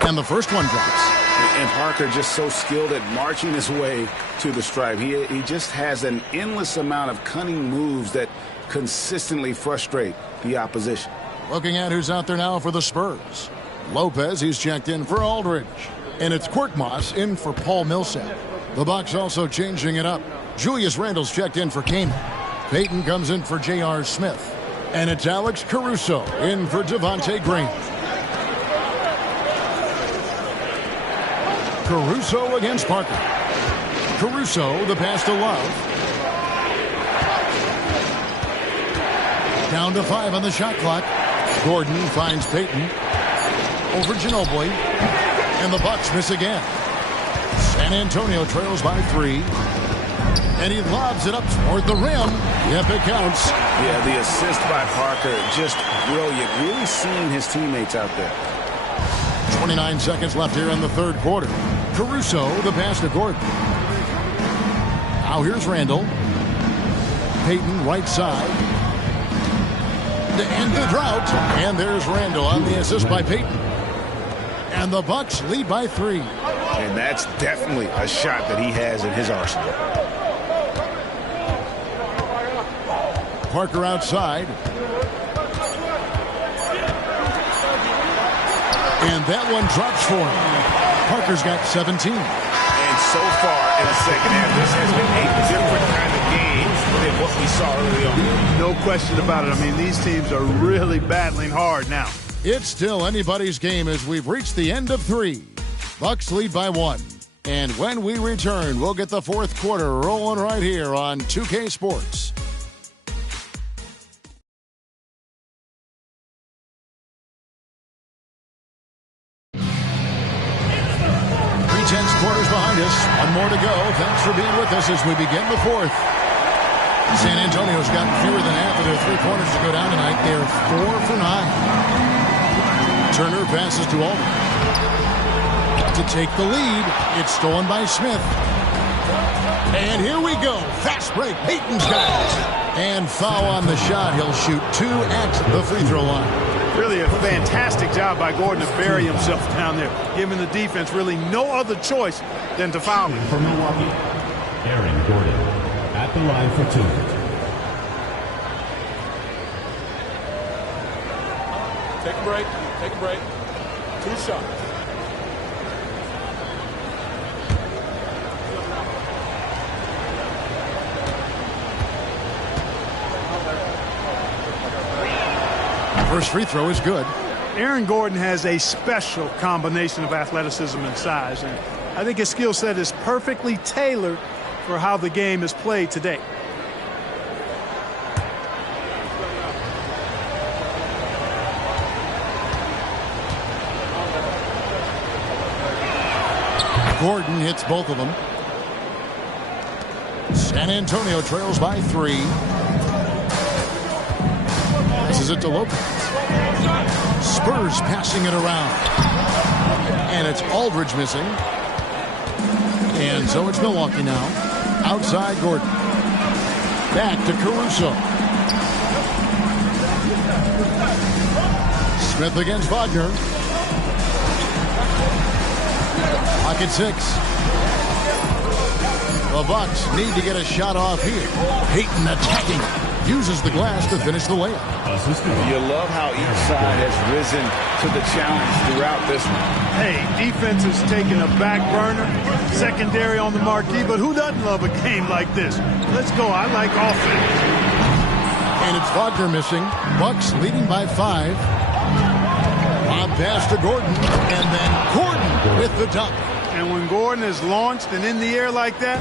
And the first one drops. And Parker just so skilled at marching his way to the stripe. He just has an endless amount of cunning moves that consistently frustrate the opposition. Looking at who's out there now for the Spurs. Lopez, he's checked in for Aldridge. And it's Korkmaz in for Paul Millsap. The Bucks also changing it up. Julius Randle's checked in for Kaman. Payton comes in for J.R. Smith. And it's Alex Caruso in for Devontae Graham. Caruso against Parker. Caruso, the pass to Love. Down to 5 on the shot clock. Gordon finds Payton. Over Ginobili. And the Bucks miss again. San Antonio trails by 3. And he lobs it up toward the rim. Yep, it counts. Yeah, the assist by Parker, just brilliant. Really seeing his teammates out there. 29 seconds left here in the third quarter. Caruso, the pass to Gordon. Now here's Randle. Payton, right side. To end the drought. And there's Randle on the assist by Payton. And the Bucks lead by 3. And that's definitely a shot that he has in his arsenal. Parker outside. And that one drops for him. Parker's got 17. And so far in the second half, this has been a different kind of game than what we saw early on. No question about it. I mean, these teams are really battling hard now. It's still anybody's game as we've reached the end of 3. Bucks lead by 1. And when we return, we'll get the fourth quarter rolling right here on 2K Sports. Tense quarters behind us. One more to go. Thanks for being with us as we begin the fourth. San Antonio's gotten fewer than half of their three-pointers to go down tonight. They're 4 for 9. Turner passes to Aldridge. To take the lead, it's stolen by Smith. And here we go. Fast break. Payton's got it. And foul on the shot. He'll shoot 2 at the free throw line. Really a fantastic job by Gordon to bury himself down there, giving the defense really no other choice than to foul him. For Milwaukee, Aaron Gordon at the line for 2. Take a break. Take a break. 2 shots. First free throw is good. Aaron Gordon has a special combination of athleticism and size, and I think his skill set is perfectly tailored for how the game is played today. Gordon hits both of them. San Antonio trails by 3. This is it to Lopez. Spurs passing it around. And it's Aldridge missing. And so it's Milwaukee now. Outside Gordon. Back to Caruso. Smith against Wagner. Pocket 6. The Bucks need to get a shot off here. Payton attacking. Uses the glass to finish the layup. You love how each side has risen to the challenge throughout this one. Hey, defense is taking a back burner, secondary on the marquee, but who doesn't love a game like this? Let's go. I like offense. And it's Wagner missing. Bucks leading by 5. Lob pass to Gordon, and then Gordon with the dunk. And when Gordon is launched and in the air like that,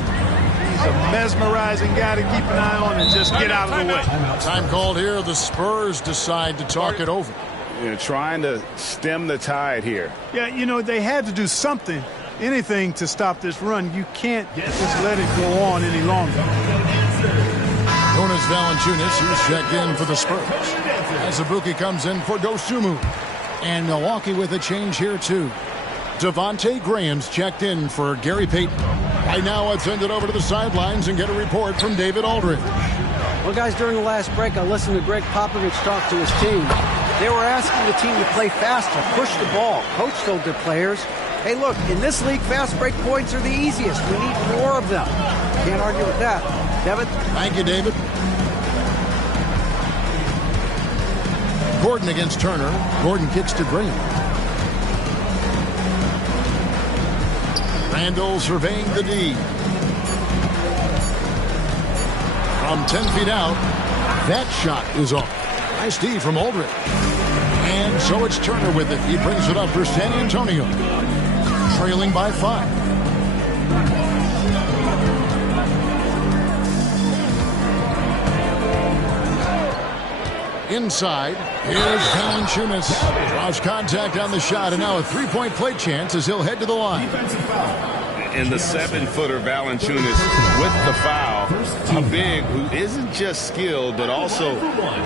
he's a mesmerizing guy to keep an eye on and just get out of the way. Time called here. The Spurs decide to talk it over. You know, trying to stem the tide here. Yeah, you know, they had to do something, anything to stop this run. You can't just let it go on any longer. Jonas Valanciunas, who's checked in for the Spurs. Azubuike comes in for Dosunmu. And Milwaukee with a change here, too. Devontae Graham's checked in for Gary Payton. Right now, let's send it over to the sidelines and get a report from David Aldridge. Well, guys, during the last break, I listened to Greg Popovich talk to his team. They were asking the team to play faster, push the ball. Coach told their players, hey, look, in this league, fast break points are the easiest. We need more of them. Can't argue with that. Devin? Thank you, David. Gordon against Turner. Gordon kicks to Green. Randall surveying the D. From 10 feet out, that shot is off. Nice D from Aldridge. And so it's Turner with it. He brings it up for San Antonio. Trailing by 5. Inside, here's Valanciunas. Draws contact on the shot, and now a three-point play chance as he'll head to the line. And the 7-footer Valanciunas with the foul. A big who isn't just skilled, but also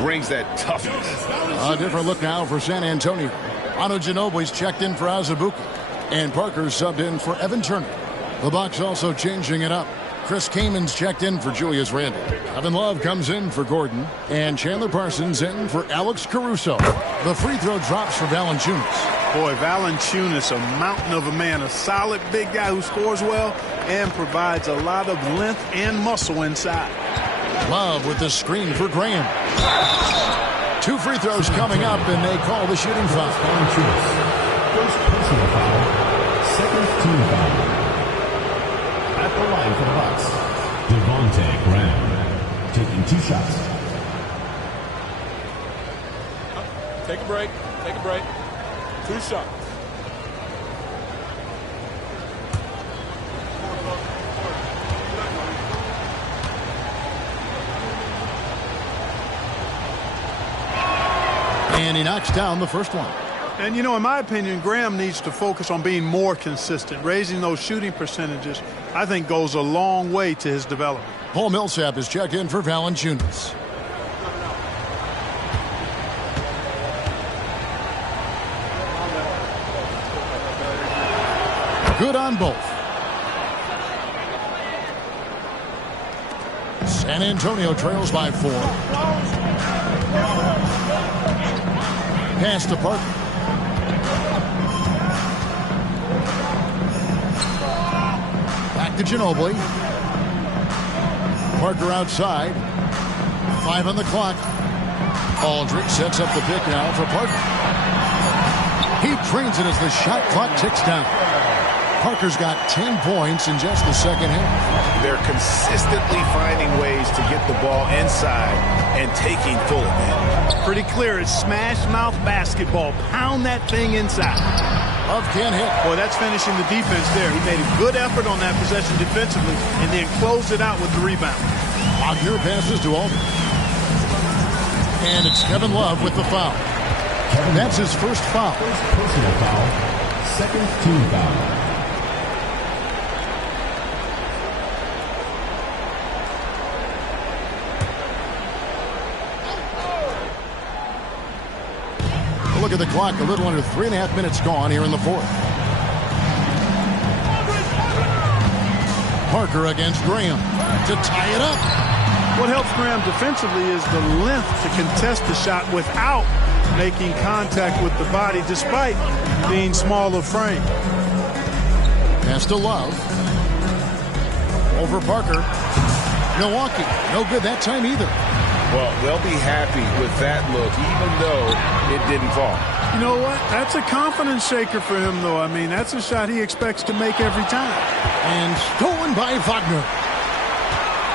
brings that toughness. A different look now for San Antonio. Manu Ginobili's checked in for Azubuike. And Parker's subbed in for Evan Turner. The Bucks also changing it up. Chris Kamen's checked in for Julius Randle. Kevin Love comes in for Gordon. And Chandler Parsons in for Alex Caruso. The free throw drops for Valanciunas. Boy, Valanciunas, a mountain of a man, a solid big guy who scores well and provides a lot of length and muscle inside. Love with the screen for Graham. 2 free throws coming up, and they call the shooting foul. First personal foul, second team foul. At the line for the Bucks, Devontae Graham, taking 2 shots. Take a break. Take a break. 2 shots. And he knocks down the first one. And, you know, in my opinion, Graham needs to focus on being more consistent. Raising those shooting percentages, I think, goes a long way to his development. Paul Millsap is checked in for Valanciunas. Good on both. San Antonio trails by 4. Pass to Parker. Back to Ginobili. Parker outside. 5 on the clock. Aldridge sets up the pick now for Parker. He trains it as the shot clock ticks down. Parker's got 10 points in just the second half. They're consistently finding ways to get the ball inside and taking full advantage. Pretty clear. It's smash mouth basketball. Pound that thing inside. Love can't hit. Boy, that's finishing the defense there. He made a good effort on that possession defensively and then closed it out with the rebound. Wagner passes to Aldridge. And it's Kevin Love with the foul. That's his first foul. First personal foul, second team foul. Look at the clock, a little under 3.5 minutes gone here in the fourth. Parker against Graham to tie it up. What helps Graham defensively is the length to contest the shot without making contact with the body, despite being small of frame. Pass to Love. Over Parker. Milwaukee, no good that time either. Well, they'll be happy with that look, even though it didn't fall. You know what? That's a confidence shaker for him, though. I mean, that's a shot he expects to make every time. And stolen by Wagner.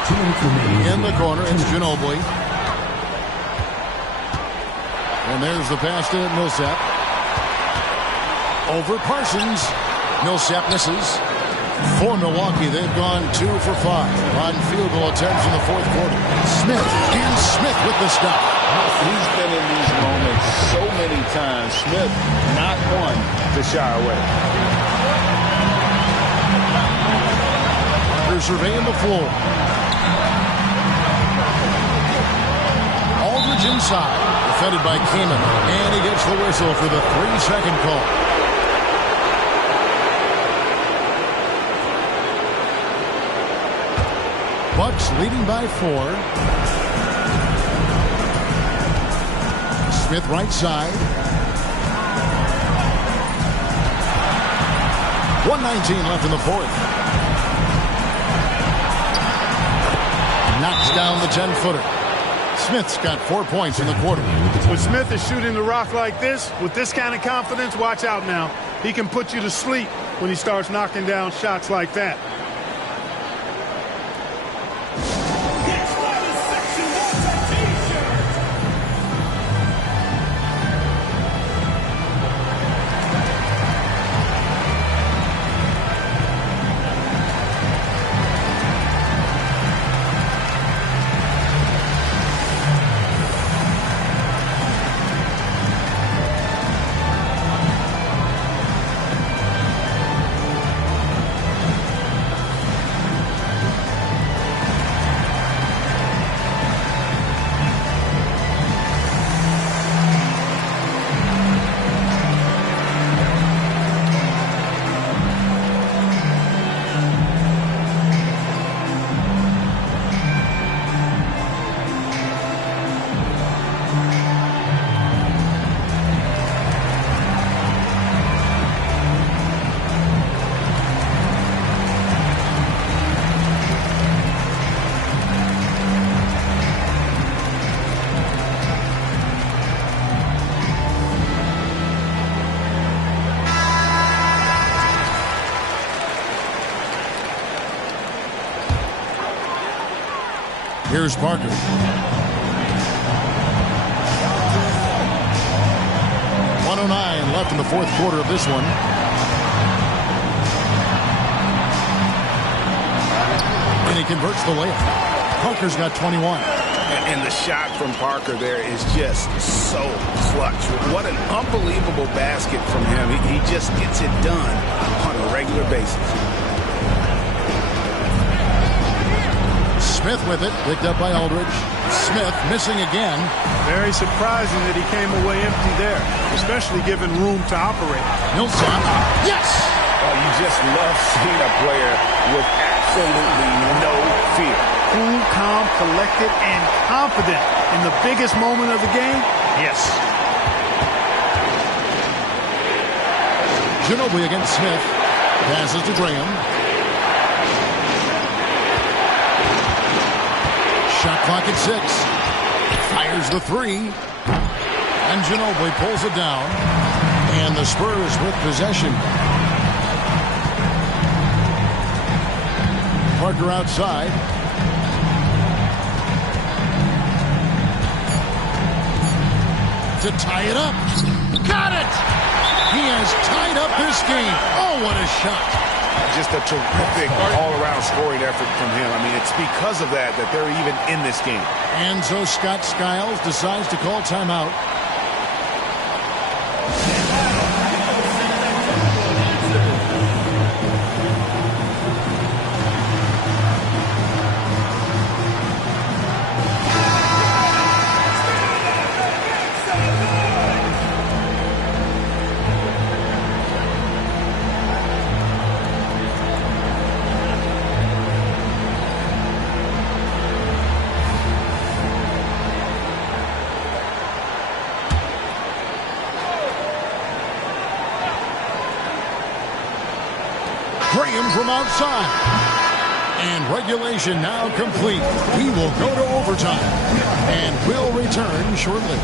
2 minutes remaining. In the corner, it's Ginobili. And there's the pass to Millsap. Over Parsons. Millsap misses. For Milwaukee, they've gone 2 for 5 on field goal attempts in the fourth quarter. Smith, and Smith with the stop. He's been in these moments so many times. Smith, not one to shy away. Parker surveying the floor. Aldridge inside, defended by Kaman, and he gets the whistle for the 3-second call. Bucks leading by 4. Smith right side. 1:19 left in the fourth. Knocks down the 10-footer. Smith's got 4 points in the quarter. When Smith is shooting the rock like this, with this kind of confidence, watch out now. He can put you to sleep when he starts knocking down shots like that. Here's Parker. .109 left in the fourth quarter of this one. And he converts the layup. Parker's got 21. And the shot from Parker there is just so clutch. What an unbelievable basket from him. He just gets it done on a regular basis. Smith with it, picked up by Aldridge. Smith missing again. Very surprising that he came away empty there, especially given room to operate. Millsap. Yes! Oh, you just love seeing a player with absolutely no fear. Cool, calm, collected, and confident in the biggest moment of the game? Yes. Ginobili against Smith. Passes to Graham. Shot clock at 6. Fires the 3. And Ginobili pulls it down. And the Spurs with possession. Parker outside. To tie it up. Got it! He has tied up this game. Oh, what a shot. Just a terrific all-around scoring effort from him. I mean, it's because of that they're even in this game. And so Scott Skiles decides to call timeout. Graham from outside. And regulation now complete. We will go to overtime. And will return shortly.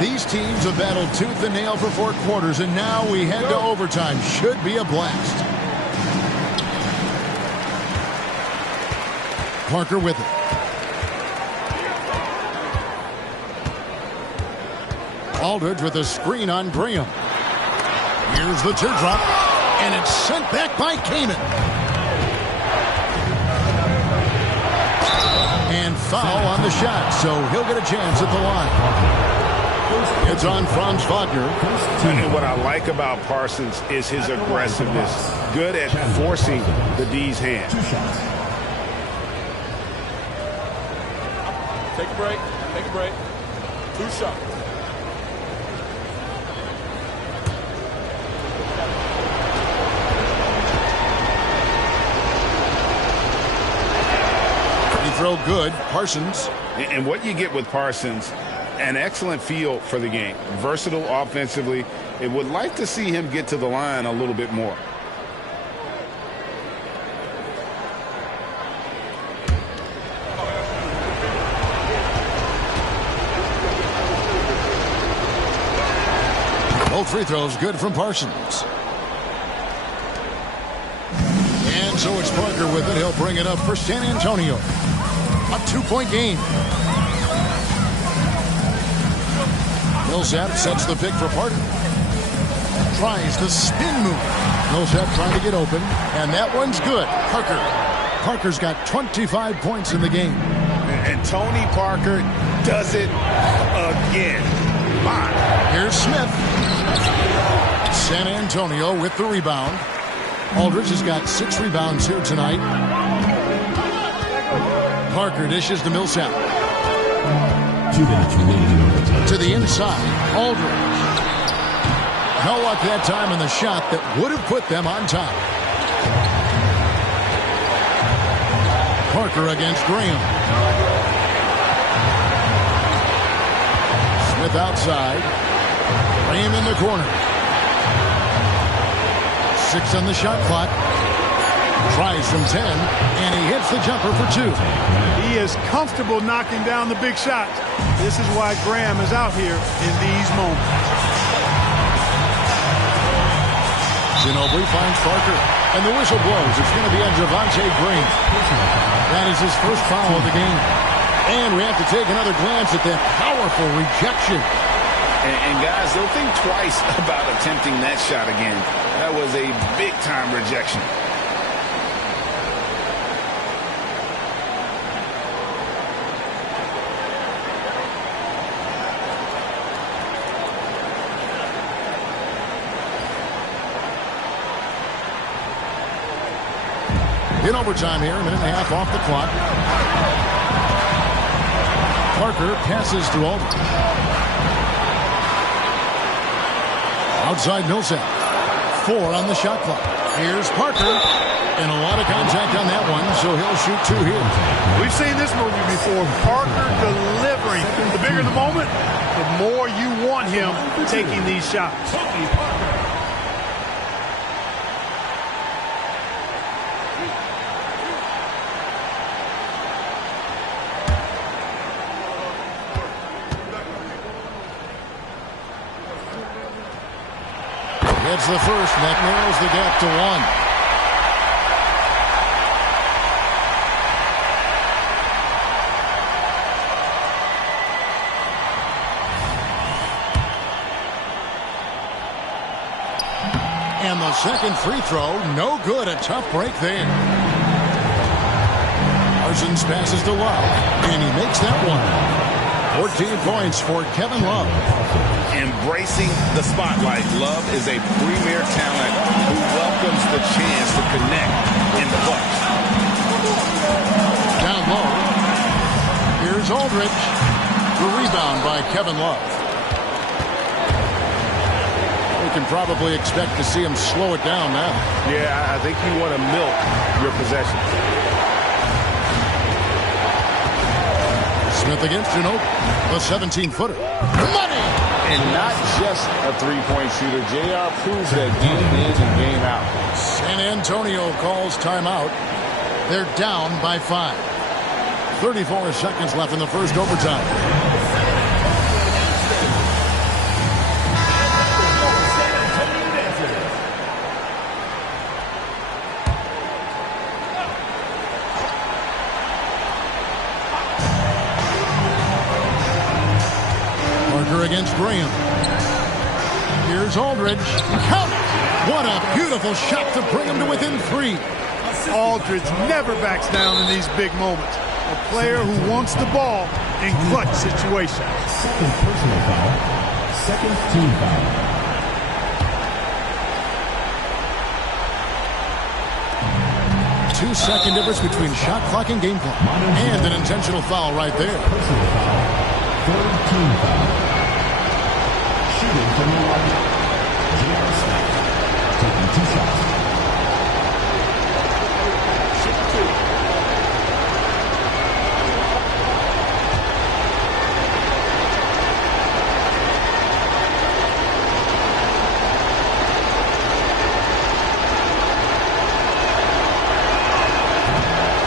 These teams have battled tooth and nail for 4 quarters, and now we head to overtime. Should be a blast. Parker with it. Aldridge with a screen on Graham. Here's the teardrop, and it's sent back by Kaman. And foul on the shot, so he'll get a chance at the line. It's on Franz Wagner. And what I like about Parsons is his aggressiveness. Good at forcing the D's hand. Take a break. Take a break. 2 shots. Free throw good. Parsons. And what you get with Parsons, an excellent feel for the game. Versatile offensively. It would like to see him get to the line a little bit more. Both free throws good from Parsons. And so it's Parker with it. He'll bring it up for San Antonio. A 2-point game. Millsap sets the pick for Parker. Tries the spin move. Millsap trying to get open, and that one's good. Parker's got 25 points in the game. And Tony Parker does it again. My. Here's Smith. San Antonio with the rebound. Aldridge has got 6 rebounds here tonight. Parker dishes to Millsap. 2 minutes remaining in overtime. To the inside, Aldridge. No luck that time in the shot that would have put them on top. Parker against Graham. Smith outside. Graham in the corner. 6 on the shot clock. Tries from 10, and he hits the jumper for 2. He is comfortable knocking down the big shots. This is why Graham is out here in these moments. Ginobili finds Parker, and the whistle blows. It's going to be on Javonte Green. That is his first foul of the game. And we have to take another glance at that powerful rejection. And guys, they'll think twice about attempting that shot again. That was a big-time rejection. In overtime here, a minute and a half off the clock. Parker passes to Aldridge. Outside Millsap. 4 on the shot clock. Here's Parker. And a lot of contact on that one, so he'll shoot 2 here. We've seen this movie before. Parker delivering. The bigger the moment, the more you want him taking these shots. Gets the first, and that narrows the gap to 1. And the second free throw, no good. A tough break there. Parsons passes to Love, and he makes that one. 14 points for Kevin Love. Embracing the spotlight. Love is a premier talent who welcomes the chance to connect in the clutch. Down low. Here's Aldridge. The rebound by Kevin Love. We can probably expect to see him slow it down now. Yeah, I think you want to milk your possession. Smith against Ginobili. The 17-footer. Money! And not just a three-point shooter. JR proves that game in and game out. San Antonio calls timeout. They're down by 5. 34 seconds left in the first overtime. Against Graham. Here's Aldridge. Count it! What a beautiful shot to bring him to within 3. Aldridge never backs down in these big moments. A player who wants the ball in clutch situations. Second personal foul. Second team foul. Two-second difference between shot clock and game clock. And an intentional foul right there. Personal foul. Third team foul. Shooting from the line. J.R. Smith taking 2 shots.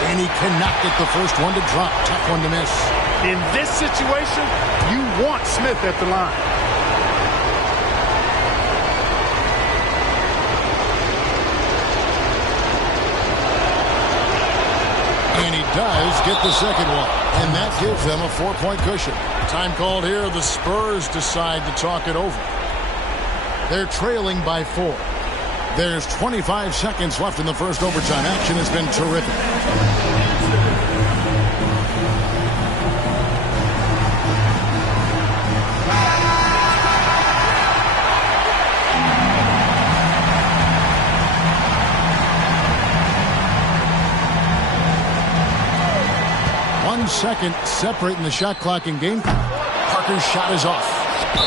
And he cannot get the first one to drop. Tough one to miss. In this situation, you want Smith at the line. And he does get the second one. And that gives them a 4-point cushion. Time called here. The Spurs decide to talk it over. They're trailing by 4. There's 25 seconds left in the first overtime. Action has been terrific. Second separating the shot clock and game. Parker's shot is off.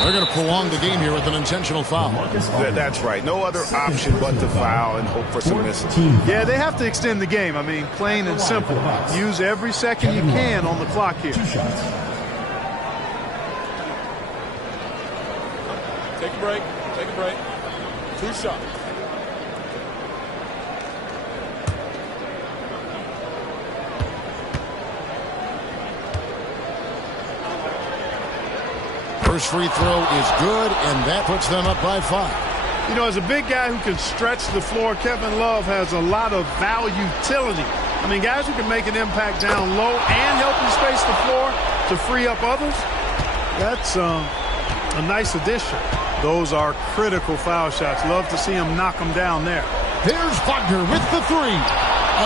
They're going to prolong the game here with an intentional foul. That's right. No other option but to foul and hope for some misses. Yeah, they have to extend the game. I mean, plain and simple. Use every second you can on the clock here. 2 shots. Take a break. Take a break. 2 shots. First free throw is good, and that puts them up by 5. You know, as a big guy who can stretch the floor, Kevin Love has a lot of utility. I mean, guys who can make an impact down low and help you space the floor to free up others, that's a nice addition. Those are critical foul shots. Love to see him knock them down there. There's Wagner with the 3.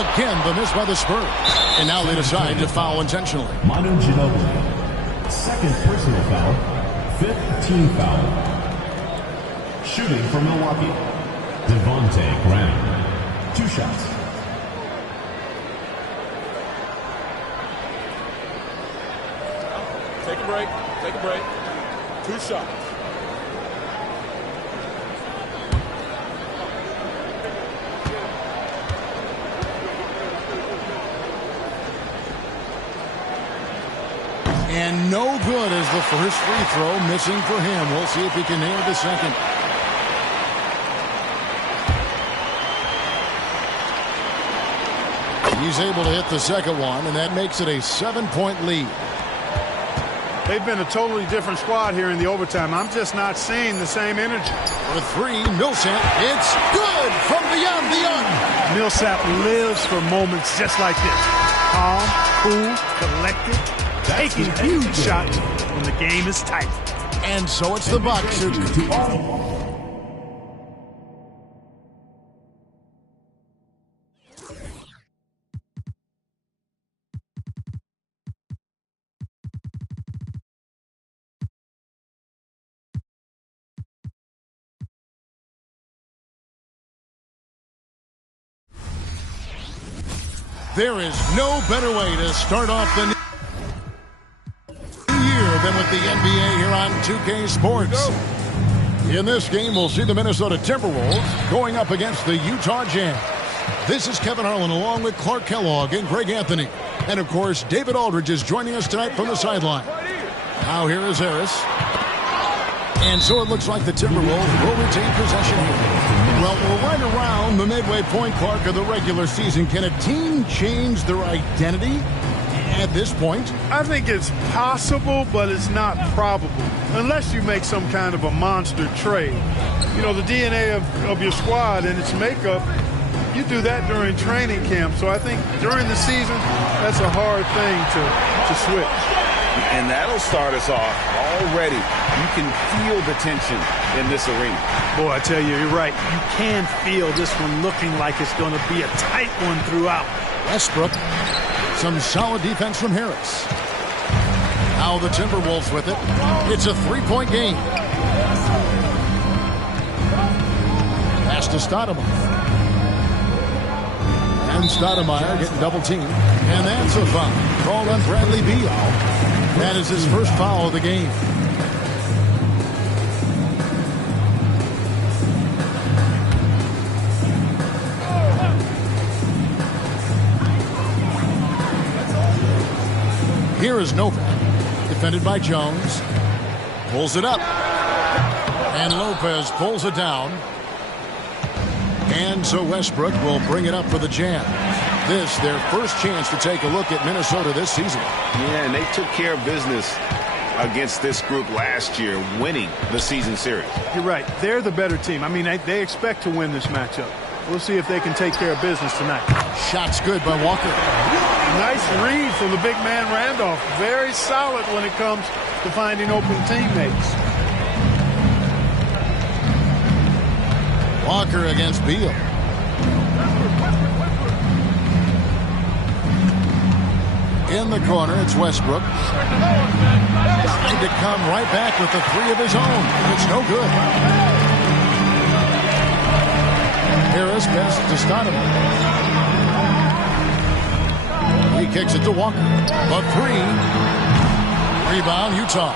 Again, the miss by the Spurs. And now they decide to foul intentionally. Manu Ginobili. Second personal foul. 5th team foul. Shooting for Milwaukee. Devontae Graham. 2 shots. Take a break. Take a break. 2 shots. And no good as the first free throw missing for him. We'll see if he can nail the second. He's able to hit the second one, and that makes it a 7-point lead. They've been a totally different squad here in the overtime. I'm just not seeing the same energy. For 3, Millsap. It's good from beyond the arc. Millsap lives for moments just like this. Calm, cool, collected, taking huge shots when the game is tight. And so it's the Bucks who... There is no better way to start off the new year than with the NBA here on 2K Sports. In this game, we'll see the Minnesota Timberwolves going up against the Utah Jazz. This is Kevin Harlan along with Clark Kellogg and Greg Anthony. And, of course, David Aldridge is joining us tonight from the sideline. Now here is Harris. And so it looks like the Timberwolves will retain possession here. Well, we're right around the midway point, Clark, of the regular season. Can a team change their identity at this point? I think it's possible, but it's not probable. Unless you make some kind of a monster trade. You know, the DNA of your squad and its makeup, you do that during training camp. So I think during the season, that's a hard thing to switch. And that'll start us off already. You can feel the tension in this arena. Boy, I tell you, you're right. You can feel this one looking like it's going to be a tight one throughout. Westbrook, some solid defense from Harris. Now the Timberwolves with it. It's a 3-point game. Pass to Stoudemire. And Stoudemire getting double teamed. And that's a foul called on Bradley Beal. That is his first foul of the game. Here is Novak, defended by Jones. Pulls it up. And Lopez pulls it down. And so Westbrook will bring it up for the Jazz. This, their first chance to take a look at Minnesota this season. Yeah, and they took care of business against this group last year, winning the season series. You're right. They're the better team. I mean, they expect to win this matchup. We'll see if they can take care of business tonight. Shots good by Walker. Nice read from the big man Randolph. Very solid when it comes to finding open teammates. Walker against Beal. In the corner, it's Westbrook. Trying to come right back with the 3 of his own. It's no good. Harris passes to Stoudemire. He kicks it to Walker. The 3. Rebound, Utah.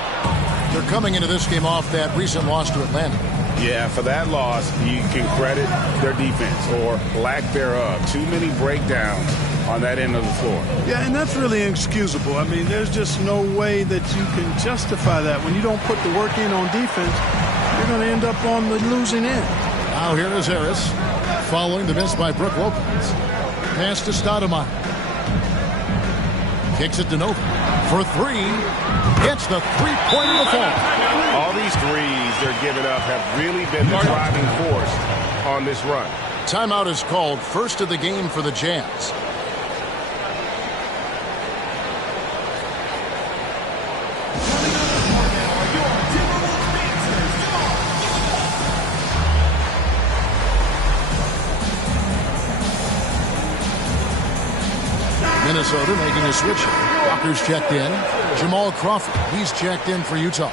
They're coming into this game off that recent loss to Atlanta. Yeah, for that loss, you can credit their defense or lack thereof. Too many breakdowns on that end of the floor. Yeah, and that's really inexcusable. I mean, there's just no way that you can justify that. When you don't put the work in on defense, you're going to end up on the losing end. Now here is Harris, following the miss by Brook Lopez. Pass to Stoudemire. Kicks it to Nova for three. Gets the three-pointer to fall. All these threes they're giving up have really been the driving force on this run. Timeout is called, first of the game for the Jazz. Minnesota making a switch. Walker's checked in. Jamal Crawford, he's checked in for Utah.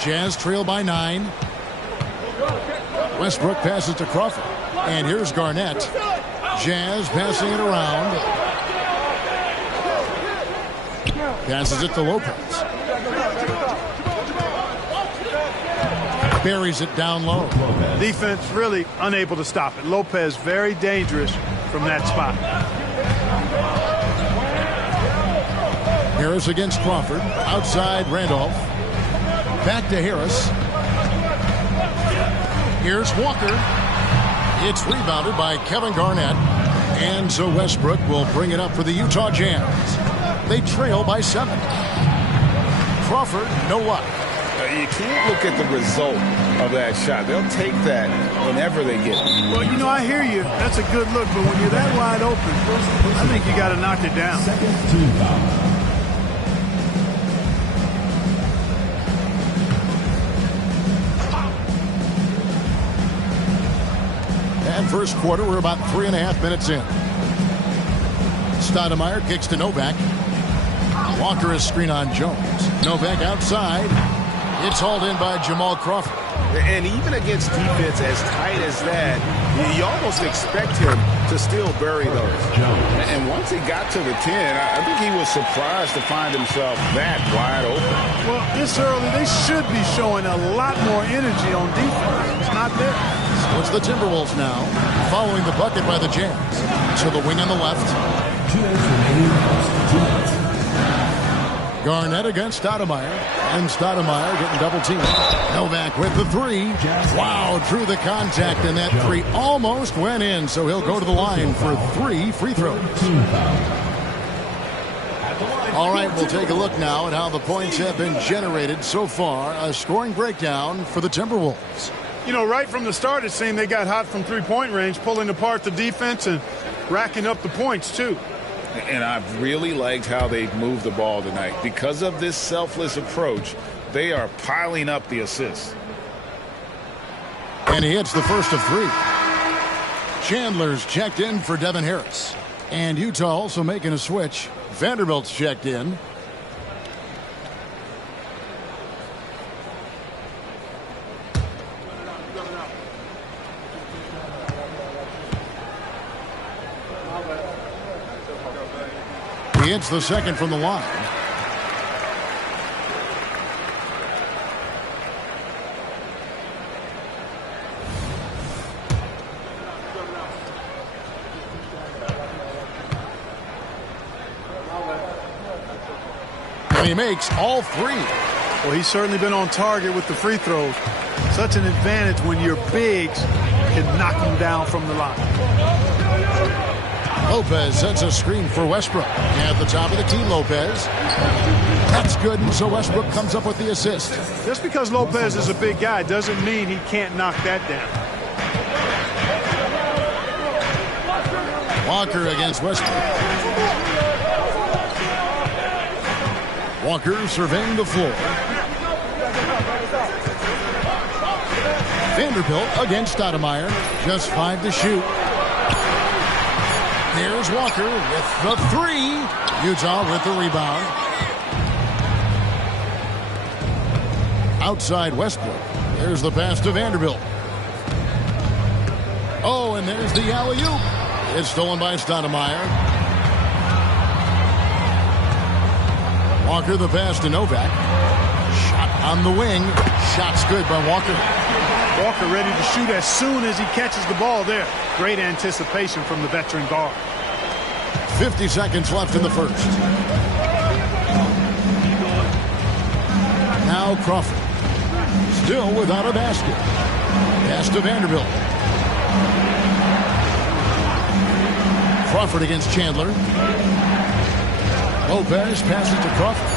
Jazz trail by 9. Westbrook passes to Crawford. And here's Garnett. Jazz passing it around. Passes it to Lopez. Buries it down low. Defense really unable to stop it. Lopez very dangerous from that spot. Harris against Crawford. Outside Randolph. Back to Harris. Here's Walker. It's rebounded by Kevin Garnett. And so Westbrook will bring it up for the Utah Jazz. They trail by 7. Crawford, no luck. You can't look at the result of that shot. They'll take that whenever they get it. Well, you know, I hear you. That's a good look. But when you're that wide open, I think you got to knock it down. Second team foul. And first quarter, we're about 3.5 minutes in. Stoudemire kicks to Novak. Walker is screen on Jones. Novak outside. It's hauled in by Jamal Crawford. And even against defense as tight as that, you almost expect him to still bury those. And once he got to the 10, I think he was surprised to find himself that wide open. Well, this early, they should be showing a lot more energy on defense. It's not there. So it's the Timberwolves now, following the bucket by the Jazz. To the wing on the left. 2 minutes remaining. 2 minutes. Garnett against Stoudemire. And Stoudemire getting double teamed. Novak with the 3. Wow, drew the contact, and that 3 almost went in. So he'll go to the line for 3 free throws. All right, we'll take a look now at how the points have been generated so far. A scoring breakdown for the Timberwolves. You know, right from the start, it seemed they got hot from three-point range, pulling apart the defense and racking up the points, too. And I've really liked how they've moved the ball tonight. Because of this selfless approach, they are piling up the assists. And he hits the first of 3. Chandler's checked in for Devin Harris. And Utah also making a switch. Vanderbilt's checked in. He hits the second from the line. And he makes all 3. Well, he's certainly been on target with the free throws. Such an advantage when your bigs can knock them down from the line. Lopez sets a screen for Westbrook. At the top of the key, Lopez. That's good, and so Westbrook comes up with the assist. Just because Lopez is a big guy doesn't mean he can't knock that down. Walker against Westbrook. Walker surveying the floor. Vanderbilt against Stoudemire. Just 5 to shoot. Here's Walker with the 3. Utah with the rebound. Outside Westbrook. There's the pass to Vanderbilt. Oh, and there's the alley-oop. It's stolen by Stoudemire. Walker the pass to Novak. Shot On the wing, shot's good by Walker. Walker ready to shoot as soon as he catches the ball there. Great anticipation from the veteran guard. 50 seconds left in the first. Now Crawford. Still without a basket. Pass to Vanderbilt. Crawford against Chandler. Lopez passes to Crawford.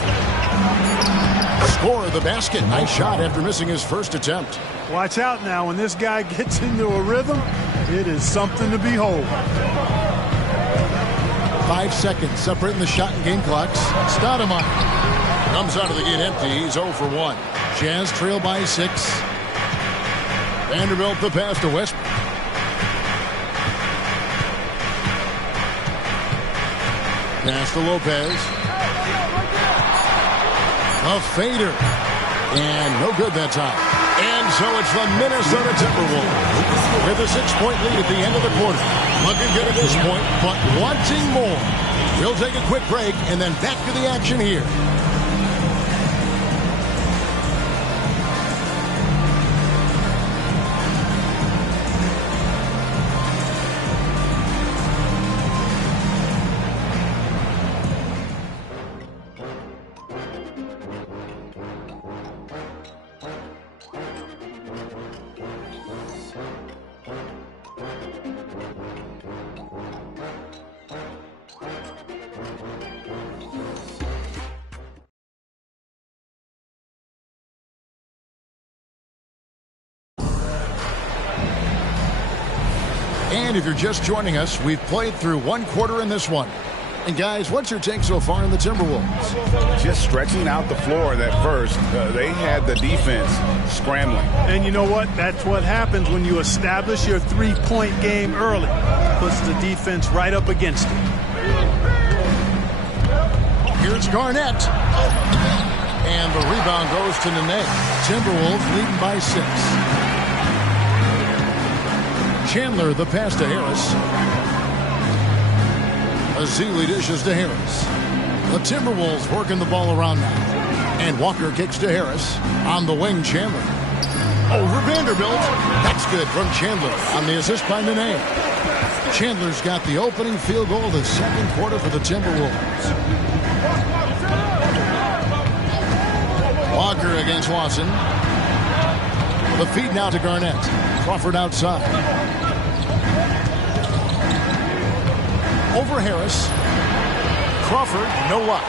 Score the basket. Nice shot after missing his first attempt. Watch out now. When this guy gets into a rhythm, it is something to behold. 5 seconds separating the shot and game clocks. Stoudemire comes out of the gate empty. He's 0 for 1. Jazz trail by 6. Vanderbilt the pass to Westbrook. Pass to Lopez. A fader. And no good that time. And so it's the Minnesota Timberwolves with a 6-point lead at the end of the quarter. Looking good at this point, but wanting more. We'll take a quick break and then back to the action here. And if you're just joining us, we've played through one quarter in this one. And guys, what's your take so far in the Timberwolves? Just stretching out the floor at first. They had the defense scrambling. And you know what? That's what happens when you establish your three-point game early. Puts the defense right up against it. Here's Garnett. And the rebound goes to Nene. Timberwolves leading by 6. Chandler the pass to Harris. Azili dishes to Harris. The Timberwolves working the ball around now. And Walker kicks to Harris. On the wing, Chandler. Over Vanderbilt. That's good from Chandler on the assist by Nene. Chandler's got the opening field goal of the second quarter for the Timberwolves. Walker against Watson. The feed now to Garnett. Crawford outside. Over Harris. Crawford, no luck.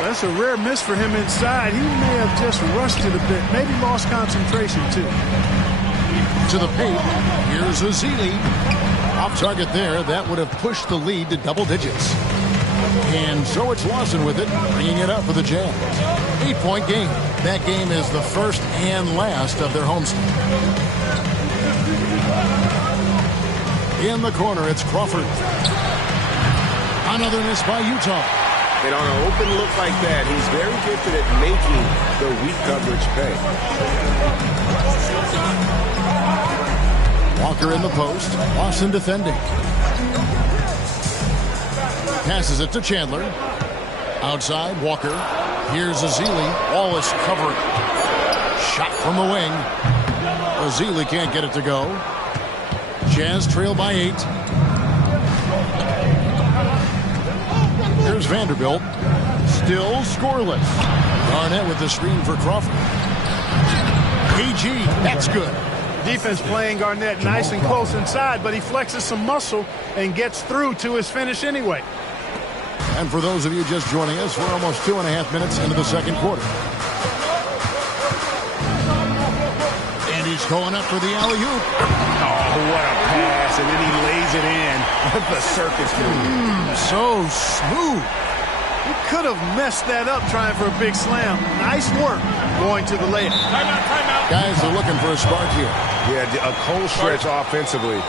That's a rare miss for him inside. He may have just rushed it a bit. Maybe lost concentration, too. To the paint. Here's Azili. Off target there. That would have pushed the lead to double digits. And so it's Lawson with it, bringing it up for the Jazz. 8-point game. That game is the first and last of their homestand. In the corner, it's Crawford. Another miss by Utah. And on an open look like that, he's very gifted at making the weak coverage pay. Walker in the post. Lawson defending. Passes it to Chandler. Outside, Walker. Here's Azili. Wallace covering. Shot from the wing. Azili can't get it to go. Jazz trail by 8. Here's Vanderbilt. Still scoreless. Garnett with the screen for Crawford. PG, that's good. Defense playing Garnett nice and close inside, but he flexes some muscle and gets through to his finish anyway. And for those of you just joining us, we're almost 2.5 minutes into the second quarter. And he's going up for the alley-oop. Oh, what a pass, and then he lays it in with the circus move. So smooth. He could have messed that up trying for a big slam. Nice work going to the layup. Timeout, timeout. Guys are looking for a spark here. Yeah, a cold stretch offensively,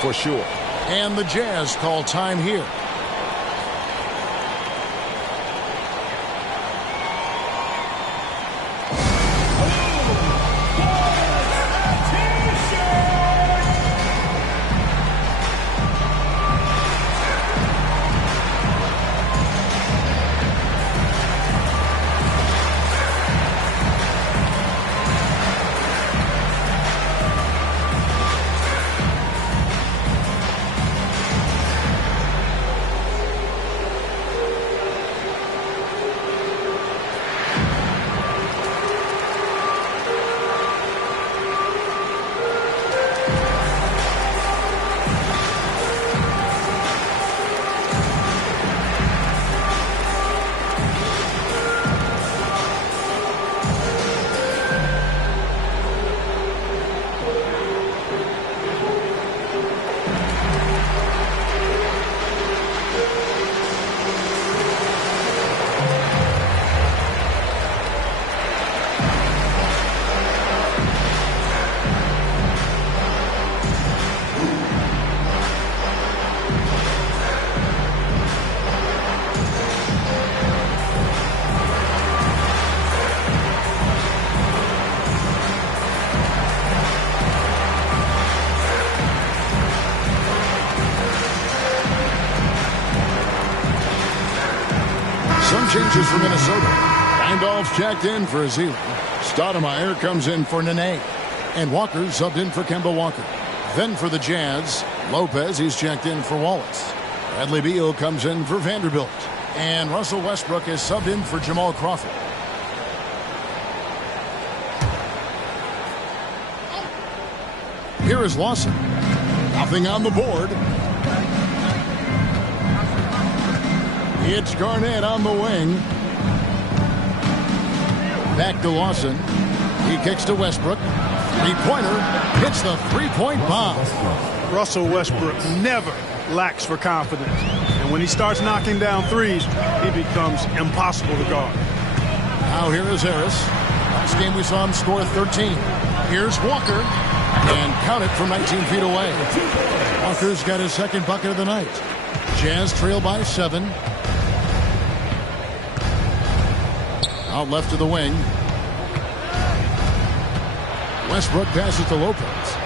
for sure. And the Jazz call time here. changes for Minnesota. Randolph's checked in for Azili. Stoudemire comes in for Nene. And Walker subbed in for Kemba Walker. Then for the Jazz, Lopez, he's checked in for Wallace. Bradley Beal comes in for Vanderbilt. And Russell Westbrook is subbed in for Jamal Crawford. Here is Lawson. Nothing on the board. It's Garnett on the wing. Back to Lawson. He kicks to Westbrook. Three-pointer hits the three-point bomb. Russell Westbrook never lacks for confidence. And when he starts knocking down threes, he becomes impossible to guard. Now here is Harris. Last game we saw him score 13. Here's Walker. And count it from 19 feet away. Walker's got his second bucket of the night. Jazz trail by 7. Out left to the wing. Westbrook passes to Lopez.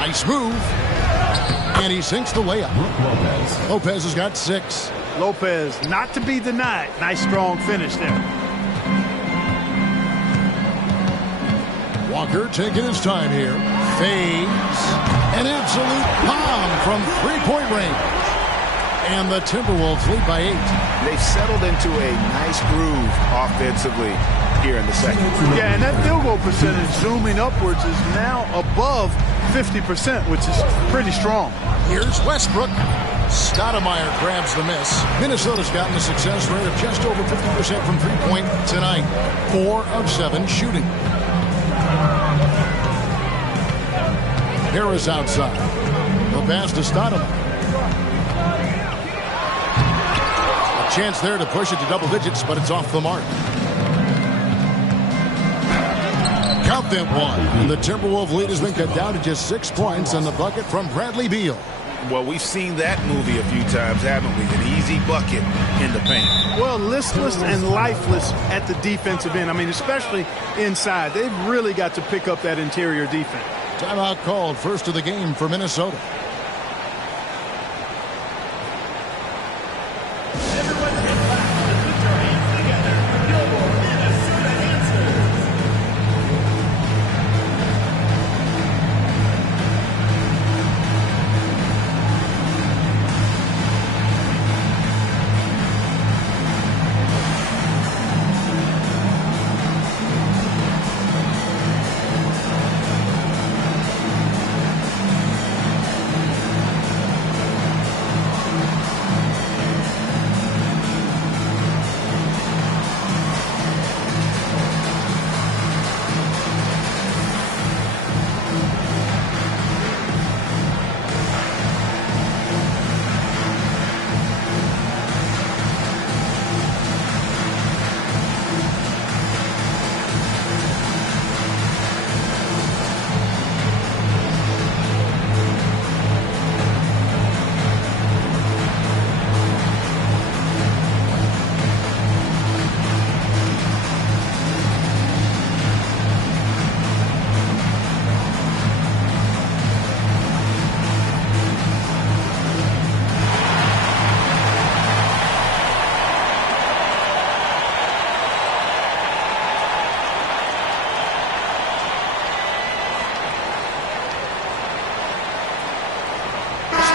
Nice move. And he sinks the layup. Lopez has got 6. Lopez, not to be denied. Nice, strong finish there. Walker taking his time here. Fades. An absolute bomb from three-point range. And the Timberwolves lead by 8. They've settled into a nice groove offensively here in the second. Yeah, and that field goal percentage zooming upwards is now above 50%, which is pretty strong. Here's Westbrook. Stoudemire grabs the miss. Minnesota's gotten a success rate of just over 50% from three-point tonight. 4 of 7 shooting. Harris outside. The pass to Stoudemire. A chance there to push it to double digits, but it's off the mark. Count them one. And the Timberwolves lead has been cut down to just 6 points, and the bucket from Bradley Beal. Well, we've seen that movie a few times, haven't we? An easy bucket in the paint. Well, listless and lifeless at the defensive end. I mean, especially inside. They've really got to pick up that interior defense. Timeout called, first of the game for Minnesota. Everyone get back and put your hands together for your Minnesota answers.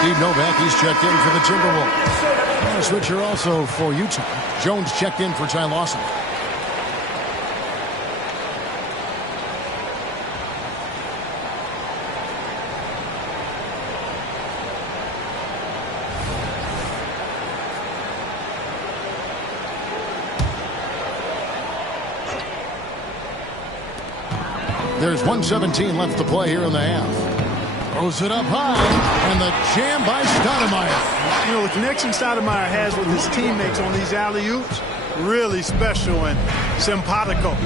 Steve Novak, he's checked in for the Timberwolves. And a switcher also for Utah. Jones checked in for Ty Lawson. There's 1:17 left to play here in the half. Throws it up high, and the jam by Stoudemire. You know, the connection Stoudemire has with his teammates on these alley-oops, really special and simpatico.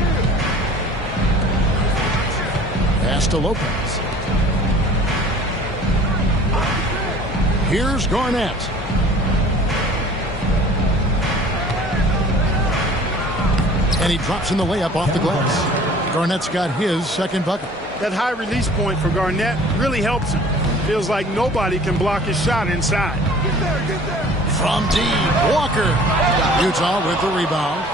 Pass to Lopez. Here's Garnett. And he drops in the layup off the glass. Garnett's got his second bucket. That high release point for Garnett really helps him. Feels like nobody can block his shot inside. From deep, Walker. Utah with the rebound.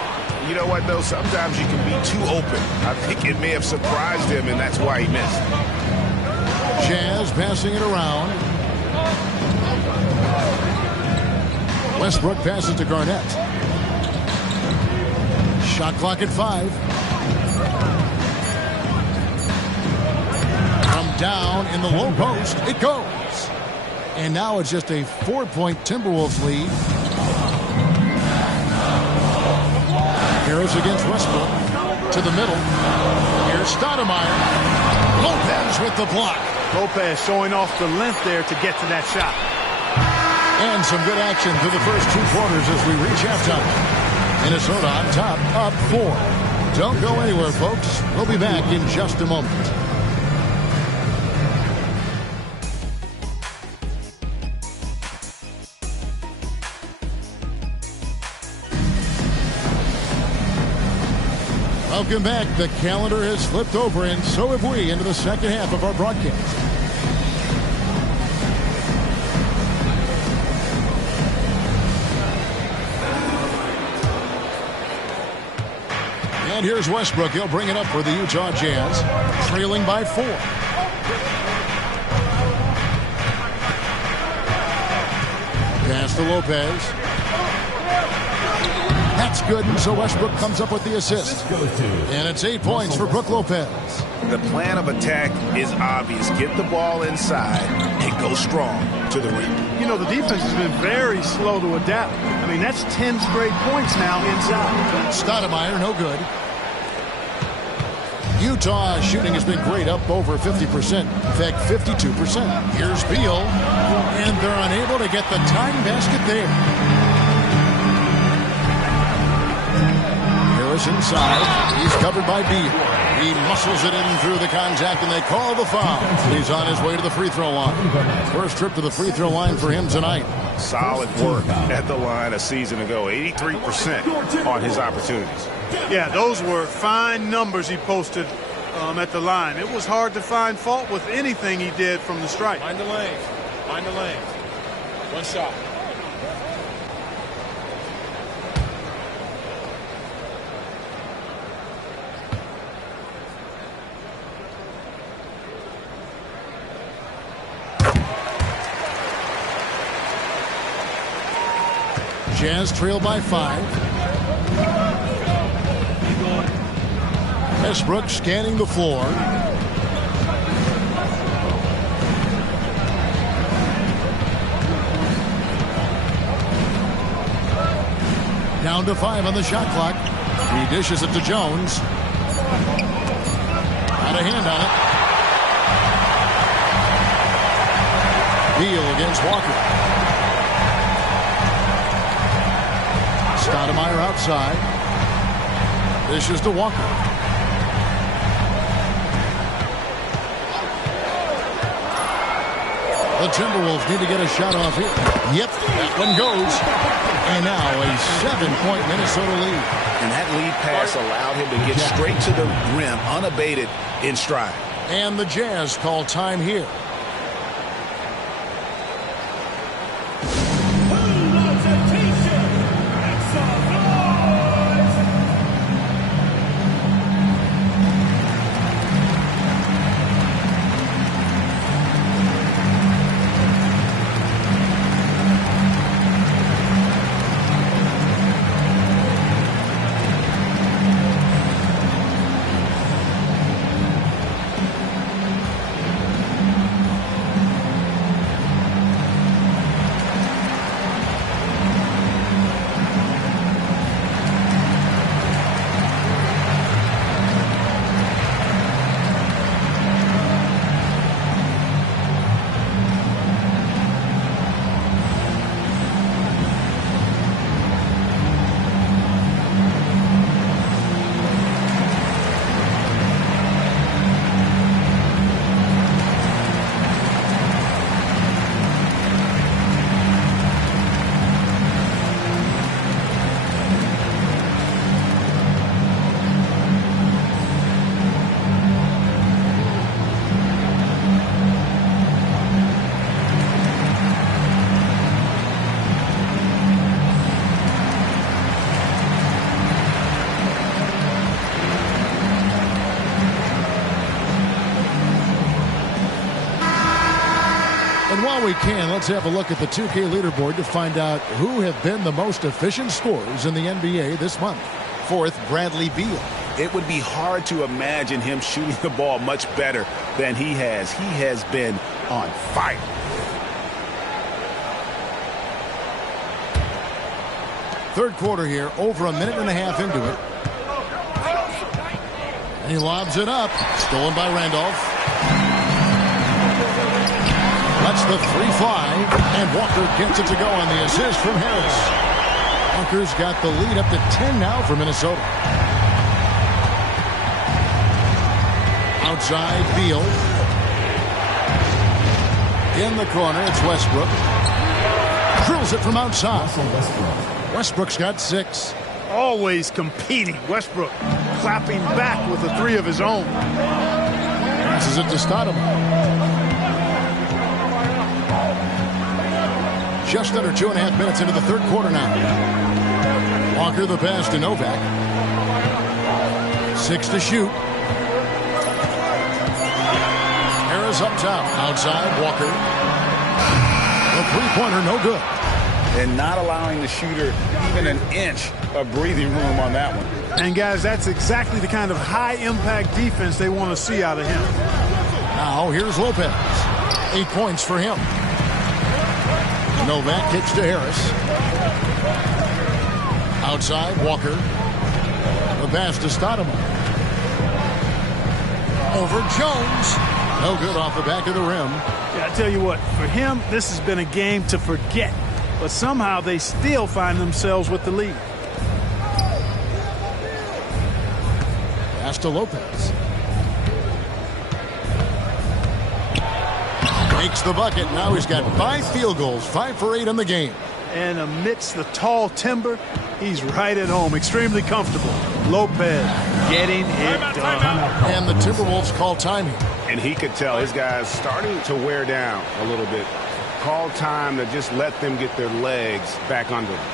You know what, though? Sometimes you can be too open. I think it may have surprised him, and that's why he missed. Jazz passing it around. Westbrook passes to Garnett. Shot clock at 5. From down in the low post, it goes. And now it's just a 4-point Timberwolves lead. Harris against Westbrook. To the middle. Here's Stoudemire. Lopez with the block. Lopez showing off the length there to get to that shot. And some good action through the first 2 quarters as we reach halftime. Minnesota on top, up 4. Don't go anywhere, folks. We'll be back in just a moment. Welcome back. The calendar has flipped over, and so have we, into the second half of our broadcast. And here's Westbrook. He'll bring it up for the Utah Jazz, trailing by 4. Pass to Lopez. That's good, and so Westbrook comes up with the assist. And it's 8 points for Brook Lopez. The plan of attack is obvious. Get the ball inside and go strong to the rim. You know, the defense has been very slow to adapt. I mean, that's 10 straight points now inside. Stoudemire, no good. Utah shooting has been great, up over 50%. In fact, 52%. Here's Beal, and they're unable to get the tying basket there. Harris inside. He's covered by Beal. He muscles it in through the contact, and they call the foul. He's on his way to the free throw line. First trip to the free throw line for him tonight. Solid work at the line a season ago. 83% on his opportunities. Yeah, those were fine numbers he posted at the line. It was hard to find fault with anything he did from the stripe. Find the lane. Find the lane. One shot. Jazz trail by 5. Westbrook scanning the floor. Down to 5 on the shot clock. He dishes it to Jones. Got a hand on it. Beal against Walker. Stoudemire outside. Dishes to Walker. The Timberwolves need to get a shot off here. Yep, that one goes. And now a 7-point Minnesota lead. And that lead pass allowed him to get straight to the rim, unabated in stride. And the Jazz call time here. While we can, let's have a look at the 2K leaderboard to find out who have been the most efficient scorers in the NBA this month. Fourth, Bradley Beal. It would be hard to imagine him shooting the ball much better than he has. He has been on fire. Third quarter here, over a minute and a half into it. And he lobs it up. Stolen by Randolph. Lets the three fly. And Walker gets it to go on the assist from Harris. Walker's got the lead up to 10 now for Minnesota. Outside, Beal. In the corner, it's Westbrook. Drills it from outside. Westbrook's got 6. Always competing. Westbrook clapping back with a 3 of his own. Passes it to Stoudemire. Just under 2.5 minutes into the third quarter now. Walker the pass to Novak. 6 to shoot. Harris up top. Outside, Walker. The three-pointer, no good. And not allowing the shooter even an inch of breathing room on that one. And, guys, that's exactly the kind of high-impact defense they want to see out of him. Now, here's Lopez. 8 points for him. Novak kicks to Harris. Outside, Walker. The pass to Stoudemire. Over Jones. No good off the back of the rim. Yeah, I tell you what, for him, this has been a game to forget. But somehow they still find themselves with the lead. Pass to Lopez. Makes the bucket. Now he's got 5 field goals, 5 for 8 in the game. And amidst the tall timber, he's right at home, extremely comfortable. Lopez getting it done. And the Timberwolves call timing. And he could tell his guys starting to wear down a little bit. Call time to just let them get their legs back under them.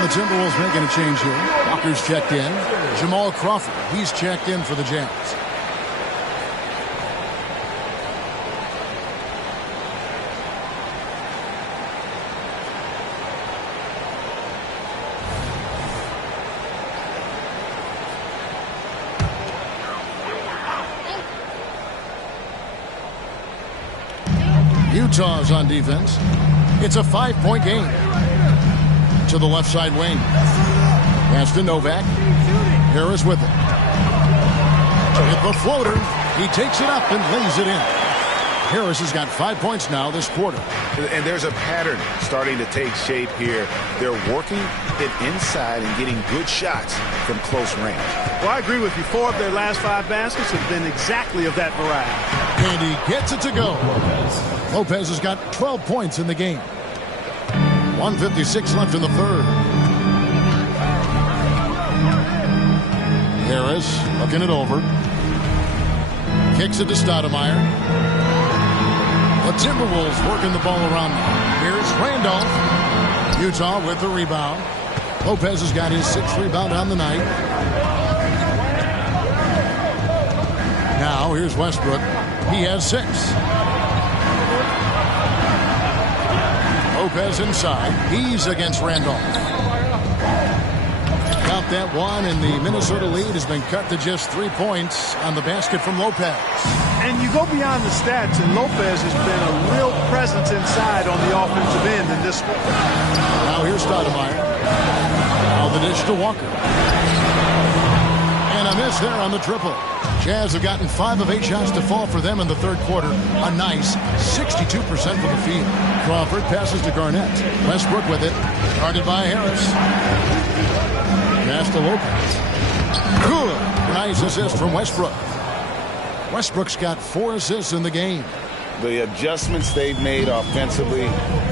The Timberwolves making a change here. Walker's checked in. Jamal Crawford, he's checked in for the Jazz. Utah's on defense. It's a 5-point game. To the left side wing. Pass to Novak. Harris with it. Hit the floater. He takes it up and lays it in. Harris has got 5 points now this quarter. And there's a pattern starting to take shape here. They're working it inside and getting good shots from close range. Well, I agree with you. 4 of their last 5 baskets have been exactly of that variety. And he gets it to go. Lopez has got 12 points in the game. 1:56 left in the third. Harris looking it over. Kicks it to Stoudemire. The Timberwolves working the ball around. Here's Randolph. Utah with the rebound. Lopez has got his 6th rebound on the night. Now here's Westbrook. He has 6. Lopez inside. He's against Randolph. Count that one, and the Minnesota lead has been cut to just 3 points on the basket from Lopez. And you go beyond the stats, and Lopez has been a real presence inside on the offensive end in this one. Now here's Stoudemire. Now the dish to Walker. And a miss there on the triple. Jazz have gotten 5 of 8 shots to fall for them in the third quarter. A nice 62% from the field. Crawford passes to Garnett. Westbrook with it. Guarded by Harris. Pass to Lopez. Good. Nice assist from Westbrook. Westbrook's got 4 assists in the game. The adjustments they've made offensively,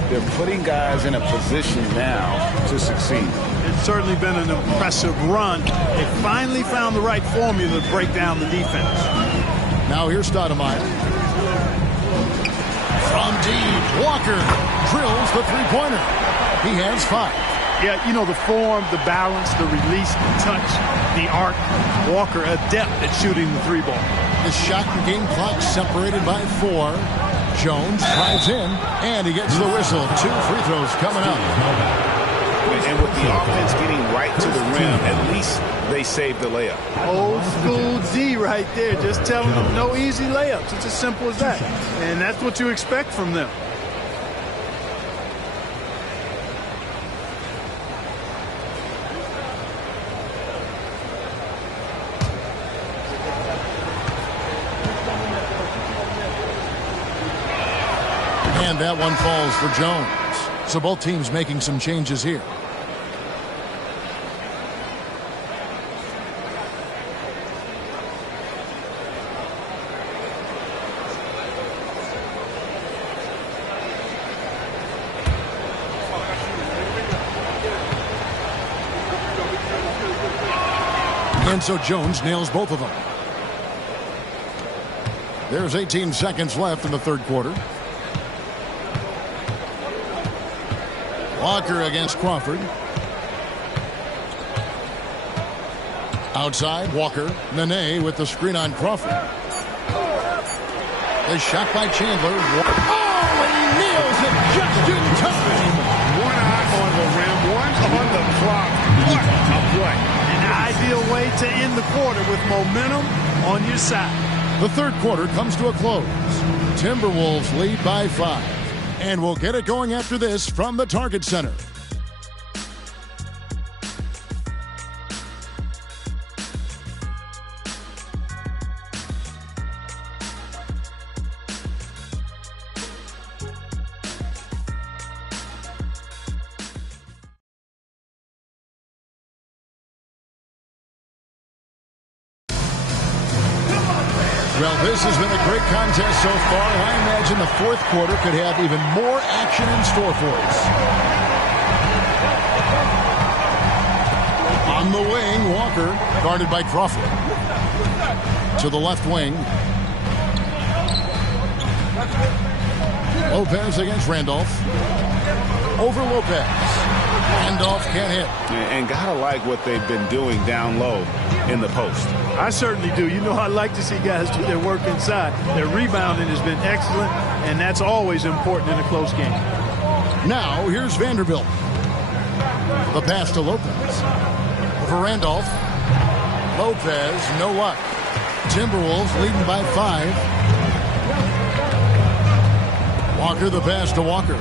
they're putting guys in a position now to succeed. It's certainly been an impressive run. They finally found the right formula to break down the defense. Now here's Stoudemire. From deep, Walker drills the three-pointer. He has 5. Yeah, you know, the form, the balance, the release, the touch, the arc. Walker adept at shooting the 3-ball. The shot and game clock separated by 4. Jones drives in, and he gets the whistle. 2 free throws coming up. And with the offense getting right to the rim, at least they saved the layup. Old school D right there, just telling them no easy layups. It's as simple as that. And that's what you expect from them. And that one falls for Jones. So both teams making some changes here. And so Jones nails both of them. There's 18 seconds left in the third quarter. Walker against Crawford. Outside, Walker. Nene with the screen on Crawford. The shot by Chandler. Oh, and he nails it just in time. One eye on the rim, one on the clock. What a play. An ideal way to end the quarter with momentum on your side. The third quarter comes to a close. Timberwolves lead by 5. And we'll get it going after this from the Target Center. Well, this has been a great contest so far, and I imagine the fourth quarter could have even more action in store for us. On the wing, Walker, guarded by Crawford. To the left wing. Lopez against Randolph. Over Lopez. Randolph can't hit. And gotta like what they've been doing down low in the post. I certainly do. You know, I like to see guys do their work inside. Their rebounding has been excellent, and that's always important in a close game. Now, here's Vanderbilt. The pass to Lopez. For Randolph. Lopez, no luck. Timberwolves leading by 5. Walker, the pass to Walker.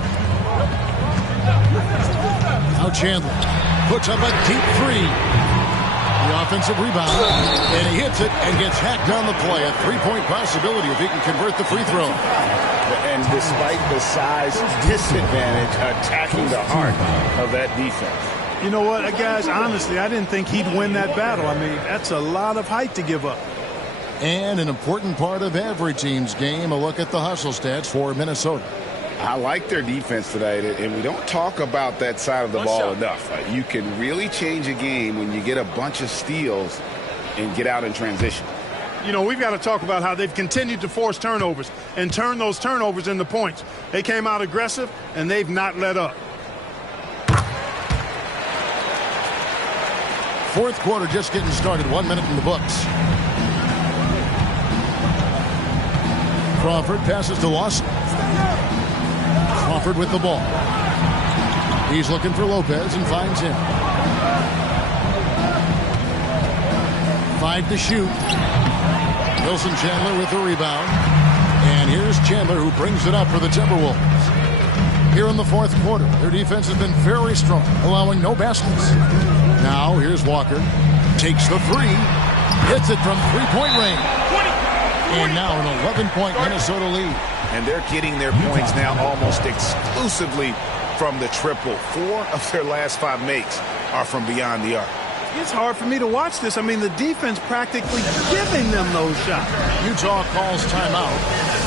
Now Chandler puts up a deep 3. The offensive rebound, and he hits it and gets hacked on the play. A 3-point possibility if he can convert the free throw. And despite the size disadvantage, attacking the heart of that defense. You know what, guys, honestly, I didn't think he'd win that battle. I mean, that's a lot of height to give up. And an important part of every team's game, a look at the hustle stats for Minnesota. I like their defense tonight, and we don't talk about that side of the ball enough. You can really change a game when you get a bunch of steals and get out in transition. you know, we've got to talk about how they've continued to force turnovers and turn those turnovers into points. They came out aggressive, and they've not let up. Fourth quarter just getting started. 1 minute in the books. Crawford passes to Lawson. Crawford with the ball. He's looking for Lopez and finds him. 5 to shoot. Wilson Chandler with the rebound. And here's Chandler who brings it up for the Timberwolves. Here in the fourth quarter, their defense has been very strong, allowing no baskets. Now here's Walker. Takes the three. Hits it from three-point range. And now an 11-point Minnesota lead. And they're getting their points now almost exclusively from the triple. 4 of their last 5 makes are from beyond the arc. It's hard for me to watch this. I mean, the defense practically giving them those shots. Utah calls timeout.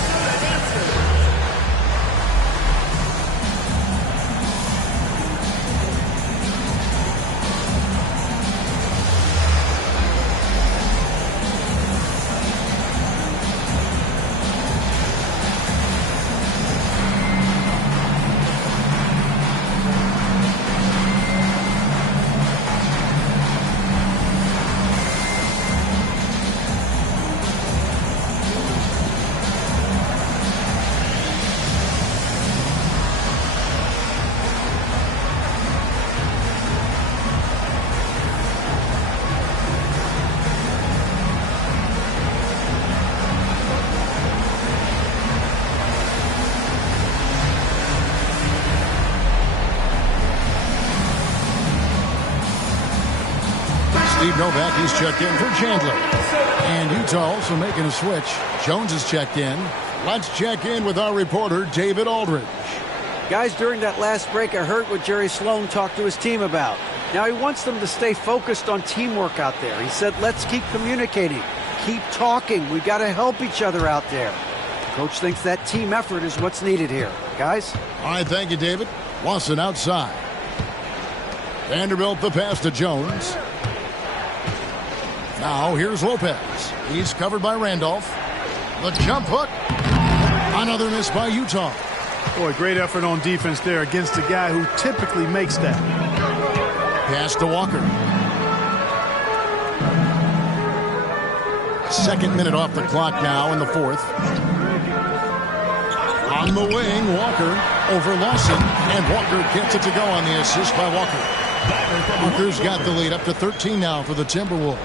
Steve Novak, he's checked in for Chandler. And Utah also making a switch. Jones is checked in. Let's check in with our reporter, David Aldridge. Guys, during that last break, I heard what Jerry Sloan talked to his team about. Now he wants them to stay focused on teamwork out there. He said, let's keep communicating, keep talking. We've got to help each other out there. Coach thinks that team effort is what's needed here. Guys? All right, thank you, David. Lawson outside. Vanderbilt the pass to Jones. Now here's Lopez. He's covered by Randolph. The jump hook. Another miss by Utah. Boy, great effort on defense there against a guy who typically makes that. Pass to Walker. Second minute off the clock now in the fourth. On the wing, Walker over Lawson. And Walker gets it to go on the assist by Walker. Walker's got the lead up to 13 now for the Timberwolves.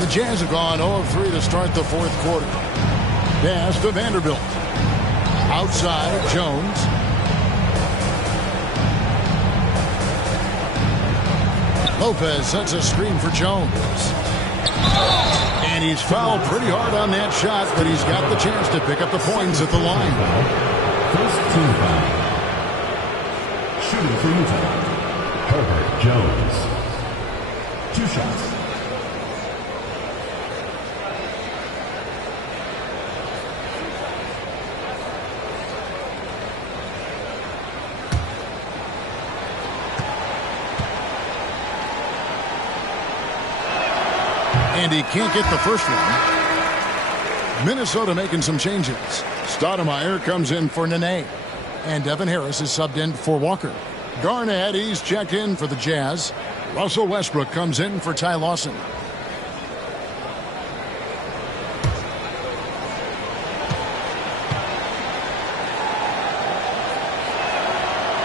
The Jazz have gone 0 of 3 to start the fourth quarter. Pass to Vanderbilt. Outside, Jones. Lopez sets a screen for Jones. And he's fouled pretty hard on that shot, but he's got the chance to pick up the points at the line. First team foul. Shooting for Utah, Herbert Jones. 2 shots. And he can't get the first one. Minnesota making some changes. Stoudemire comes in for Nene. And Devin Harris is subbed in for Walker. Garnett, he's checked in for the Jazz. Russell Westbrook comes in for Ty Lawson.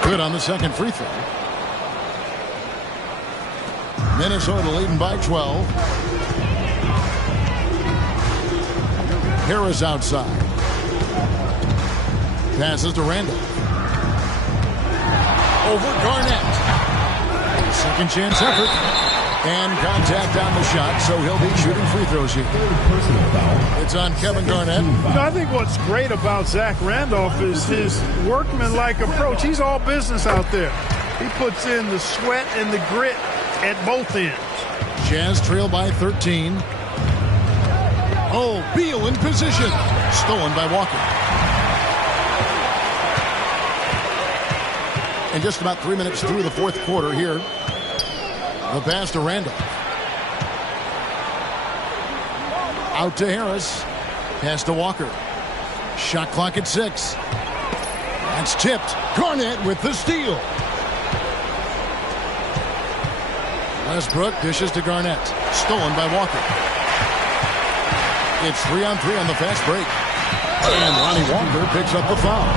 Good on the second free throw. Minnesota leading by 12. Harris outside. Passes to Randall. Over Garnett. Second chance effort. And contact on the shot, so he'll be shooting free throws here. It's on Kevin Garnett. You know, I think what's great about Zach Randolph is his workmanlike approach. He's all business out there. He puts in the sweat and the grit at both ends. Jazz trail by 13. Oh, Beal in position. Stolen by Walker. And just about 3 minutes through the fourth quarter here. The pass to Randall. Out to Harris. Pass to Walker. Shot clock at 6. That's tipped. Garnett with the steal. Westbrook dishes to Garnett. Stolen by Walker. It's 3-on-3 on the fast break. And Lonnie Walker picks up the foul.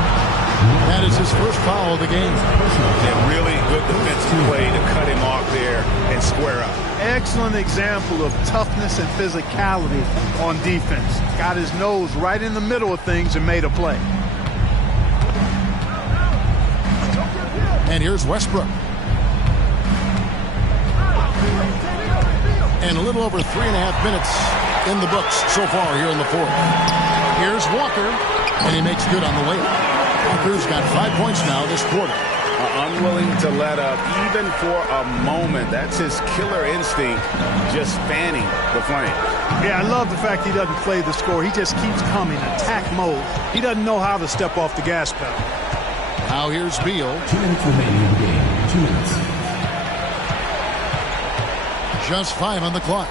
That is his first foul of the game. A really good defensive play to cut him off there and square up. Excellent example of toughness and physicality on defense. Got his nose right in the middle of things and made a play. And here's Westbrook. And a little over 3.5 minutes in the books so far here in the fourth. Here's Walker, and he makes good on the way up. Walker's got 5 points now this quarter. Unwilling to let up even for a moment. That's his killer instinct, just fanning the flame. Yeah, I love the fact he doesn't play the score. He just keeps coming, attack mode. He doesn't know how to step off the gas pedal. Now here's Beal. 2 minutes remaining in the game. 2 minutes. Just 5 on the clock.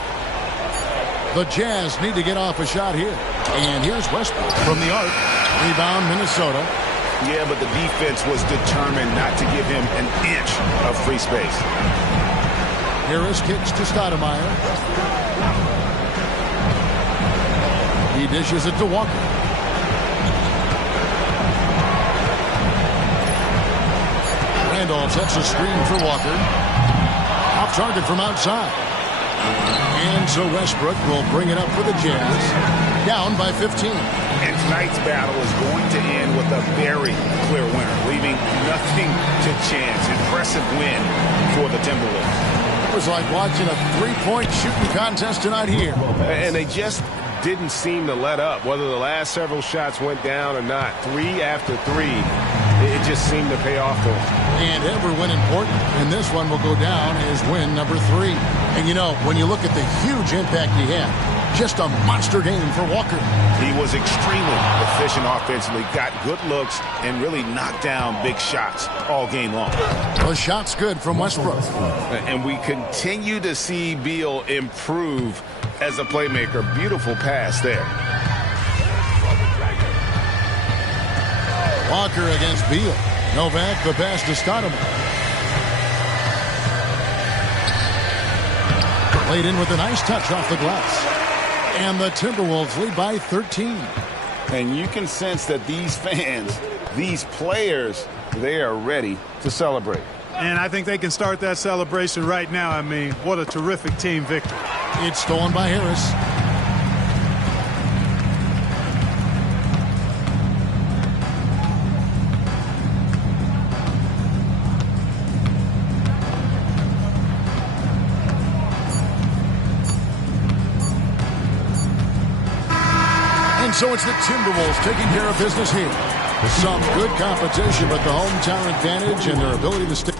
The Jazz need to get off a shot here. And here's Westbrook from the arc. Rebound, Minnesota. Yeah, but the defense was determined not to give him an inch of free space. Harris kicks to Stoudemire. He dishes it to Walker. Randolph sets a screen for Walker. Off target from outside. And so Westbrook will bring it up for the Jazz. Down by 15. And tonight's battle is going to end with a very clear winner, leaving nothing to chance. Impressive win for the Timberwolves. It was like watching a three-point shooting contest tonight here. And they just didn't seem to let up, whether the last several shots went down or not. 3 after 3, it just seemed to pay off for them. And every win important, and this one will go down as win number 3. And you know, when you look at the huge impact he had, just a monster game for Walker. He was extremely efficient offensively, got good looks, and really knocked down big shots all game long. The shot's good from Westbrook. And we continue to see Beal improve as a playmaker. Beautiful pass there. Walker against Beal. Novak, the pass to Stoudemire. Played in with a nice touch off the glass. And the Timberwolves lead by 13. And you can sense that these fans, these players, they are ready to celebrate. And I think they can start that celebration right now. I mean, what a terrific team victory. It's stolen by Harris. So it's the Timberwolves taking care of business here. Some good competition, but the hometown advantage and their ability to stay.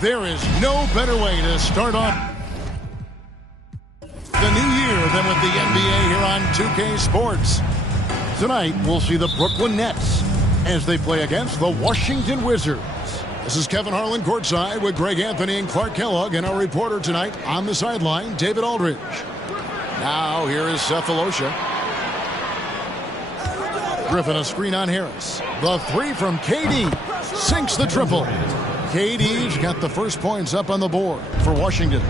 There is no better way to start off the new year than with the NBA here on 2K Sports. Tonight, we'll see the Brooklyn Nets as they play against the Washington Wizards. This is Kevin Harlan courtside with Greg Anthony and Clark Kellogg, and our reporter tonight on the sideline, David Aldridge. Now, here is Cephalosha. Griffin a screen on Harris. The three from KD sinks the triple. KD's got the first points up on the board for Washington.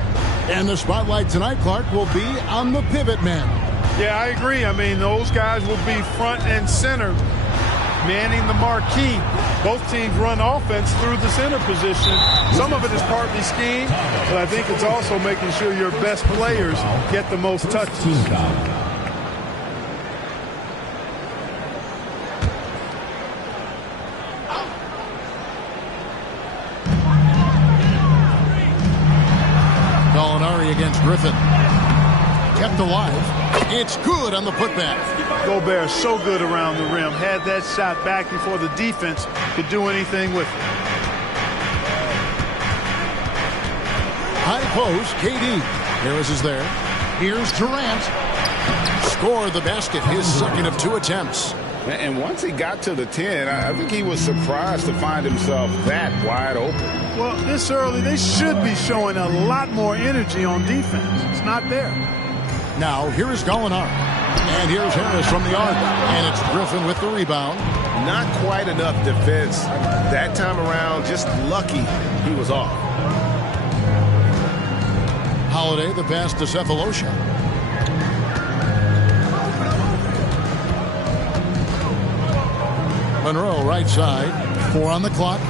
And the spotlight tonight, Clark, will be on the pivot men. Yeah, I agree. I mean, those guys will be front and center, manning the marquee. Both teams run offense through the center position. Some of it is partly scheme, but I think it's also making sure your best players get the most touches. Gallinari against Griffin. Kept alive. It's good on the putback. Gobert so good around the rim. Had that shot back before the defense could do anything with it. High post, KD. Harris is there. Here's Durant. Scored the basket, his second of 2 attempts. And once he got to the 10, I think he was surprised to find himself that wide open. Well, this early, they should be showing a lot more energy on defense. It's not there. Now, here is Gallinari. And here's Harris from the arc. And it's Griffin with the rebound. Not quite enough defense. That time around, just lucky he was off. Holiday, the pass to Cephalosha. Monroe, right side. 4 on the clock.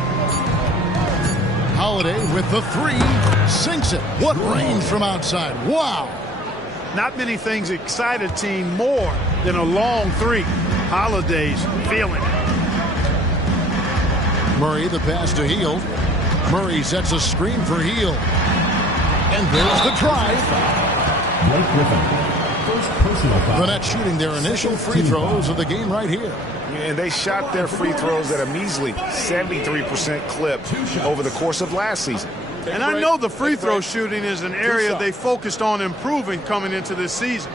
Holiday with the 3. Sinks it. What range from outside. Wow. Not many things excite a team more than a long 3. Holiday's feeling it. Murray, the pass to Hield. Murray sets a screen for Hield. And there's the drive. Blake Griffin, first personal foul. The Nets shooting their initial free throws of the game right here. And they shot their free throws at a measly 73% clip over the course of last season. And I know the free throw shooting is an area they focused on improving coming into this season.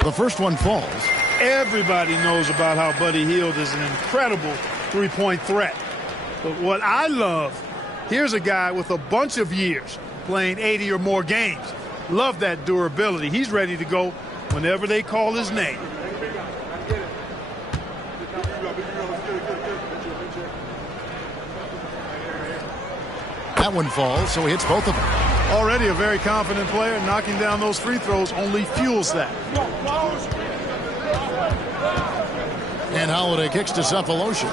The first one falls. Everybody knows about how Buddy Hield is an incredible three-point threat. But what I love, here's a guy with a bunch of years playing 80 or more games. Love that durability. He's ready to go whenever they call his name. That one falls, so he hits both of them. Already a very confident player. Knocking down those free throws only fuels that. And Holiday kicks to Cephalosha.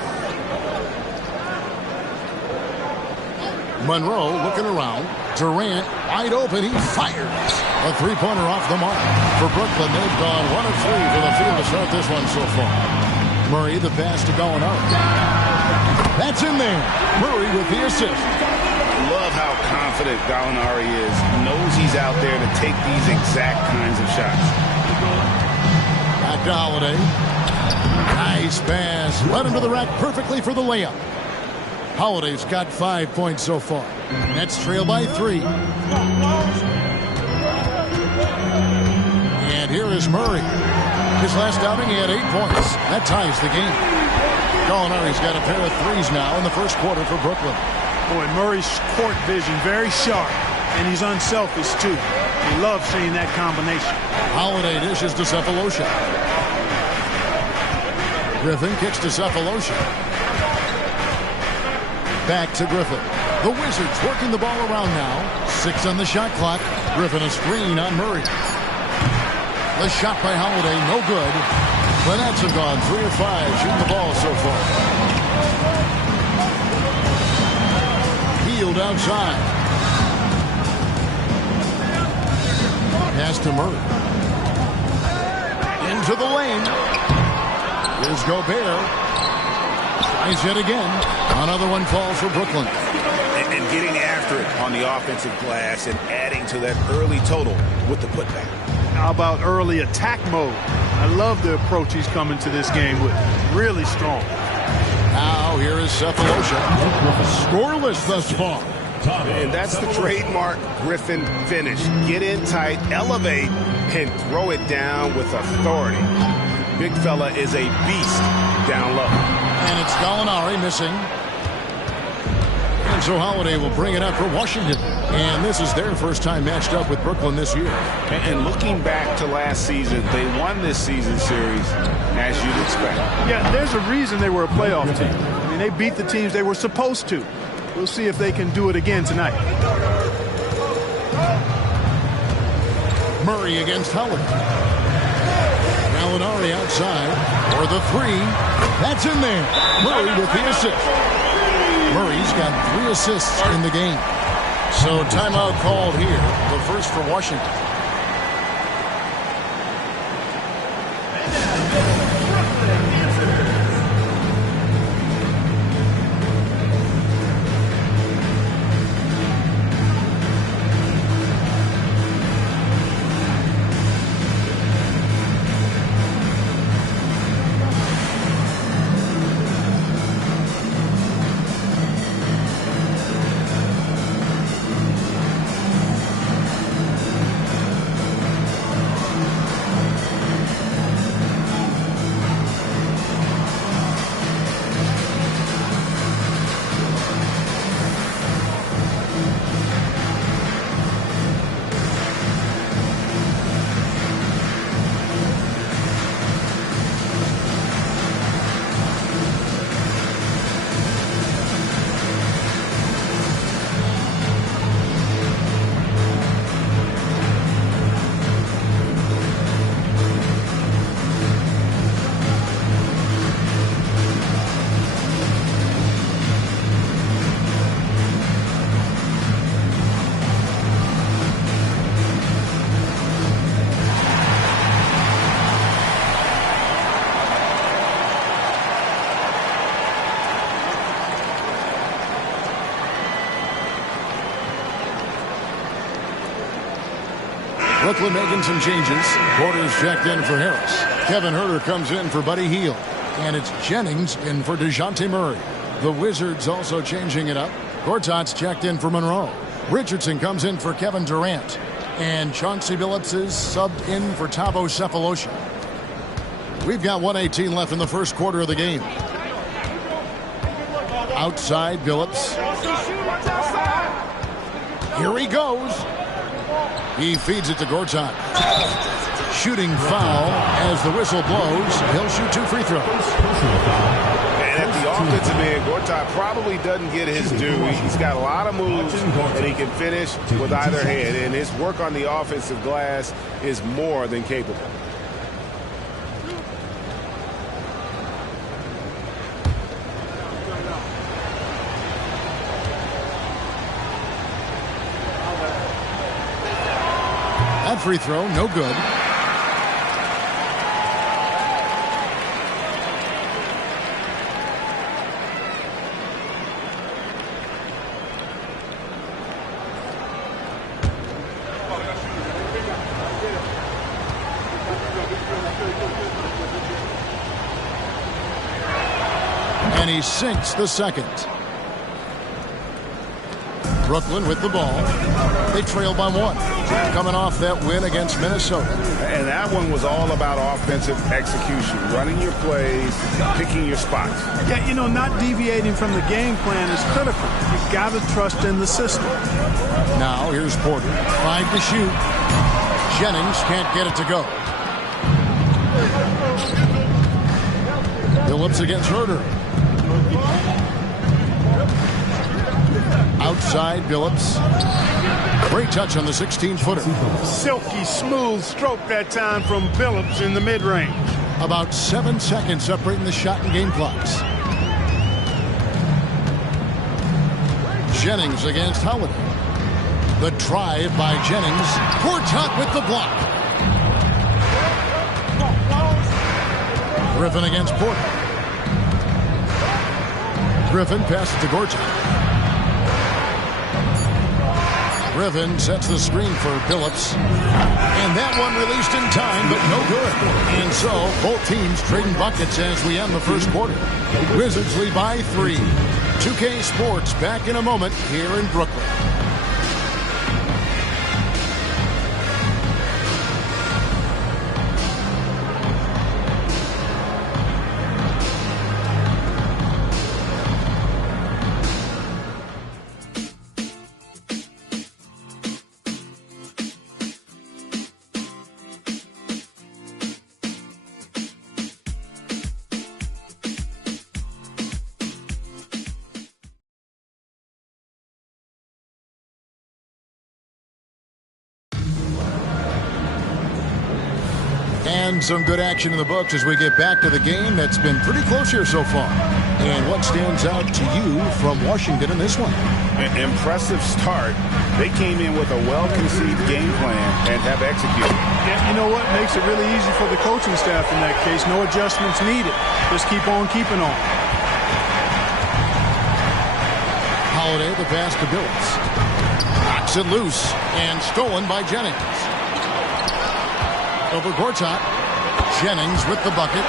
Monroe looking around. Durant wide open. He fires. A three-pointer off the mark. For Brooklyn, they've gone 1 of 3 for the field to start this one so far. Murray, the pass to Gallinari. That's in there. Murray with the assist. Love how confident Gallinari is. Knows he's out there to take these exact kinds of shots. Back to Holiday. Nice pass. Led him to the rack perfectly for the layup. Holiday's got 5 points so far. Nets trail by 3. And here is Murray. His last outing, he had 8 points. That ties the game. Gallinari's got a pair of threes now in the first quarter for Brooklyn. Boy, Murray's court vision very sharp, and he's unselfish too. We love seeing that combination. Holiday dishes to Cephalosha. Griffin kicks to Cephalosha. Back to Griffin. The Wizards working the ball around now. 6 on the shot clock. Griffin a screen on Murray. The shot by Holiday, no good. The Nets have gone 3 of 5 shooting the ball so far. Hield outside. Pass to Murray. Into the lane. Here's Gobert. Tries yet again. Another one falls for Brooklyn. And getting after it on the offensive glass and adding to that early total with the putback. How about early attack mode? I love the approach he's coming to this game with. Really strong. Now here is Cephalosha. Scoreless thus far. And that's the trademark Griffin finish. Get in tight, elevate, and throw it down with authority. Big fella is a beast down low. And it's Gallinari missing. And So Holiday will bring it up for Washington. And this is their first time matched up with Brooklyn this year. And looking back to last season, they won this season series as you'd expect. Yeah, there's a reason they were a playoff team. I mean, they beat the teams they were supposed to. We'll see if they can do it again tonight. Murray against Holiday. Gallinari outside for the three. That's in there. Murray with the assist. Murray's got 3 assists in the game. So timeout called here. The first for Washington. Brooklyn making some changes. Porter's checked in for Harris. Kevin Huerter comes in for Buddy Hield. And it's Jennings in for DeJounte Murray. The Wizards also changing it up. Gortat's checked in for Monroe. Richardson comes in for Kevin Durant. And Chauncey Billups is subbed in for Thabo Sefolosha. We've got 1:18 left in the first quarter of the game. Outside Billups. Here he goes. He feeds it to Gortat. Shooting foul as the whistle blows. He'll shoot 2 free throws. And at the offensive end, Gortat probably doesn't get his due. He's got a lot of moves, and he can finish with either hand. And his work on the offensive glass is more than capable. That free throw, no good. And he sinks the second. Brooklyn with the ball. They trail by 1. Coming off that win against Minnesota. And that one was all about offensive execution. Running your plays, picking your spots. Yeah, you know, not deviating from the game plan is critical. You've got to trust in the system. Now here's Porter. 5 to shoot. Jennings can't get it to go. Billups against Huerter. Outside Billups. Great touch on the 16-footer. Silky smooth stroke that time from Billups in the mid-range. About 7 seconds separating the shot and game clocks. Jennings against Holiday. The drive by Jennings. Gortat with the block. Griffin against Porter. Griffin passes to Gortat. Griffin sets the screen for Billups. And that one released in time, but no good. And so, both teams trading buckets as we end the first quarter. Wizards lead by 3. 2K Sports back in a moment here in Brooklyn. And some good action in the books as we get back to the game that's been pretty close here so far. And what stands out to you from Washington in this one? An impressive start. They came in with a well-conceived game plan and have executed. Yeah, you know what? Makes it really easy for the coaching staff in that case. No adjustments needed. Just keep on keeping on. Holiday, the pass to Billups. Knocks it loose and stolen by Jennings. Over Gortat. Jennings with the bucket.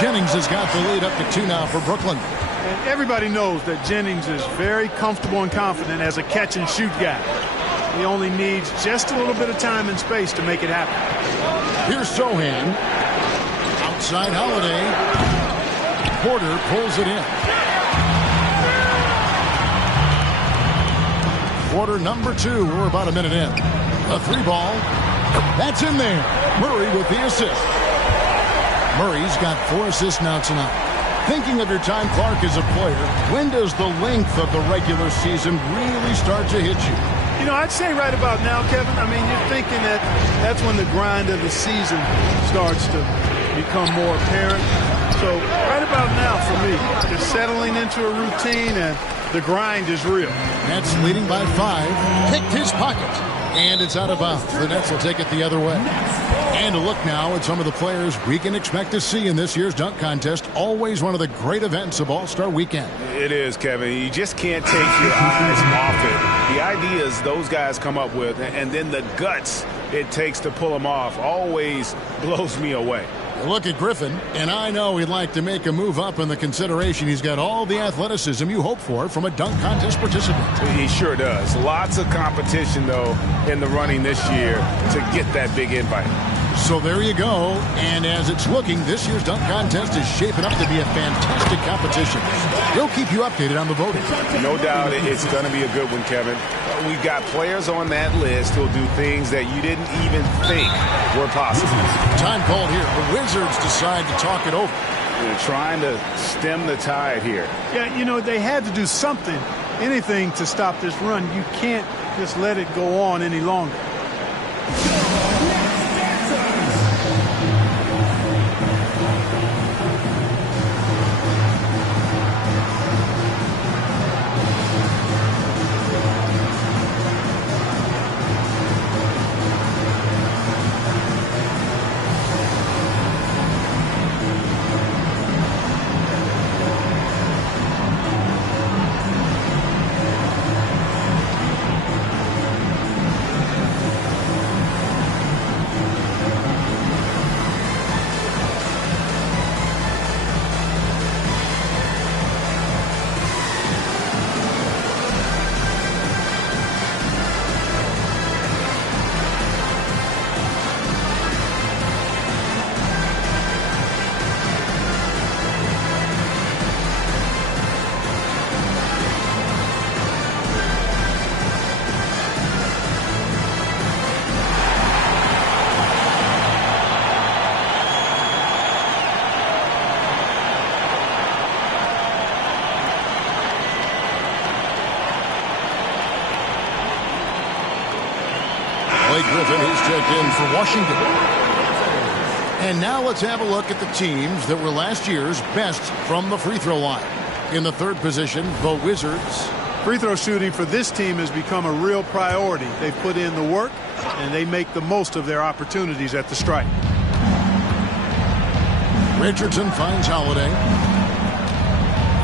Jennings has got the lead up to 2 now for Brooklyn. And everybody knows that Jennings is very comfortable and confident as a catch-and-shoot guy. He only needs just a little bit of time and space to make it happen. Here's Sohan. Outside Holiday. Porter pulls it in. Quarter number 2. We're about a minute in. A 3-ball. That's in there. Murray with the assist. Murray's got 4 assists now tonight. Thinking of your time, Clark, as a player, when does the length of the regular season really start to hit you? You know, I'd say right about now, Kevin. I mean, you're thinking that that's when the grind of the season starts to become more apparent. So right about now for me, just settling into a routine and the grind is real. Nets leading by 5. Kicked his pocket. And it's out of bounds. The Nets will take it the other way. And a look now at some of the players we can expect to see in this year's dunk contest. Always one of the great events of All-Star Weekend. It is, Kevin. You just can't take your eyes off it. The ideas those guys come up with and then the guts it takes to pull them off always blows me away. Look at Griffin, and I know he'd like to make a move up in the consideration. He's got all the athleticism you hope for from a dunk contest participant. He sure does. Lots of competition, though, in the running this year to get that big invite. So there you go. And as it's looking, this year's dunk contest is shaping up to be a fantastic competition. We'll keep you updated on the voting. No doubt it's going to be a good one, Kevin. We've got players on that list who'll do things that you didn't even think were possible. Time called here. The Wizards decide to talk it over. They're trying to stem the tide here. Yeah, you know, they had to do something, anything to stop this run. You can't just let it go on any longer. Griffin is checked in for Washington. And now let's have a look at the teams that were last year's best from the free throw line. In the third position, the Wizards. Free throw shooting for this team has become a real priority. They've put in the work, and they make the most of their opportunities at the stripe. Richardson finds Holiday.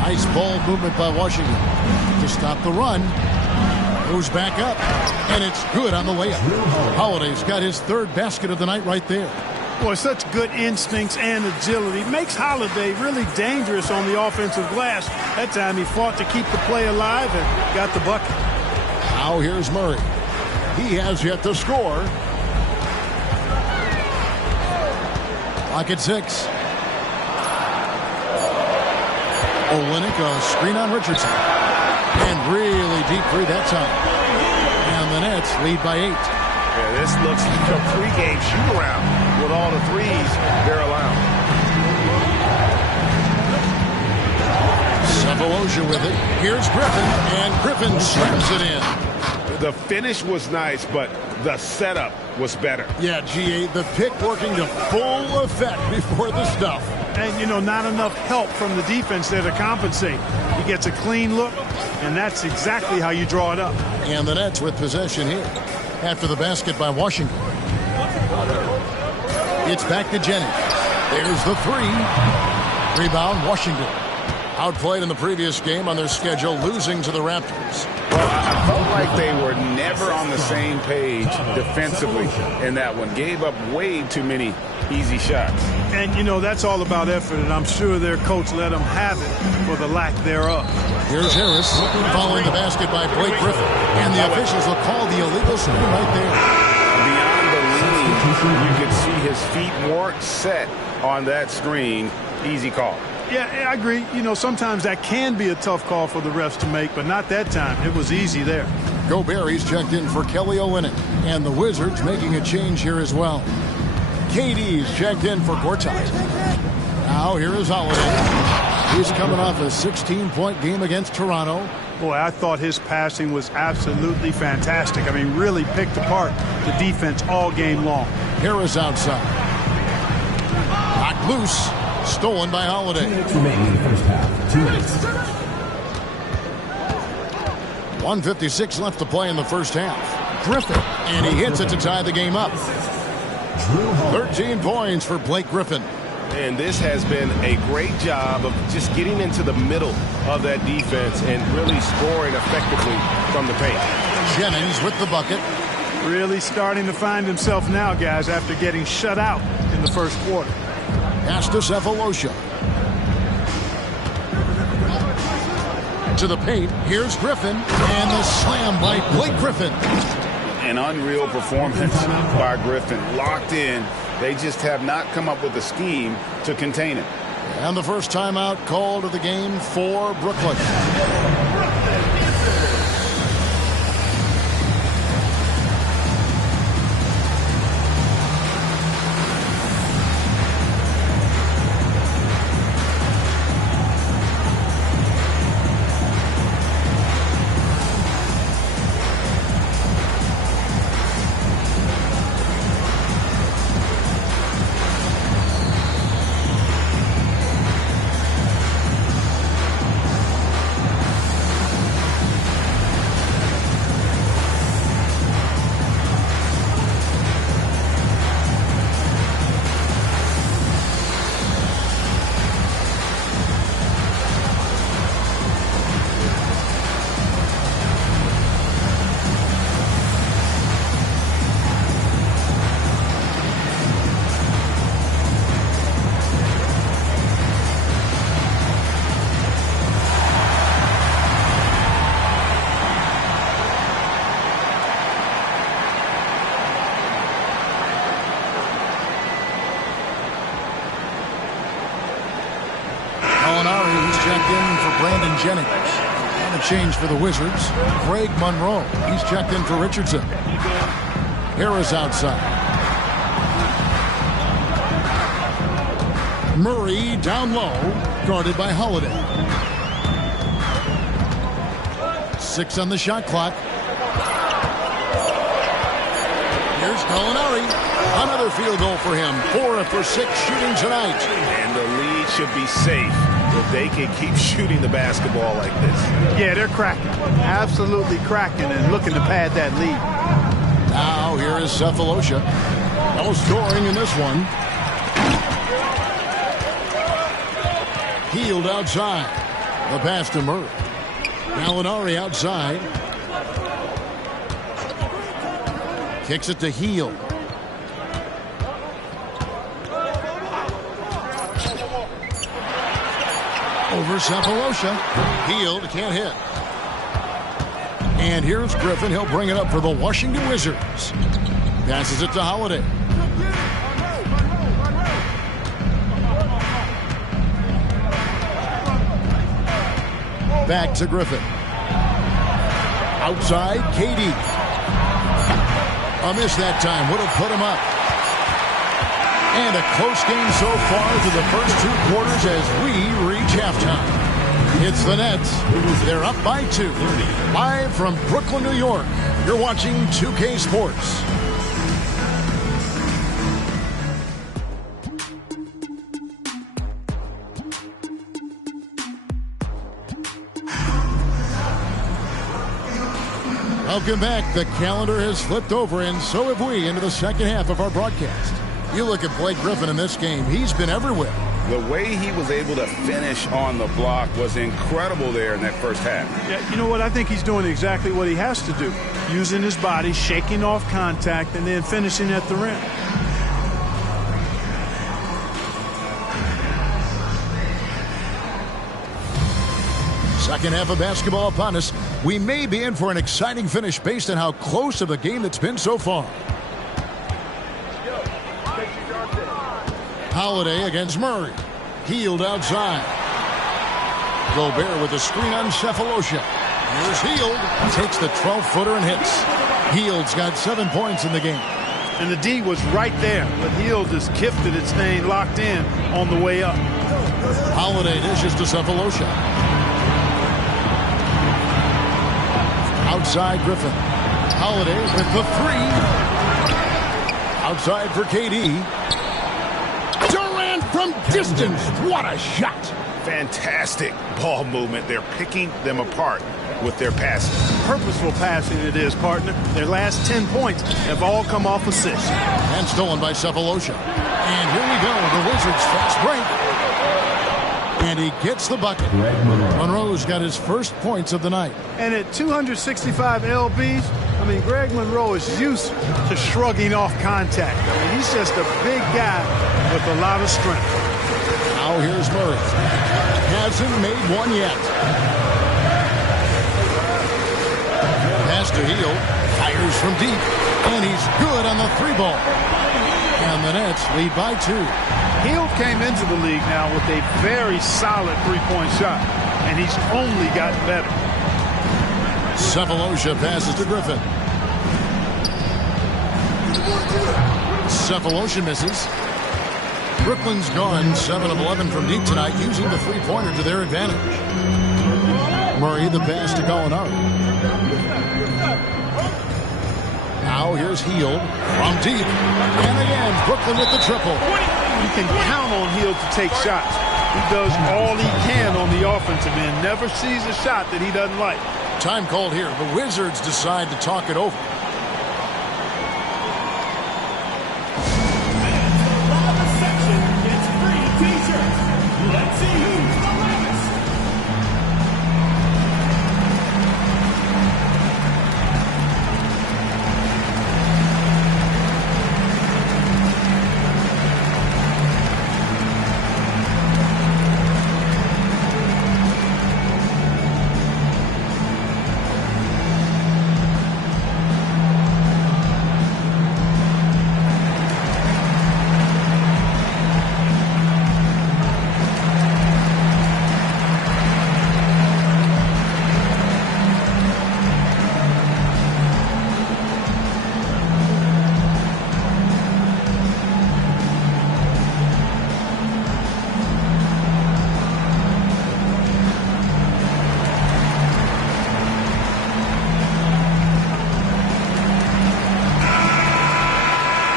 Nice ball movement by Washington to stop the run. Goes back up, and it's good on the layup. Holiday's got his third basket of the night right there. Boy, such good instincts and agility. Makes Holiday really dangerous on the offensive glass. That time he fought to keep the play alive and got the bucket. Now here's Murray. He has yet to score. Clock at 6. Olynyk, a screen on Richardson. And really deep three that time. And the Nets lead by 8. Yeah, this looks like a pregame shoot-around with all the threes they're allowing. Sefolosha with it. Here's Griffin, and Griffin slams it in. The finish was nice, but the setup was better. Yeah, GA, the pick working to full effect before the stuff. And, you know, not enough help from the defense there to compensate. He gets a clean look, and that's exactly how you draw it up. And the Nets with possession here after the basket by Washington. It's back to Jennings. There's the three. Rebound, Washington. Outplayed in the previous game on their schedule, losing to the Raptors. Well, I felt like they were never on the same page defensively in that one. Gave up way too many easy shots. And, you know, that's all about effort, and I'm sure their coach let them have it for the lack thereof. Here's Harris following the basket by Blake Griffin. And the officials will call the illegal screen right there. Beyond the lead, you could see his feet weren't set on that screen. Easy call. Yeah, I agree. You know, sometimes that can be a tough call for the refs to make, but not that time. It was easy there. Gobert checked in for Kelly Olynyk. And the Wizards making a change here as well. KD's checked in for Gortat. Now here is Holiday. He's coming off a 16-point game against Toronto. Boy, I thought his passing was absolutely fantastic. I mean, really picked apart the defense all game long. Harris outside. Knocked loose. Stolen by Holiday. 2 minutes remaining in the first half. 2 minutes. 1:56 left to play in the first half. Griffin. And he hits it to tie the game up. 13 points for Blake Griffin. And this has been a great job of just getting into the middle of that defense and really scoring effectively from the paint. Jennings with the bucket. Really starting to find himself now, guys, after getting shut out in the first quarter. Pass to Cephalosha. To the paint. Here's Griffin. And the slam by Blake Griffin. An unreal performance by Griffin. Locked in. They just have not come up with a scheme to contain him. And the first timeout called of the game for Brooklyn. Jennings. And a change for the Wizards. Craig Monroe. He's checked in for Richardson. Harris outside. Murray down low. Guarded by Holiday. 6 on the shot clock. Here's Gallinari. Another field goal for him. 4 for 6 shooting tonight. And the lead should be safe if they can keep shooting the basketball like this. Yeah, they're cracking. Absolutely cracking and looking to pad that lead. Now here is Cephalosha. No scoring in this one. Healed outside. The pass to Murray. Gallinari outside. Kicks it to Heel. Over Cephalosha. Healed, can't hit. And here's Griffin. He'll bring it up for the Washington Wizards. Passes it to Holiday. Back to Griffin. Outside, KD. A miss that time. Would have put him up. And a close game so far through the first 2 quarters as we reach halftime. It's the Nets. They're up by 2. Live from Brooklyn, New York. You're watching 2K Sports. Welcome back. The calendar has flipped over, and so have we, into the second half of our broadcast. You look at Blake Griffin in this game. He's been everywhere. The way he was able to finish on the block was incredible there in that first half. Yeah, you know what? I think he's doing exactly what he has to do. Using his body, shaking off contact, and then finishing at the rim. Second half of basketball upon us. We may be in for an exciting finish based on how close of a game it's been so far. Holiday against Murray. Healed outside. Gobert with a screen on Cephalosha. Here's Hield. Takes the 12-footer and hits. Hield's got 7 points in the game. And the D was right there, but Hield just gifted it, staying locked in on the way up. Holiday dishes to Cephalosha. Outside Griffin. Holiday with the 3. Outside for KD. Durant from distance. What a shot. Fantastic ball movement. They're picking them apart with their passing. Purposeful passing it is, partner. Their last 10 points have all come off assists. And stolen by Cephalosha. And here we go. The Wizards fast break. And he gets the bucket. Monroe's got his first points of the night. And at 265 LBs, I mean, Greg Monroe is used to shrugging off contact. I mean, he's just a big guy with a lot of strength. Now here's Murray. Hasn't made one yet. Pass to Hield. Fires from deep. And he's good on the 3-ball. And the Nets lead by 2. Hield came into the league now with a very solid three-point shot, and he's only gotten better. Cephalosha passes to Griffin. Cephalosha misses. Brooklyn's gone 7 of 11 from deep tonight, using the three-pointer to their advantage. Murray the pass to Gallinari. Now here's Hield from deep. And again, Brooklyn with the triple. You can count on Hield to take shots. He does all he can on the offensive end. Never sees a shot that he doesn't like. Time called here. The Wizards decide to talk it over. Section gets free t-shirts. Let's see who's the loudest.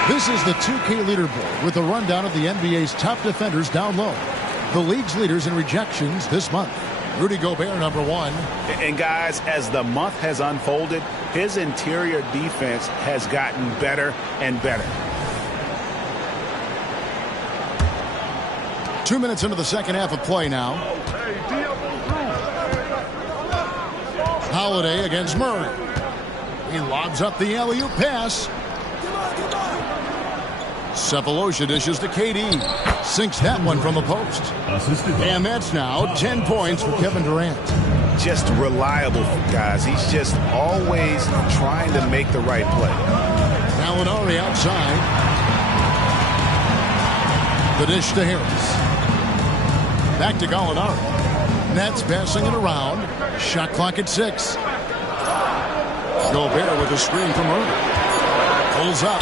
This is the 2K leaderboard with a rundown of the NBA's top defenders down low. The league's leaders in rejections this month. Rudy Gobert, number 1. And guys, as the month has unfolded, his interior defense has gotten better and better. 2 minutes into the second half of play now. Holiday against Murray. He lobs up the alley-oop pass. Cephalosha dishes to KD. Sinks that one from the post. And that's now 10 points for Kevin Durant. Just reliable, guys. He's just always trying to make the right play. Gallinari outside. The dish to Harris. Back to Gallinari. Nets passing it around. Shot clock at 6. Gobert with a screen from Murray. Pulls up.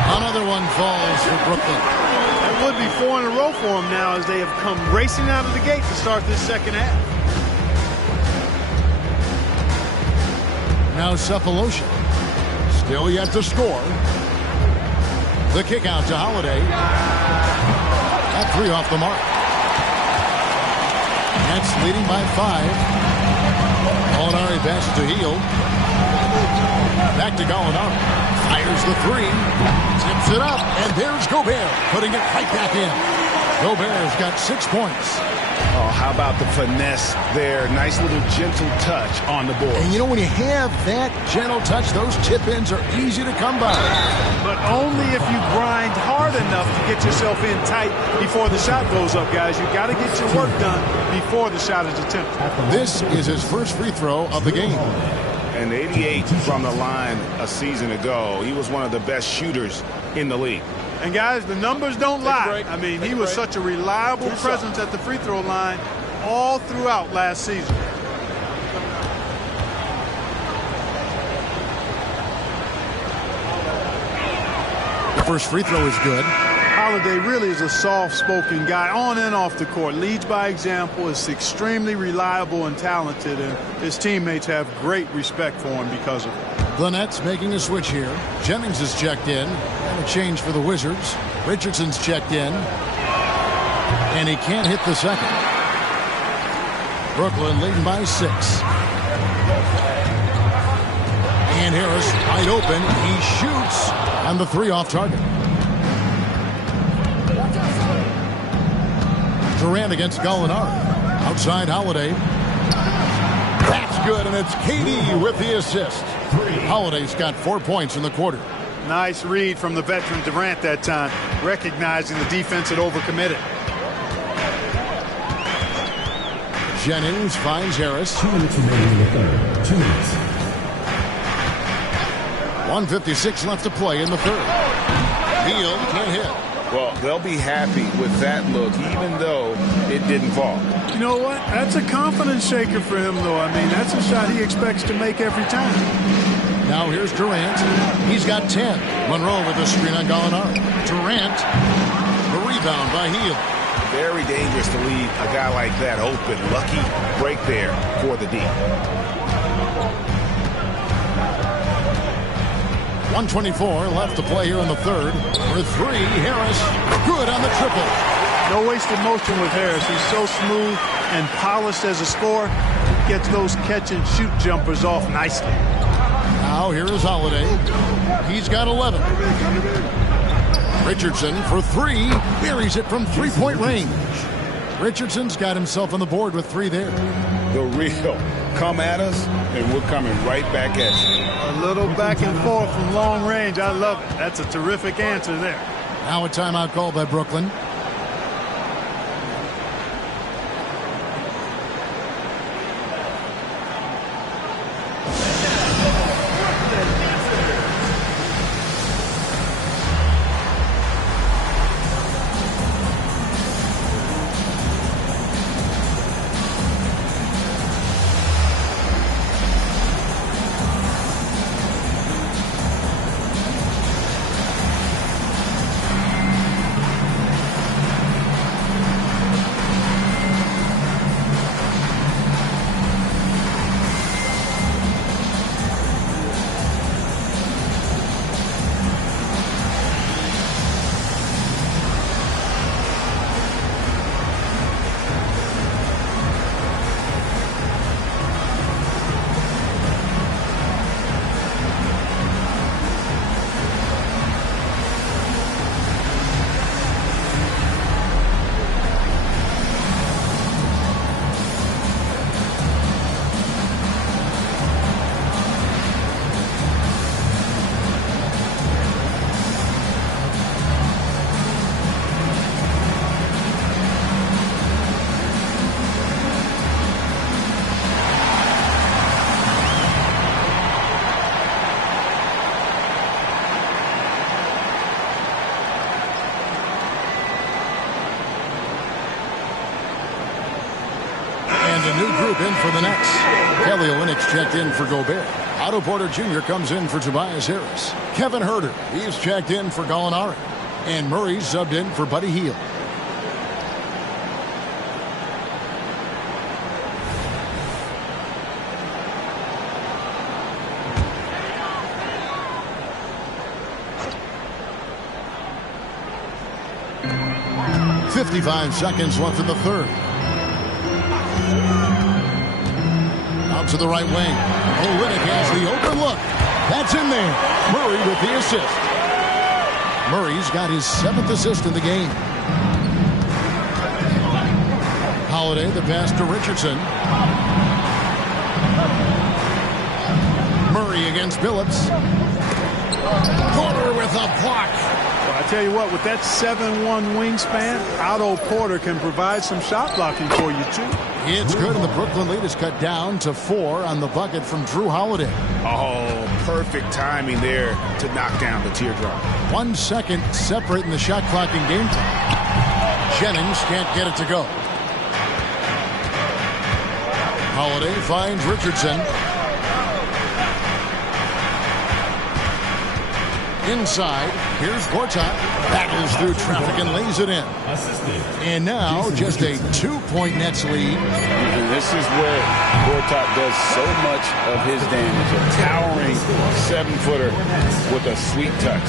Another one falls for Brooklyn. That would be 4 in a row for them now as they have come racing out of the gate to start this second half. Now Cephalosha. Still yet to score. The kick out to Holiday. At 3 off the mark. Nets leading by 5. Gallinari passes to Heel. Back to Gallinari. Fires the 3. Tips it up. And there's Gobert putting it right back in. Gobert's got 6 points. Oh, how about the finesse there? Nice little gentle touch on the board. And you know, when you have that gentle touch, those tip-ins are easy to come by. But only if you grind hard enough to get yourself in tight before the shot goes up, guys. You got to get your work done before the shot is attempted. This is his first free throw of the game. And 88 from the line a season ago. He was one of the best shooters in the league. And, guys, the numbers don't lie. I mean, he was such a reliable presence at the free throw line all throughout last season. The first free throw is good. Holiday really is a soft-spoken guy on and off the court. Leads by example, is extremely reliable and talented, and his teammates have great respect for him because of it. The Nets making a switch here. Jennings is checked in. And a change for the Wizards. Richardson's checked in. And he can't hit the second. Brooklyn leading by 6. And Harris wide open. He shoots. And the 3 off target. Durant against Gallinari. Outside Holiday. That's good, and it's KD with the assist. Holiday's got 4 points in the quarter. Nice read from the veteran Durant that time, recognizing the defense had overcommitted. Jennings finds Harris. 2 minutes remaining in the third. 2 minutes. 1:56 left to play in the third. Beal can't hit. Well, they'll be happy with that look, even though it didn't fall. You know what? That's a confidence shaker for him, though. I mean, that's a shot he expects to make every time. Now here's Durant. He's got 10. Monroe with a screen on Gallinari. Durant. The rebound by Heel. Very dangerous to leave a guy like that open. Lucky break there for the D. 1:24 left to play here in the third. For 3, Harris. Good on the triple. No wasted motion with Harris. He's so smooth and polished as a scorer. He gets those catch-and-shoot jumpers off nicely. Now here is Holiday. He's got 11. Richardson for 3. Buries it from 3-point range. Richardson's got himself on the board with 3 there. The real come at us, and we're coming right back at you. A little back and forth from long range. I love it. That's a terrific answer there. Now a timeout called by Brooklyn. In for the Nets. Kelly Olynyk's checked in for Gobert. Otto Porter Jr. comes in for Tobias Harris. Kevin Huerter, he's checked in for Gallinari. And Murray's subbed in for Buddy Hield. 55 seconds left in the third. Out to the right wing. Olynyk has the open look. That's in there. Murray with the assist. Murray's got his 7th assist in the game. Holiday, the pass to Richardson. Murray against Billups. Porter with a block. Well, I tell you what, with that 7'1" wingspan, Otto Porter can provide some shot blocking for you, too. It's good, and the Brooklyn lead is cut down to 4 on the bucket from Drew Holiday. Oh, perfect timing there to knock down the teardrop. 1 second separating the shot clock in game time. Jennings can't get it to go. Holiday finds Richardson. Inside, here's Gortat. Battles through traffic and lays it in. And now, just a 2-point Nets lead. And this is where Gortat does so much of his damage. A towering 7-footer with a sweet touch.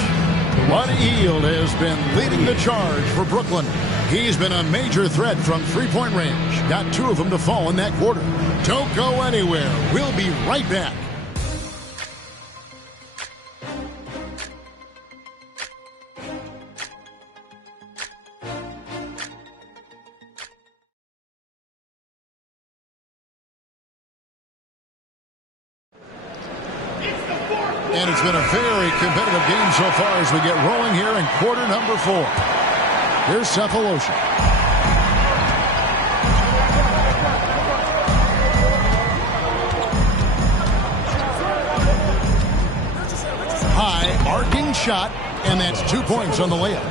Buddy Hield has been leading the charge for Brooklyn. He's been a major threat from 3-point range. Got 2 of them to fall in that quarter. Don't go anywhere. We'll be right back. And it's been a very competitive game so far as we get rolling here in quarter number 4. Here's Cephalosha. High arcing shot, and that's 2 points on the layup.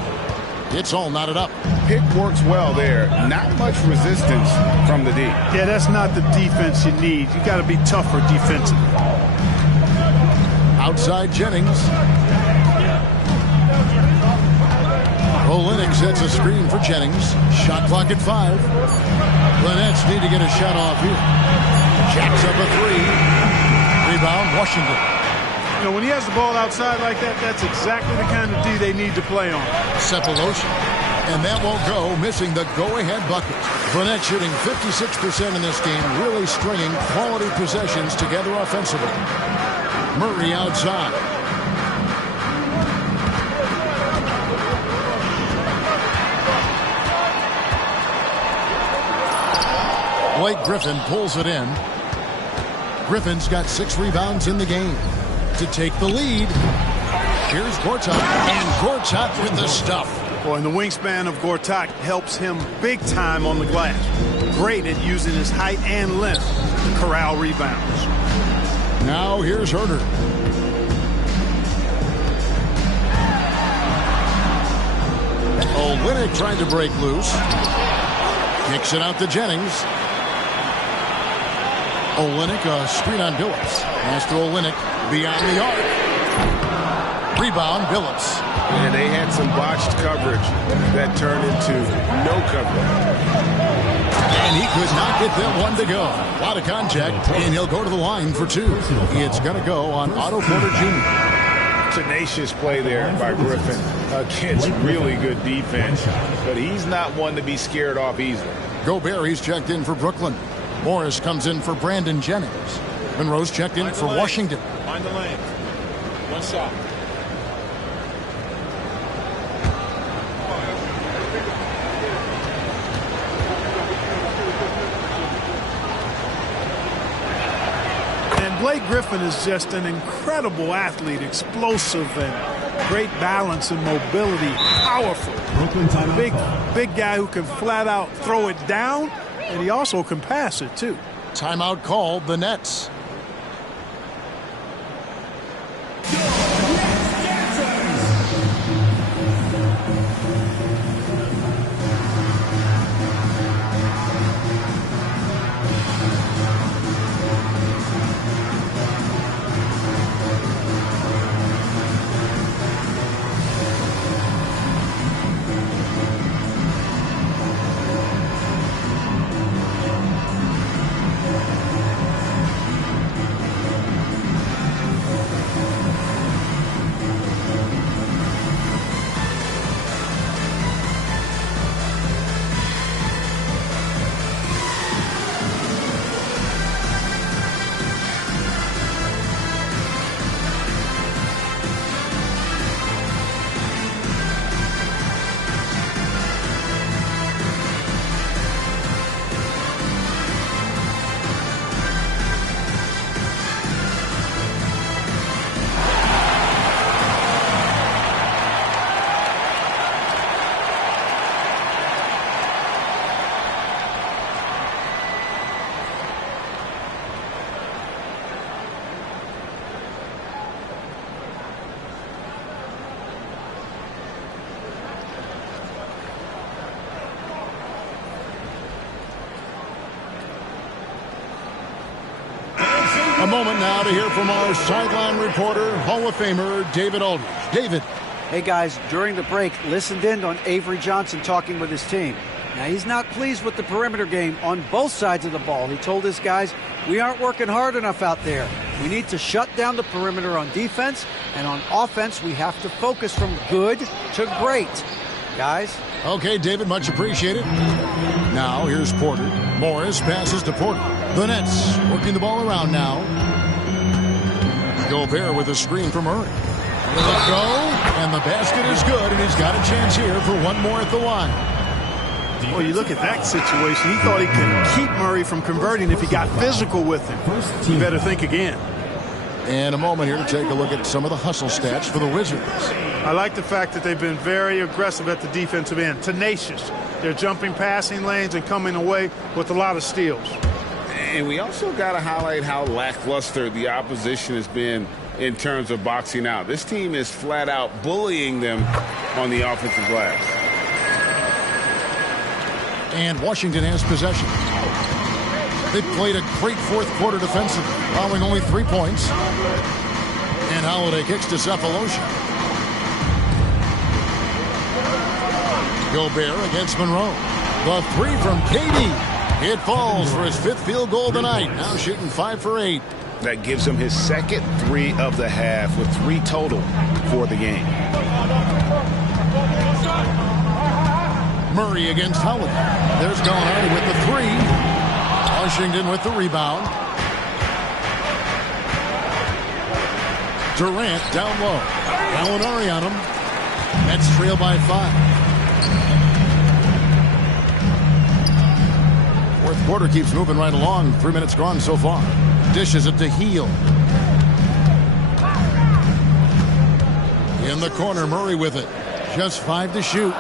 It's all knotted up. Pick works well there. Not much resistance from the D. Yeah, that's not the defense you need. You got to be tougher defensively. Outside Jennings. Olynyk sets a screen for Jennings. Shot clock at 5. The Nets need to get a shot off here. Jacks up a 3. Rebound, Washington. You know, when he has the ball outside like that, that's exactly the kind of D they need to play on. Cephalosha. And that won't go, missing the go-ahead bucket. The Nets shooting 56% in this game, really stringing quality possessions together offensively. Murray outside. Blake Griffin pulls it in. Griffin's got 6 rebounds in the game. To take the lead, here's Gortat. And Gortat with the stuff. Boy, and the wingspan of Gortat helps him big time on the glass. Great at using his height and length to corral rebounds. Now here's Herter. Olynyk trying to break loose. Kicks it out to Jennings. Olynyk, a screen on Billups. Pass to Olynyk beyond the arc. Rebound, Billups. And they had some botched coverage that turned into no coverage. And he could not get that one to go. A lot of contact, and he'll go to the line for 2. It's going to go on Otto Porter Jr. Tenacious play there by Griffin against really good defense. But he's not one to be scared off easily. Gobert, he's checked in for Brooklyn. Morris comes in for Brandon Jennings. Monroe's checked in for Washington. Find the lane. One shot. Blake Griffin is just an incredible athlete, explosive and great balance and mobility, powerful. Big guy who can flat out throw it down, and he also can pass it too. Timeout called, the Nets. A moment now to hear from our sideline reporter, Hall of Famer David Aldridge. David. Hey, guys, during the break, listened in on Avery Johnson talking with his team. Now, he's not pleased with the perimeter game on both sides of the ball. He told his guys, we aren't working hard enough out there. We need to shut down the perimeter on defense, and on offense, we have to focus from good to great. Guys? Okay, David, much appreciated. Now, here's Porter. Morris passes to Porter. The Nets working the ball around now. Gobert with a screen from Murray. Will it go? And the basket is good, and he's got a chance here for one more at the line. Well, you look at that situation. He thought he could keep Murray from converting if he got physical with him. You better think again. And a moment here to take a look at some of the hustle stats for the Wizards. I like the fact that they've been very aggressive at the defensive end. Tenacious. They're jumping passing lanes and coming away with a lot of steals. And we also got to highlight how lackluster the opposition has been in terms of boxing out. This team is flat out bullying them on the offensive glass. And Washington has possession. They played a great fourth quarter defensively, allowing only 3 points. And Holiday kicks to Cephalosha. Gobert against Monroe. The three from KD. It falls for his 5th field goal tonight. Now shooting 5 for 8. That gives him his 2nd 3 of the half with 3 total for the game. Murray against Holiday. There's Gallinari with the 3. Washington with the rebound. Durant down low. Gallinari on him. Nets trail by 5. Fourth quarter keeps moving right along. 3 minutes gone so far. Dishes it to Heel. In the corner, Murray with it. Just 5 to shoot.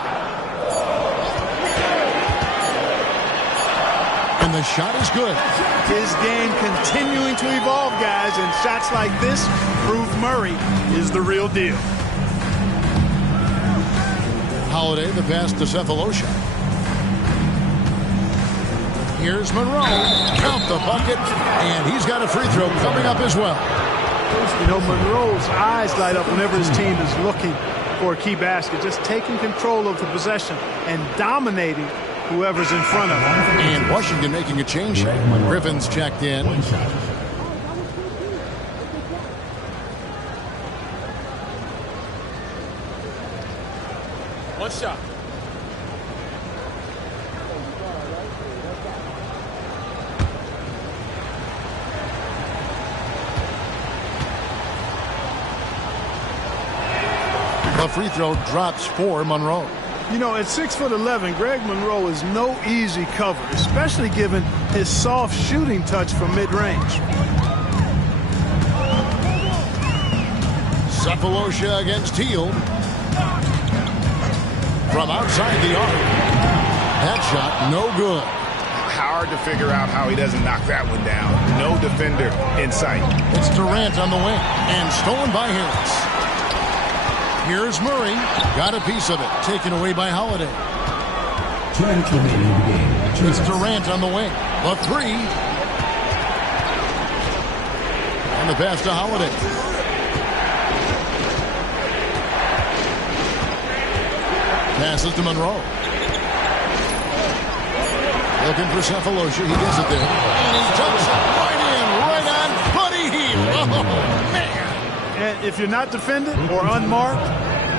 And the shot is good. His game continuing to evolve, guys, and shots like this prove Murray is the real deal. Holiday, the pass to Cephalosha. Here's Monroe. Count the bucket, and he's got a free throw coming up as well. You know, Monroe's eyes light up whenever his team is looking for a key basket, just taking control of the possession and dominating whoever's in front of him. And Washington making a change here. Griffin's checked in. One shot. The free throw drops for Monroe. You know, at 6'11", Greg Monroe is no easy cover, especially given his soft shooting touch from mid-range. Cephalosha against Teal. From outside the arc. That shot, no good. Hard to figure out how he doesn't knock that one down. No defender in sight. It's Durant on the wing, and stolen by Harris. Here's Murray. Got a piece of it. Taken away by Holiday. 2 minutes remaining in the game. It's Durant on the wing. The 3. And the pass to Holiday. Passes to Monroe. Looking for Cephalosha. He gets it there. And he dumps it right in. Right on Buddy Hield. Oh, man. And if you're not defended or unmarked,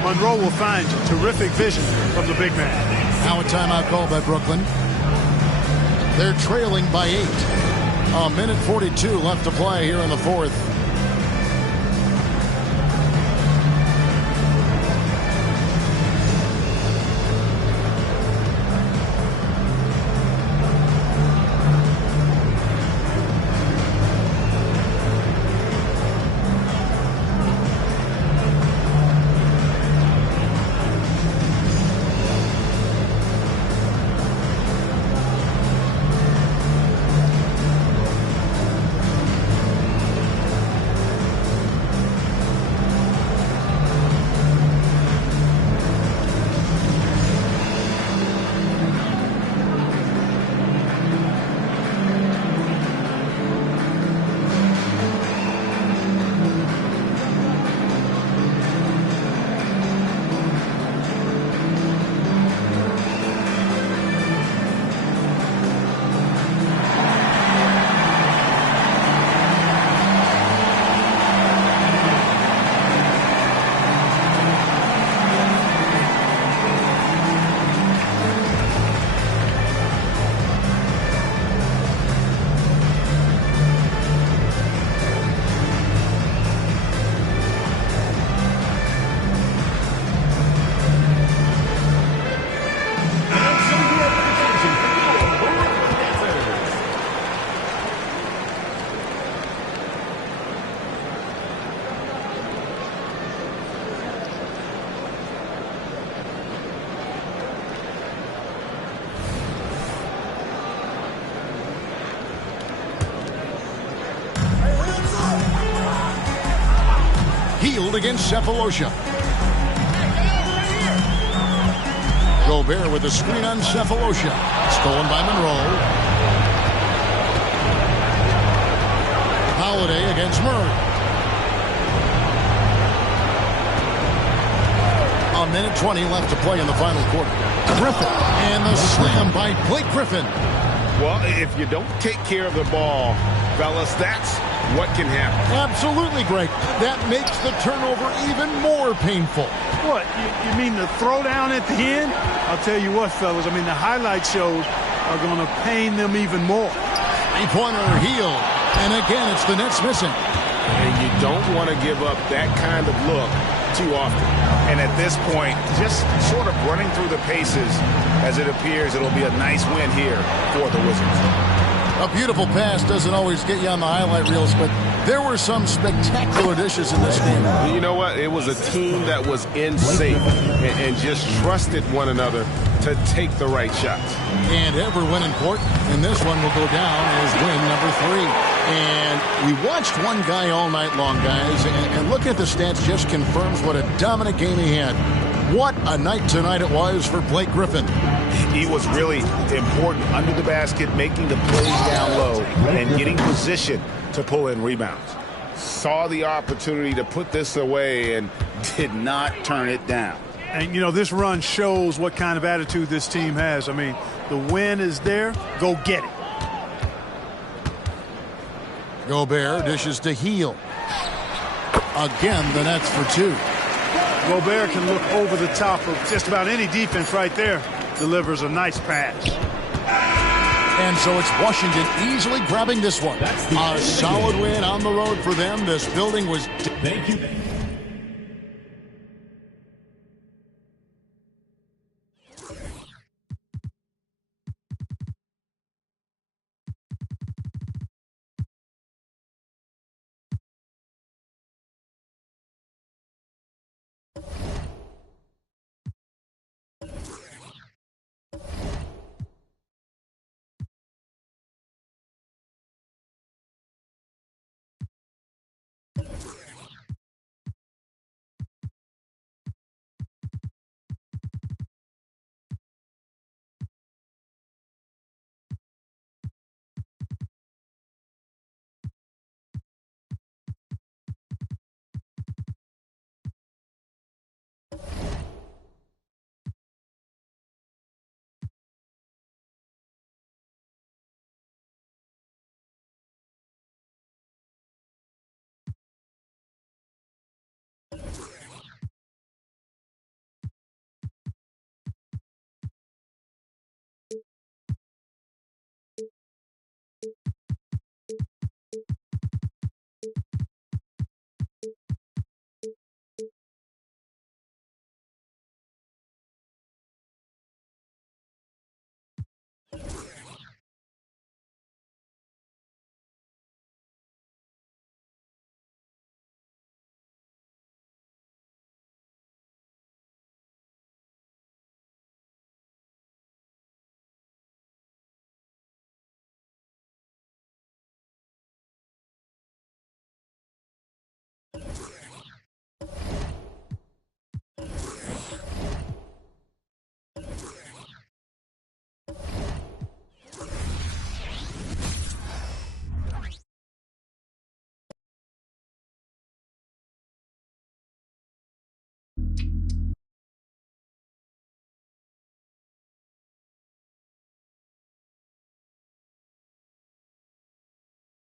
Monroe will find you. Terrific vision from the big man. Now a timeout call by Brooklyn. They're trailing by 8. A minute 42 left to play here in the fourth. Healed against Cephalosha. Gobert with the screen on Cephalosha. Stolen by Monroe. Holiday against Murray. A minute 20 left to play in the final quarter. Griffin. And the slam by Blake Griffin. Well, if you don't take care of the ball, fellas, that's what can happen. Absolutely, Greg. That makes the turnover even more painful. What, you mean the throwdown at the end? I'll tell you what, fellas, I mean, the highlight shows are going to pain them even more. Three-pointer Healed. And again, it's the Nets missing. And you don't want to give up that kind of look too often. And at this point, just sort of running through the paces, as it appears it'll be a nice win here for the Wizards. A beautiful pass doesn't always get you on the highlight reels, but there were some spectacular dishes in this game. You know what? It was a team that was in sync and just trusted one another to take the right shots. And ever win in court, and this one will go down as win number 3. And we watched one guy all night long, guys, and look at the stats, just confirms what a dominant game he had. What a night tonight it was for Blake Griffin. He was really important under the basket, making the plays down low and getting position to pull in rebounds. Saw the opportunity to put this away and did not turn it down. And, you know, this run shows what kind of attitude this team has. I mean, the win is there. Go get it. Gobert dishes to Heal. Again, the Nets for 2. Gobert can look over the top of just about any defense right there. Delivers a nice pass. And so it's Washington easily grabbing this one. A solid win on the road for them. This building was... Thank you.